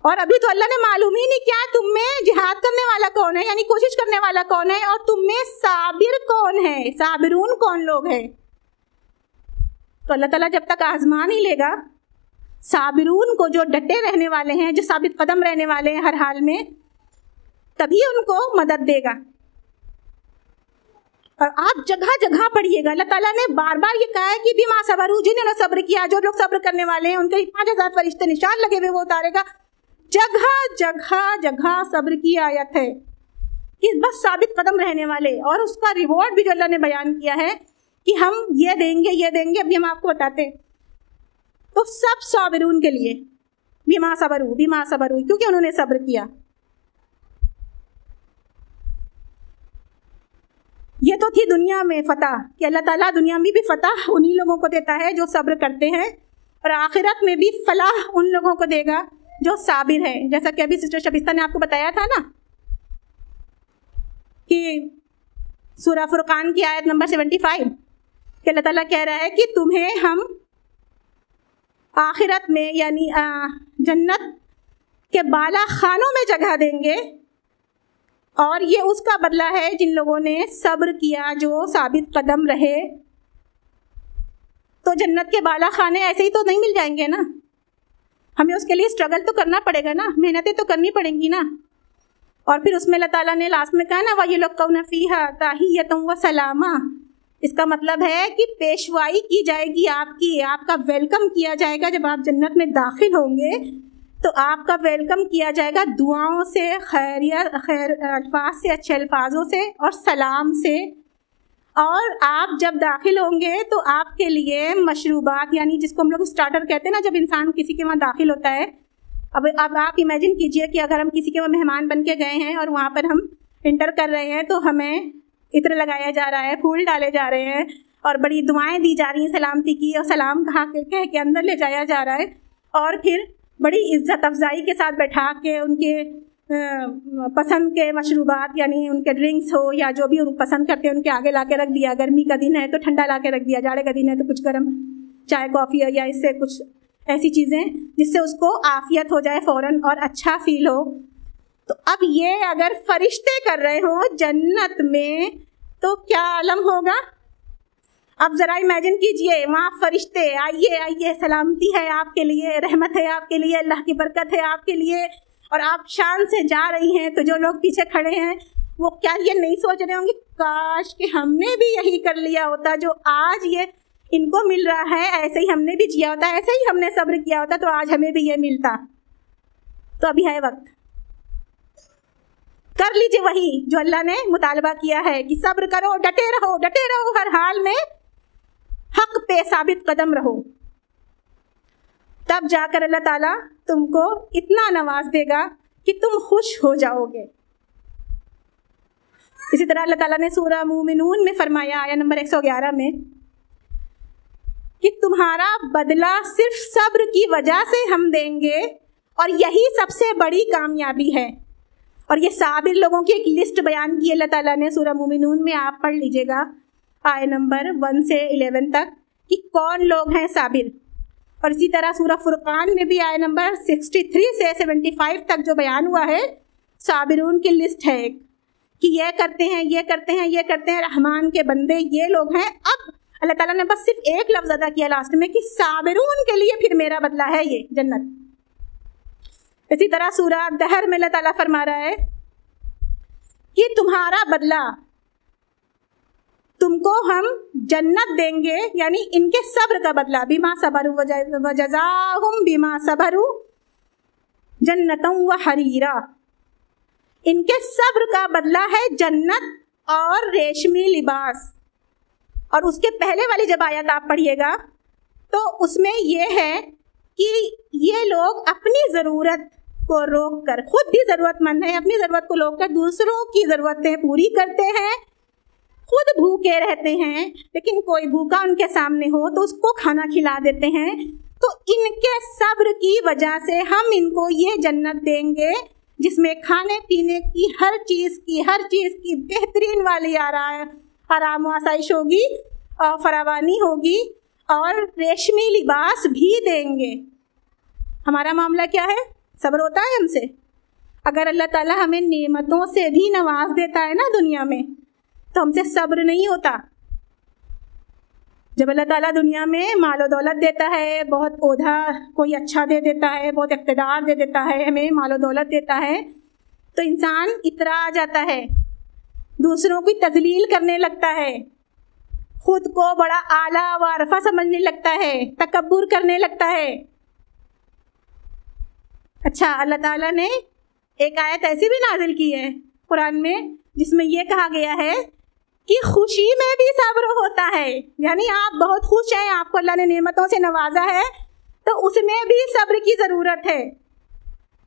اور ابھی تو اللہ نے معلوم ہی نہیں کیا تم میں جہاد کرنے والا کون ہے، یعنی کوشش کرنے والا کون ہے، اور تم میں صابر کون ہے، صابرون کون لوگ ہیں. تو اللہ تعالیٰ جب تک آزما نہیں لے گا صابرون کو، جو ڈٹے رہنے والے ہیں، جو ثابت قدم رہنے والے ہیں ہر حال میں، تبھی ان کو مدد دے گا. اور آپ جگہ جگہ پڑھیے گا، اللہ تعالیٰ نے بار بار یہ کہا ہے کہ بیما صبروا، جنہوں نے صبر کیا، جو لوگ صبر کرنے والے ہیں ان کے 5000 فرشتے نشان لگے ہوئے وہ اتارے گا. جگہ جگہ جگہ صبر کی آیت ہے کہ بس ثابت قدم رہنے والے، اور اس کا ریوارڈ بھی جو اللہ نے بیان کیا ہے کہ ہم یہ دیں گے یہ دیں گے، ابھی ہم آپ کو بتاتے ہیں. تو سب صابرون کے لیے بیما صبروا کیونکہ انہوں نے صبر کیا. یہ تو تھی دنیا میں فتح کہ اللہ تعالیٰ دنیا میں بھی فتح انہی لوگوں کو دیتا ہے جو صبر کرتے ہیں، اور آخرت میں بھی فلاح ان لوگوں کو دے گا جو صابر ہے. جیسا کہ ابھی سسٹر شبیستہ نے آپ کو بتایا تھا نا کہ سورہ فرقان کی آیت نمبر 75 کہ اللہ تعالیٰ کہہ رہا ہے کہ تمہیں ہم آخرت میں یعنی جنت کے بالا خانوں میں جگہ دیں گے، اور یہ اس کا بدلہ ہے جن لوگوں نے صبر کیا، جو ثابت قدم رہے. تو جنت کے بالا خانے ایسے ہی تو نہیں مل جائیں گے نا، ہمیں اس کے لیے اسٹرگل تو کرنا پڑے گا نا، محنتیں تو کرنی پڑیں گی نا. اور پھر اس میں اللہ تعالیٰ نے لاسٹ میں کہا نا وَيُلَقَّوْنَ فِيهَا تَحِيَّةً وَسَلَامًا، اس کا مطلب ہے کہ پیشوائی کی جائے گی آپ کا ویلکم کیا جائے گا. جب آپ جنت میں داخل ہوں گے تو آپ کا ویلکم کیا جائے گا دعاؤں سے، خیر الفاظ سے، اچھے الفاظوں سے اور سلام سے. اور آپ جب داخل ہوں گے تو آپ کے لیے مشروبات، یعنی جس کو ہم لوگ اسٹارٹر کہتے ہیں نا، جب انسان کسی کے وہاں داخل ہوتا ہے. اب آپ امیجن کیجئے کہ اگر ہم کسی کے وہاں مہمان بن کے گئے ہیں اور وہاں پر ہم انٹر کر رہے ہیں تو ہمیں عطر لگایا جا رہا ہے، پھول ڈالے جا رہے ہیں اور بڑی دعائیں دی جا رہی ہیں سلامتی کی، اور سلام کہہ کے اندر لے جایا جا رہا ہے، اور پھر بڑی عزت افزائی کے ساتھ بیٹھا کے ان کے پسند کے مشروبات، یعنی ان کے ڈرنکس ہو یا جو بھی ان پسند کرتے ہیں ان کے آگے لا کے رکھ دیا. گرمی کا دن ہے تو ٹھنڈا لا کے رکھ دیا، جاڑے کا دن ہے تو کچھ گرم چائے کافی یا اس سے کچھ ایسی چیزیں جس سے اس کو عافیت ہو جائے فوراً اور اچھا فیل ہو. تو اب یہ اگر فرشتے کر رہے ہوں جنت میں تو کیا عالم ہوگا. اب ذرا امیجن کیجئے وہاں فرشتے آئیے سلامتی ہے آپ کے لیے، رحمت ہے آپ کے لیے، اللہ کی برکت ہے آپ کے لیے، اور آپ شان سے جا رہی ہیں. تو جو لوگ پیچھے کھڑے ہیں وہ کیا یہ نہیں سوچ رہے ہوں گے کاش کہ ہم نے بھی یہی کر لیا ہوتا جو آج یہ ان کو مل رہا ہے، ایسے ہی ہم نے بھی جیا ہوتا، ایسے ہی ہم نے صبر کیا ہوتا تو آج ہمیں بھی یہ ملتا. تو ابھی ہے وقت، کر لیجئے وہی جو اللہ نے مطالبہ کیا ہے کہ صبر کرو، ڈٹے رہو ہر حال میں، حق پہ ثابت قدم رہو. تب جا کر اللہ تعالیٰ تم کو اتنا نواز دے گا کہ تم خوش ہو جاؤ گے. اسی طرح اللہ تعالیٰ نے سورہ مومنون میں فرمایا آیت نمبر 111 میں کہ تمہارا بدلہ صرف صبر کی وجہ سے ہم دیں گے، اور یہی سب سے بڑی کامیابی ہے. اور یہ صابر لوگوں کی ایک لسٹ بیان کی اللہ تعالیٰ نے سورہ مومنون میں، آپ پڑھ لیجئے گا آیت نمبر 1 سے 11 تک کہ کون لوگ ہیں صابر. اور اسی طرح سورہ فرقان میں بھی آیت نمبر 63 سے 75 تک جو بیان ہوا ہے صابرون کی لسٹ ہے کہ یہ کرتے ہیں رحمان کے بندے یہ لوگ ہیں. اب اللہ تعالیٰ نے بس صرف ایک لفظ ادا کیا لاسٹ میں کہ صابرون کے لیے پھر میرا بدلہ ہے یہ جنت. اسی طرح سورہ دہر میں اللہ تعالیٰ فرما رہا ہے کہ تمہارا بدلہ تم کو ہم جنت دیں گے، یعنی ان کے صبر کا بدلہ، بما صبروا وجزاہم بما صبروا جنتا وحریرا. ان کے صبر کا بدلہ ہے جنت اور ریشمی لباس. اور اس کے پہلے والی جب آیت آپ پڑھیے گا تو اس میں یہ ہے کہ یہ لوگ اپنی ضرورت کو روک کر، خود بھی ضرورت مند ہیں، اپنی ضرورت کو روک کر دوسروں کی ضرورتیں پوری کرتے ہیں. خود بھوکے رہتے ہیں لیکن کوئی بھوکا ان کے سامنے ہو تو اس کو کھانا کھلا دیتے ہیں. تو ان کے صبر کی وجہ سے ہم ان کو یہ جنت دیں گے جس میں کھانے پینے کی ہر چیز کی بہترین والی آرام و آسائش ہوگی اور فراوانی ہوگی، اور ریشمی لباس بھی دیں گے. ہمارا معاملہ کیا ہے؟ صبر ہوتا ہے ہم سے؟ اگر اللہ تعالیٰ ہمیں نعمتوں سے بھی نواز دیتا ہے نا دنیا میں تو ہم سے صبر نہیں ہوتا. جب اللہ تعالیٰ دنیا میں مال و دولت دیتا ہے, بہت عہدہ کوئی اچھا دے دیتا ہے, بہت اقتدار دے دیتا ہے, ہمیں مال و دولت دیتا ہے, تو انسان اترا آ جاتا ہے, دوسروں کی تذلیل کرنے لگتا ہے, خود کو بڑا اعلیٰ و عرفہ سمجھنے لگتا ہے, تکبر کرنے لگتا ہے. اچھا, اللہ تعالیٰ نے ایک آیت ایسی بھی نازل کی ہے قرآن میں جس میں یہ کہا گیا ہے کہ خوشی میں بھی صبر ہوتا ہے. یعنی آپ بہت خوش ہیں, آپ کو اللہ نے نعمتوں سے نوازا ہے, تو اس میں بھی صبر کی ضرورت ہے.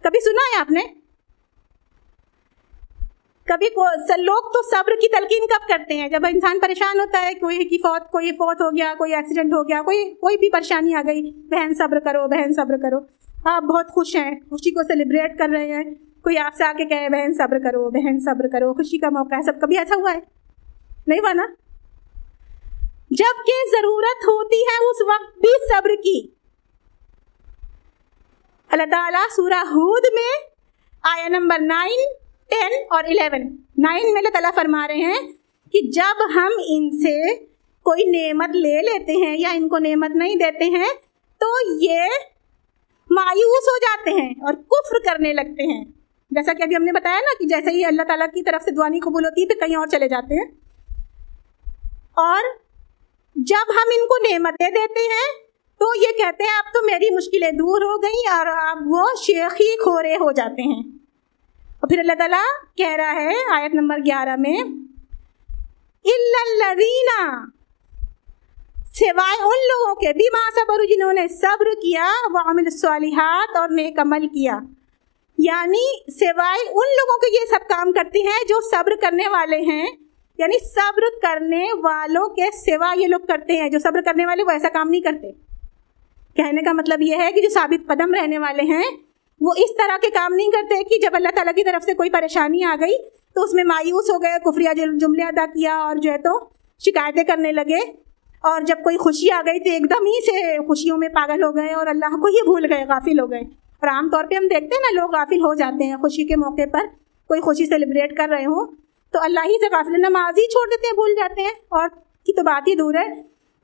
کبھی سنا ہے آپ نے؟ کبھی لوگ تو صبر کی تلقین کب کرتے ہیں؟ جب انسان پریشان ہوتا ہے, کوئی فوت ہو گیا, کوئی ایکسیڈنٹ ہو گیا, کوئی بھی پریشانی آ گئی, بہن صبر کرو, بہن صبر کرو. آپ بہت خوش ہیں, خوشی کو سیلیبریٹ کر رہے ہیں, کوئی آپ سے آ کے کہے بہن صبر کرو, بہن صبر کرو, خوشی کا موقع ہے. سب کبھی ایسا ہوا ہے؟ نہیں ہوا نا. جب کہ ضرورت ہوتی ہے اس وقت بھی صبر کی. اللہ تعالیٰ سورہ ہود میں آیا نمبر 9, 10 اور 11 میں اللہ تعالیٰ فرما رہے ہیں کہ جب ہم ان سے کوئی نعمت لے لیتے ہیں یا ان کو نعمت نہیں دیتے ہیں تو یہ مایوس ہو جاتے ہیں اور کفر کرنے لگتے ہیں. جیسا کہ ابھی ہم نے بتایا نا کہ جیسے ہی اللہ تعالیٰ کی طرف سے دعا نہیں قبول ہوتی ہے تو کہیں اور چلے جاتے ہیں. اور جب ہم ان کو نعمتیں دیتے ہیں تو یہ کہتے ہیں اب تو میری مشکلیں دور ہو گئیں, اور اب وہ شیخی کھورے ہو جاتے ہیں. اور پھر اللہ تعالیٰ کہہ رہا ہے آیت نمبر 11 میں, اِلَّا الَّذِينَ, سوائے ان لوگوں کے, بِمَا صَبَرُوا, جنہوں نے صبر کیا, وَعَمِلُوا الصَّالِحَاتِ, اور نیک عمل کیا. یعنی سوائے ان لوگوں کے یہ سب کام کرتے ہیں جو صبر کرنے والے ہیں. یعنی صبر کرنے والوں کے سوا یہ لوگ کرتے ہیں. جو صبر کرنے والے وہ ایسا کام نہیں کرتے. کہنے کا مطلب یہ ہے کہ جو ثابت قدم رہنے والے ہیں وہ اس طرح کے کام نہیں کرتے کہ جب اللہ تعالیٰ کی طرف سے کوئی پریشانی آ گئی تو اس میں مایوس ہو گئے, کفریہ جملے ادا کیا اور جو ہے تو شکایتیں کرنے لگے, اور جب کوئی خوشی آ گئی تو ایک دم ہی سے خوشیوں میں پاگل ہو گئے اور اللہ کو ہی بھول گئے, غافل ہو گئے. اور عام طور پہ ہم دیکھتے ہیں نا, لوگ غافل ہو جاتے ہیں خوشی کے موقع پر, کوئی خوشی سیلیبریٹ کر رہے ہوں تو اللہ ہی سے غافل, نماز ہی چھوڑ دیتے ہیں, بھول جاتے ہیں, اور کی تو بات ہی دور ہے.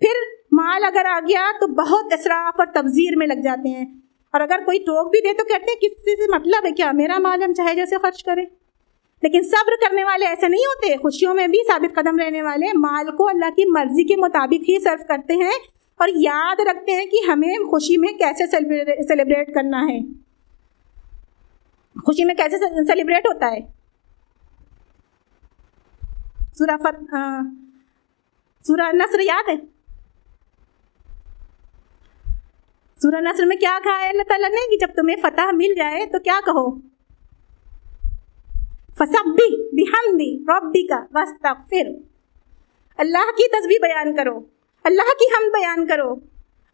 پھر مال اگر آ گیا تو بہت اسراف اور تبذیر میں لگ جاتے ہیں, اور اگر کوئی ٹوک بھی دے تو کہتے ہیں کس سے مطلب ہے کیا, میرا مال ہم چاہے جیسے خرچ کریں. لیکن صبر کرنے والے ایسے نہیں ہوتے. خوشیوں میں بھی ثابت قدم رہنے والے مال کو اللہ کی مرضی کے مطابق ہی صرف کرتے ہیں, اور یاد رکھتے ہیں کہ ہمیں خوشی میں کیسے سیلیبریٹ کرنا ہے. خوشی میں کیسے سیلیبریٹ ہوتا ہے؟ سورہ نصر یاد ہے؟ سورہ نصر میں کیا کہا ہے اللہ تعالیٰ نے کہ جب تمہیں فتح مل جائے تو کیا کہو؟ فَسَبِّحْ بِحَمْدِ رَبِّكَ وَاسْتَغْفِرْ. اللہ کی تسبیح بیان کرو, اللہ کی حمد بیان کرو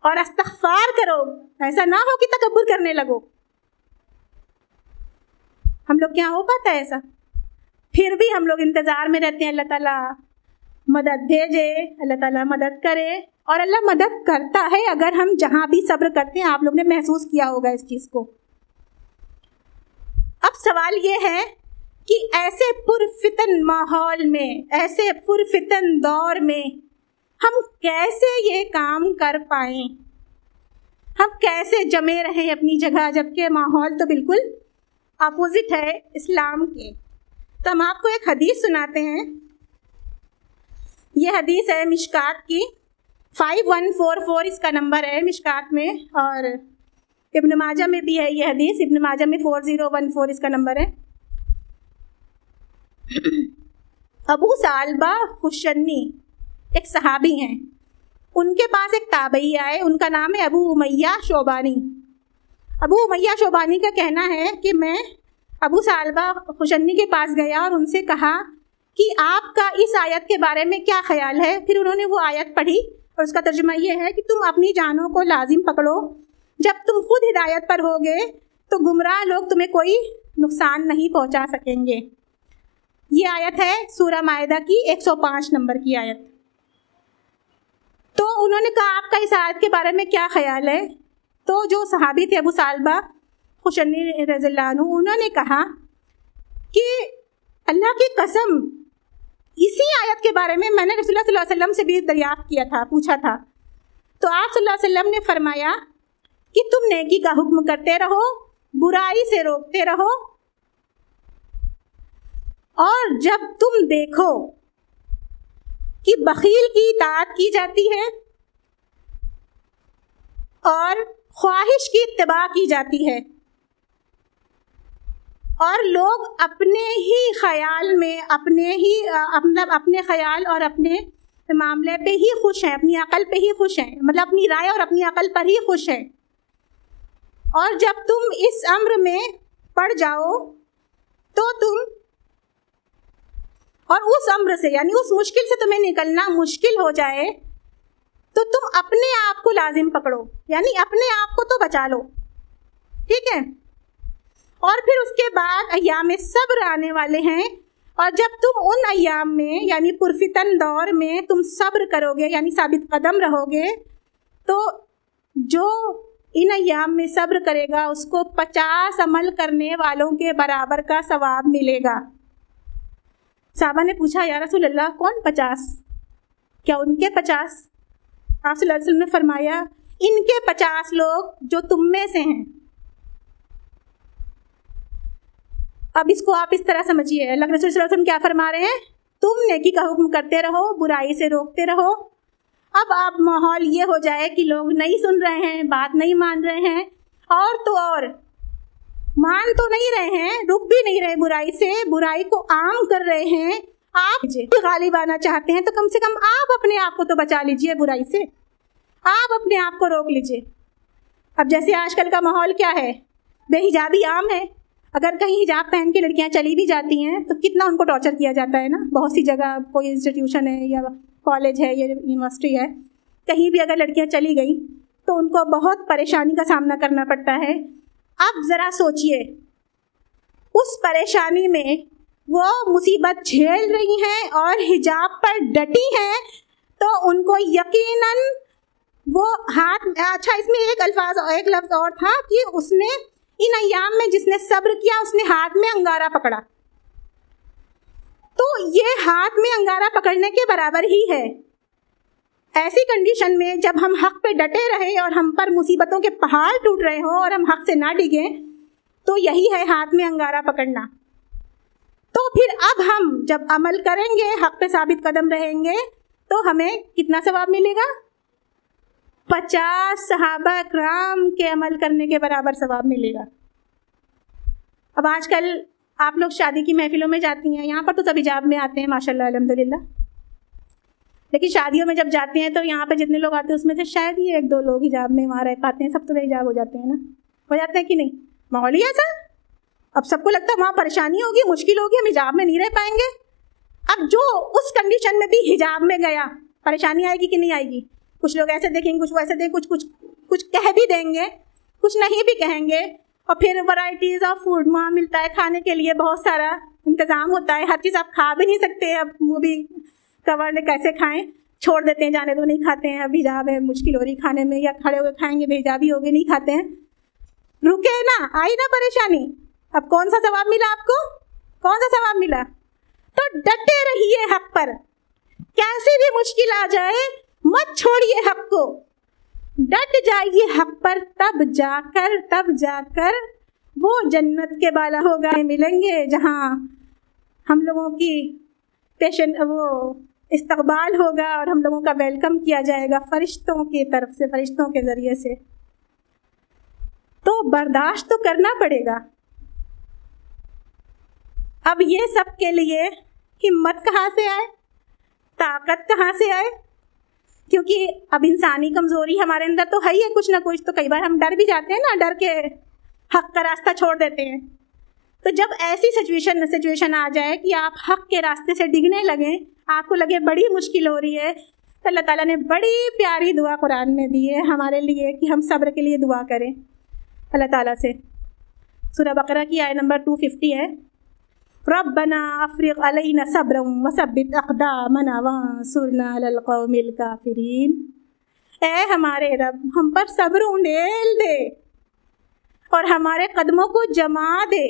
اور استغفار کرو. ایسا نہ ہو کہ تکبر کرنے لگو. ہم لوگ کیا ہو پاتا ہے ایسا؟ پھر بھی ہم لوگ انتظار میں رہتے ہیں اللہ تعالیٰ مدد بھیجے, اللہ تعالیٰ مدد کرے, اور اللہ مدد کرتا ہے اگر ہم جہاں بھی صبر کرتے ہیں. آپ لوگ نے محسوس کیا ہوگا اس چیز کو. اب سوال یہ ہے کہ ایسے پرفتن ماحول میں, ایسے پرفتن دور میں ہم کیسے یہ کام کر پائیں؟ ہم کیسے جمے رہیں اپنی جگہ جبکہ ماحول تو بالکل اپوزٹ ہے اسلام کے؟ تو ہم آپ کو ایک حدیث سناتے ہیں. یہ حدیث ہے مشکات کی 5144 اس کا نمبر ہے مشکات میں, اور ابن ماجہ میں بھی ہے یہ حدیث. ابن ماجہ میں 4014 اس کا نمبر ہے. ابو ثعلبہ خشنی ایک صحابی ہیں, ان کے پاس ایک تابعی آئے, ان کا نام ہے ابو امیہ شوبانی. ابو امیہ شوبانی کا کہنا ہے کہ میں ابو ثعلبہ خشنی کے پاس گیا اور ان سے کہا کہ آپ کا اس آیت کے بارے میں کیا خیال ہے؟ پھر انہوں نے وہ آیت پڑھی اور اس کا ترجمہ یہ ہے کہ تم اپنی جانوں کو لازم پکڑو, جب تم خود ہدایت پر ہوگے تو گمراہ لوگ تمہیں کوئی نقصان نہیں پہنچا سکیں گے. یہ آیت ہے سورہ مائدہ کی 105 نمبر کی آیت. تو انہوں نے کہا آپ کا اس آیت کے بارے میں کیا خیال ہے؟ تو جو صحابی تھے ابو ثعلبہ خوشنی رضی اللہ عنہ، انہوں نے کہا کہ اللہ کی قسم، اسی آیت کے بارے میں نے رسول اللہ صلی اللہ علیہ وسلم سے بھی دریافت کیا تھا، پوچھا تھا، تو آپ صلی اللہ علیہ وسلم نے فرمایا کہ تم نیکی کا حکم کرتے رہو، برائی سے روکتے رہو، اور جب تم دیکھو کہ بخیل کی اطاعت کی جاتی ہے اور خواہش کی اتباع کی جاتی ہے، اور لوگ اپنے ہی خیال میں اپنے خیال اور اپنے معاملے پہ ہی خوش ہیں، اپنی عقل پہ ہی خوش ہیں، مطلب اپنی رائے اور اپنی عقل پر ہی خوش ہیں، اور جب تم اس امر میں پڑ جاؤ تو تم، اور اس امر سے یعنی اس مشکل سے تمہیں نکلنا مشکل ہو جائے تو تم اپنے آپ کو لازم پکڑو، یعنی اپنے آپ کو تو بچا لو، ٹھیک ہے؟ اور پھر اس کے بعد ایام صبر آنے والے ہیں، اور جب تم ان ایام میں یعنی پرفتن دور میں تم صبر کرو گے، یعنی ثابت قدم رہو گے، تو جو ان ایام میں صبر کرے گا اس کو 50 عمل کرنے والوں کے برابر کا ثواب ملے گا۔ صحابہ نے پوچھا یا رسول اللہ کون 50؟ کیا ان کے 50؟ آپ صلی اللہ علیہ وسلم نے فرمایا ان کے 50 لوگ جو تم میں سے ہیں۔ اب اس کو آپ اس طرح سمجھیے، اللہ کے رسول صلی اللہ علیہ وسلم کیا فرما رہے ہیں؟ تم نیکی کا حکم کرتے رہو، برائی سے روکتے رہو۔ اب ماحول یہ ہو جائے کہ لوگ نہیں سن رہے ہیں، بات نہیں مان رہے ہیں، اور تو اور مان تو نہیں رہے ہیں، رک بھی نہیں رہے برائی سے، برائی کو عام کر رہے ہیں، آپ غالب آنا چاہتے ہیں تو کم سے کم آپ اپنے آپ کو تو بچا لیجئے برائی سے، آپ اپنے آپ کو روک لیجئے۔ اب جیسے آج کل کا ماحول کیا ہے، بے حجابی عام ہے، اگر کہیں حجاب پہن کے لڑکیاں چلی بھی جاتی ہیں تو کتنا ان کو ٹارچر کیا جاتا ہے نا، بہت سی جگہ کوئی انسٹیٹیوشن ہے یا کالج ہے یا یونیورسٹی ہے، کہیں بھی اگر لڑکیاں چلی گئیں تو ان کو بہت پریشانی کا سامنا کرنا پڑتا ہے۔ اب ذرا سوچئے اس پریشانی میں وہ مصیبت جھیل رہی ہیں اور حجاب پر ڈٹی ہیں تو ان کو یقیناً وہ ہاتھ، اچھا اس میں ایک لفظ اور تھا کہ اس نے ان ایام میں جس نے صبر کیا اس نے ہاتھ میں انگارہ پکڑا، تو یہ ہاتھ میں انگارہ پکڑنے کے برابر ہی ہے۔ ایسی کنڈیشن میں جب ہم حق پہ ڈٹے رہے اور ہم پر مصیبتوں کے پہاڑ ٹوٹ رہے ہوں اور ہم حق سے نہ ڈگیں تو یہی ہے ہاتھ میں انگارہ پکڑنا۔ تو پھر اب ہم جب عمل کریں گے، حق پہ ثابت قدم رہیں گے تو ہمیں کتنا ثواب ملے گا؟ 50 صحابہ اکرام کے عمل کرنے کے برابر ثواب ملے گا۔ اب آج کل آپ لوگ شادی کی محفلوں میں جاتی ہیں، یہاں پر تو سب حجاب میں آتے ہیں ماشاءاللہ الحمدللہ، لیکن شادیوں میں جب جاتے ہیں تو یہاں پہ جتنے لوگ آتے ہیں اس میں سے شاید ہی 1-2 لوگ حجاب میں وہاں رہ پاتے ہیں، سب تو حجاب ہو جاتے ہیں نا، ہو جاتے ہیں کہ نہیں؟ ماحول ہی ایسا، اب سب کو لگتا ہے وہاں پریشانی ہوگی، مشکل ہوگی، ہم حجاب میں نہیں رہ پائیں گے۔ اب جو اس کنڈیشن میں بھی حجاب میں گیا، پریشانی آئے گی کہ نہیں آئے گی؟ کچھ لوگ ایسے دیکھیں گے، کچھ ویسے دیکھیں، کچھ کہہ بھی دیں گے، کچھ نہیں بھی کہیں گے، اور پھر ورائٹیز آف فوڈ وہاں ملتا ہے، کھانے کے لیے بہت سارا انتظام ہوتا ہے، ہر چیز آپ کھا بھی نہیں سکتے، اب وہ بھی کورڈ کیسے کھائیں، چھوڑ دیتے ہیں، جانے دو نہیں کھاتے ہیں، اب حجاب ہے، مشکل ہو رہی کھانے میں، یا کھڑے ہوئے کھائیں گے بے حجابی ہوگے نہیں کھاتے ہیں، رکے نا، آئی نا پریشانی۔ اب کون سا ثواب ملا آپ کو؟ کون سا ثواب ملا؟ تو ڈٹے رہیے حق پر، کیسے بھی مشکل آ جائے مت چھوڑیے حق کو، ڈٹ جائیے حق پر، تب جا کر وہ جنت کے بالا ہوگا ملیں گے جہاں ہم لوگوں کی وہ استقبال ہوگا اور ہم لوگوں کا ویلکم کیا جائے گا فرشتوں کی طرف سے، فرشتوں کے ذریعے سے۔ تو برداشت تو کرنا پڑے گا۔ اب یہ سب کے لیے ہمت کہاں سے آئے، طاقت کہاں سے آئے؟ کیونکہ اب انسانی کمزوری ہمارے اندر تو ہے ہی ہے کچھ نہ کچھ، تو کئی بار ہم ڈر بھی جاتے ہیں نا، ڈر کے حق کا راستہ چھوڑ دیتے ہیں۔ تو جب ایسی سچویشن آ جائے کہ آپ حق کے راستے سے ڈگنے لگیں، آپ کو لگے بڑی مشکل ہو رہی ہے، تو اللہ تعالیٰ نے بڑی پیاری دعا قرآن میں دی ہے ہمارے لیے کہ ہم صبر کے لیے دعا کریں اللہ تعالیٰ سے۔ سورہ بقرہ کی آیت نمبر 250 ہے، ربنا افرغ علینا صبرا وثبت اقدامنا وانصرنا علی القوم الکافرین۔ اے ہمارے رب، ہم پر صبر انڈیل دے اور ہمارے قدموں کو جما دے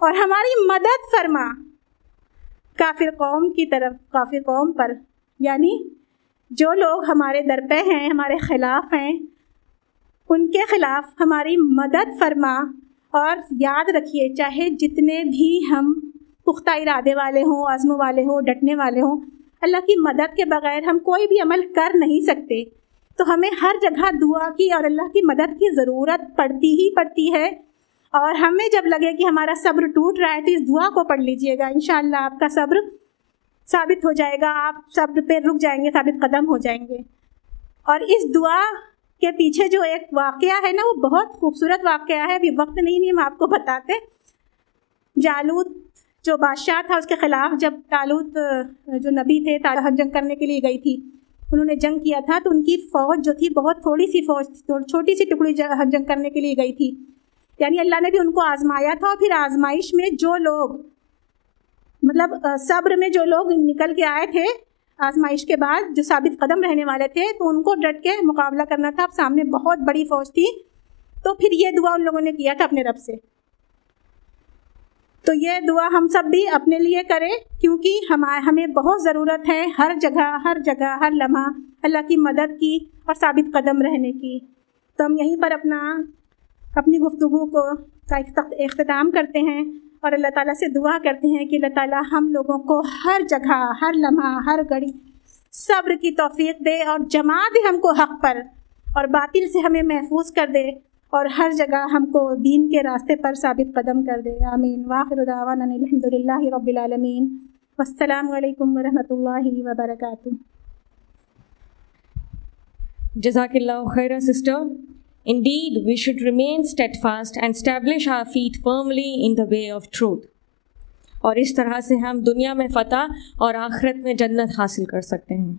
اور ہماری مدد فرما کافر قوم پر، یعنی جو لوگ ہمارے در پہ ہیں، ہمارے خلاف ہیں، ان کے خلاف ہماری مدد فرما۔ اور یاد رکھیے چاہے جتنے بھی ہم پختہ ارادے والے ہوں، عزم والے ہوں، ڈٹنے والے ہوں، اللہ کی مدد کے بغیر ہم کوئی بھی عمل کر نہیں سکتے۔ تو ہمیں ہر جگہ دعا کی اور اللہ کی مدد کی ضرورت پڑتی ہے۔ اور ہمیں جب لگے کہ ہمارا صبر ٹوٹ رہا ہے تو اس دعا کو پڑھ لیجئے گا، انشاءاللہ آپ کا صبر ثابت ہو جائے گا، آپ صبر پہ رک جائیں گے، ثابت قدم ہو جائیں گے۔ اور اس دعا کے پیچھے جو ایک واقعہ ہے نا، وہ بہت خوبصورت واقعہ ہے، ابھی وقت نہیں ہم آپ کو بتاتے۔ جالوت جو بادشاہ تھا، اس کے خلاف جب طالوت جو نبی تھے جنگ کرنے کے لیے گئی تھی، انہوں نے جنگ کیا تھا، تو ان کی فوج جو تھی بہت تھوڑی سی فوج، چھوٹی سی ٹکڑی جنگ کرنے کے لیے گئی تھی، یعنی اللہ نے بھی ان کو آزمایا تھا۔ اور پھر آزمائش میں جو لوگ مطلب صبر میں جو لوگ نکل کے آئے تھے آزمائش کے بعد، جو ثابت قدم رہنے والے تھے، تو ان کو ڈٹ کے مقابلہ کرنا تھا۔ اب سامنے بہت بڑی فوج تھی، تو پھر یہ دعا ان لوگوں نے کیا تھا اپنے رب سے۔ تو یہ دعا ہم سب بھی اپنے لیے کریں، کیونکہ ہمیں بہت ضرورت ہے ہر جگہ ہر لمحہ اللہ کی مدد کی اور ثابت قدم رہنے کی۔ تو ہم یہیں پر اپنی گفتگو کو اختتام کرتے ہیں اور اللہ تعالیٰ سے دعا کرتے ہیں کہ اللہ تعالیٰ ہم لوگوں کو ہر جگہ ہر لمحہ ہر گھڑی صبر کی توفیق دے اور جما دے ہم کو حق پر، اور باطل سے ہمیں محفوظ کر دے، اور ہر جگہ ہم کو دین کے راستے پر ثابت قدم کر دے۔ آمین۔ وآخر دعوانا الحمد للہ رب العالمین، والسلام علیکم ورحمۃ اللہ وبرکاتہ۔ جزاک اللہ خیرہ sister. Indeed, we should remain steadfast and establish our feet firmly in the way of truth. اور اس طرح سے ہم دنیا میں فتح اور آخرت میں جنت حاصل کر سکتے ہیں۔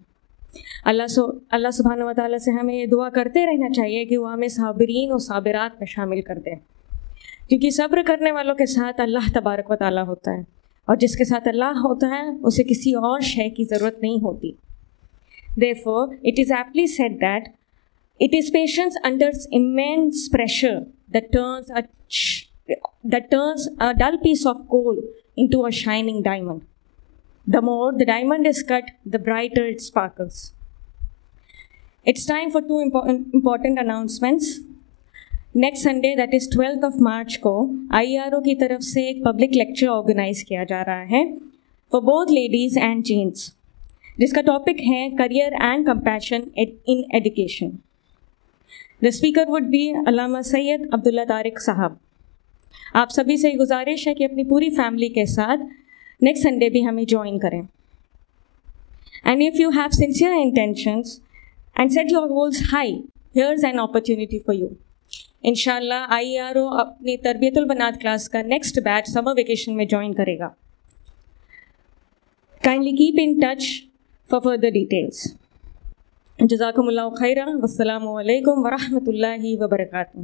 اللہ سبحانہ و تعالیٰ سے ہمیں یہ دعا کرتے رہنا چاہیے کہ وہ ہمیں صابرین و صابرات میں شامل کر دیں، کیونکہ صبر کرنے والوں کے ساتھ اللہ تبارک و تعالیٰ ہوتا ہے، اور جس کے ساتھ اللہ ہوتا ہے اسے کسی اور شے کی ضرورت نہیں ہوتی۔ Therefore, it is aptly said that it is patience under immense pressure that turns a dull piece of coal into a shining diamond. The more the diamond is cut, the brighter it sparkles. It's time for two important announcements. Next Sunday, that is 12th of March کو IERO کی طرف سے ایک public lecture organise کیا جا رہا ہے for both ladies and gents، جس کا ٹاپک ہے career and compassion in education. The speaker would be علامہ سید عبداللہ طارق صاحب۔ آپ سبھی سے گزارش ہے کہ اپنی پوری فیملی کے ساتھ نیکسٹ سنڈے بھی ہمیں جوائن کریں۔ And if you have sincere intentions and set your goals high, here's an opportunity for you. انشاءاللہ IERO اپنی تربیت البنات کلاس کا نیکسٹ بیچ سمر ویکیشن میں جوائن کرے گا۔ Kindly keep in touch for further details. جزاکم اللہ خیرا، والسلام علیکم ورحمۃ اللہ وبرکاتہ۔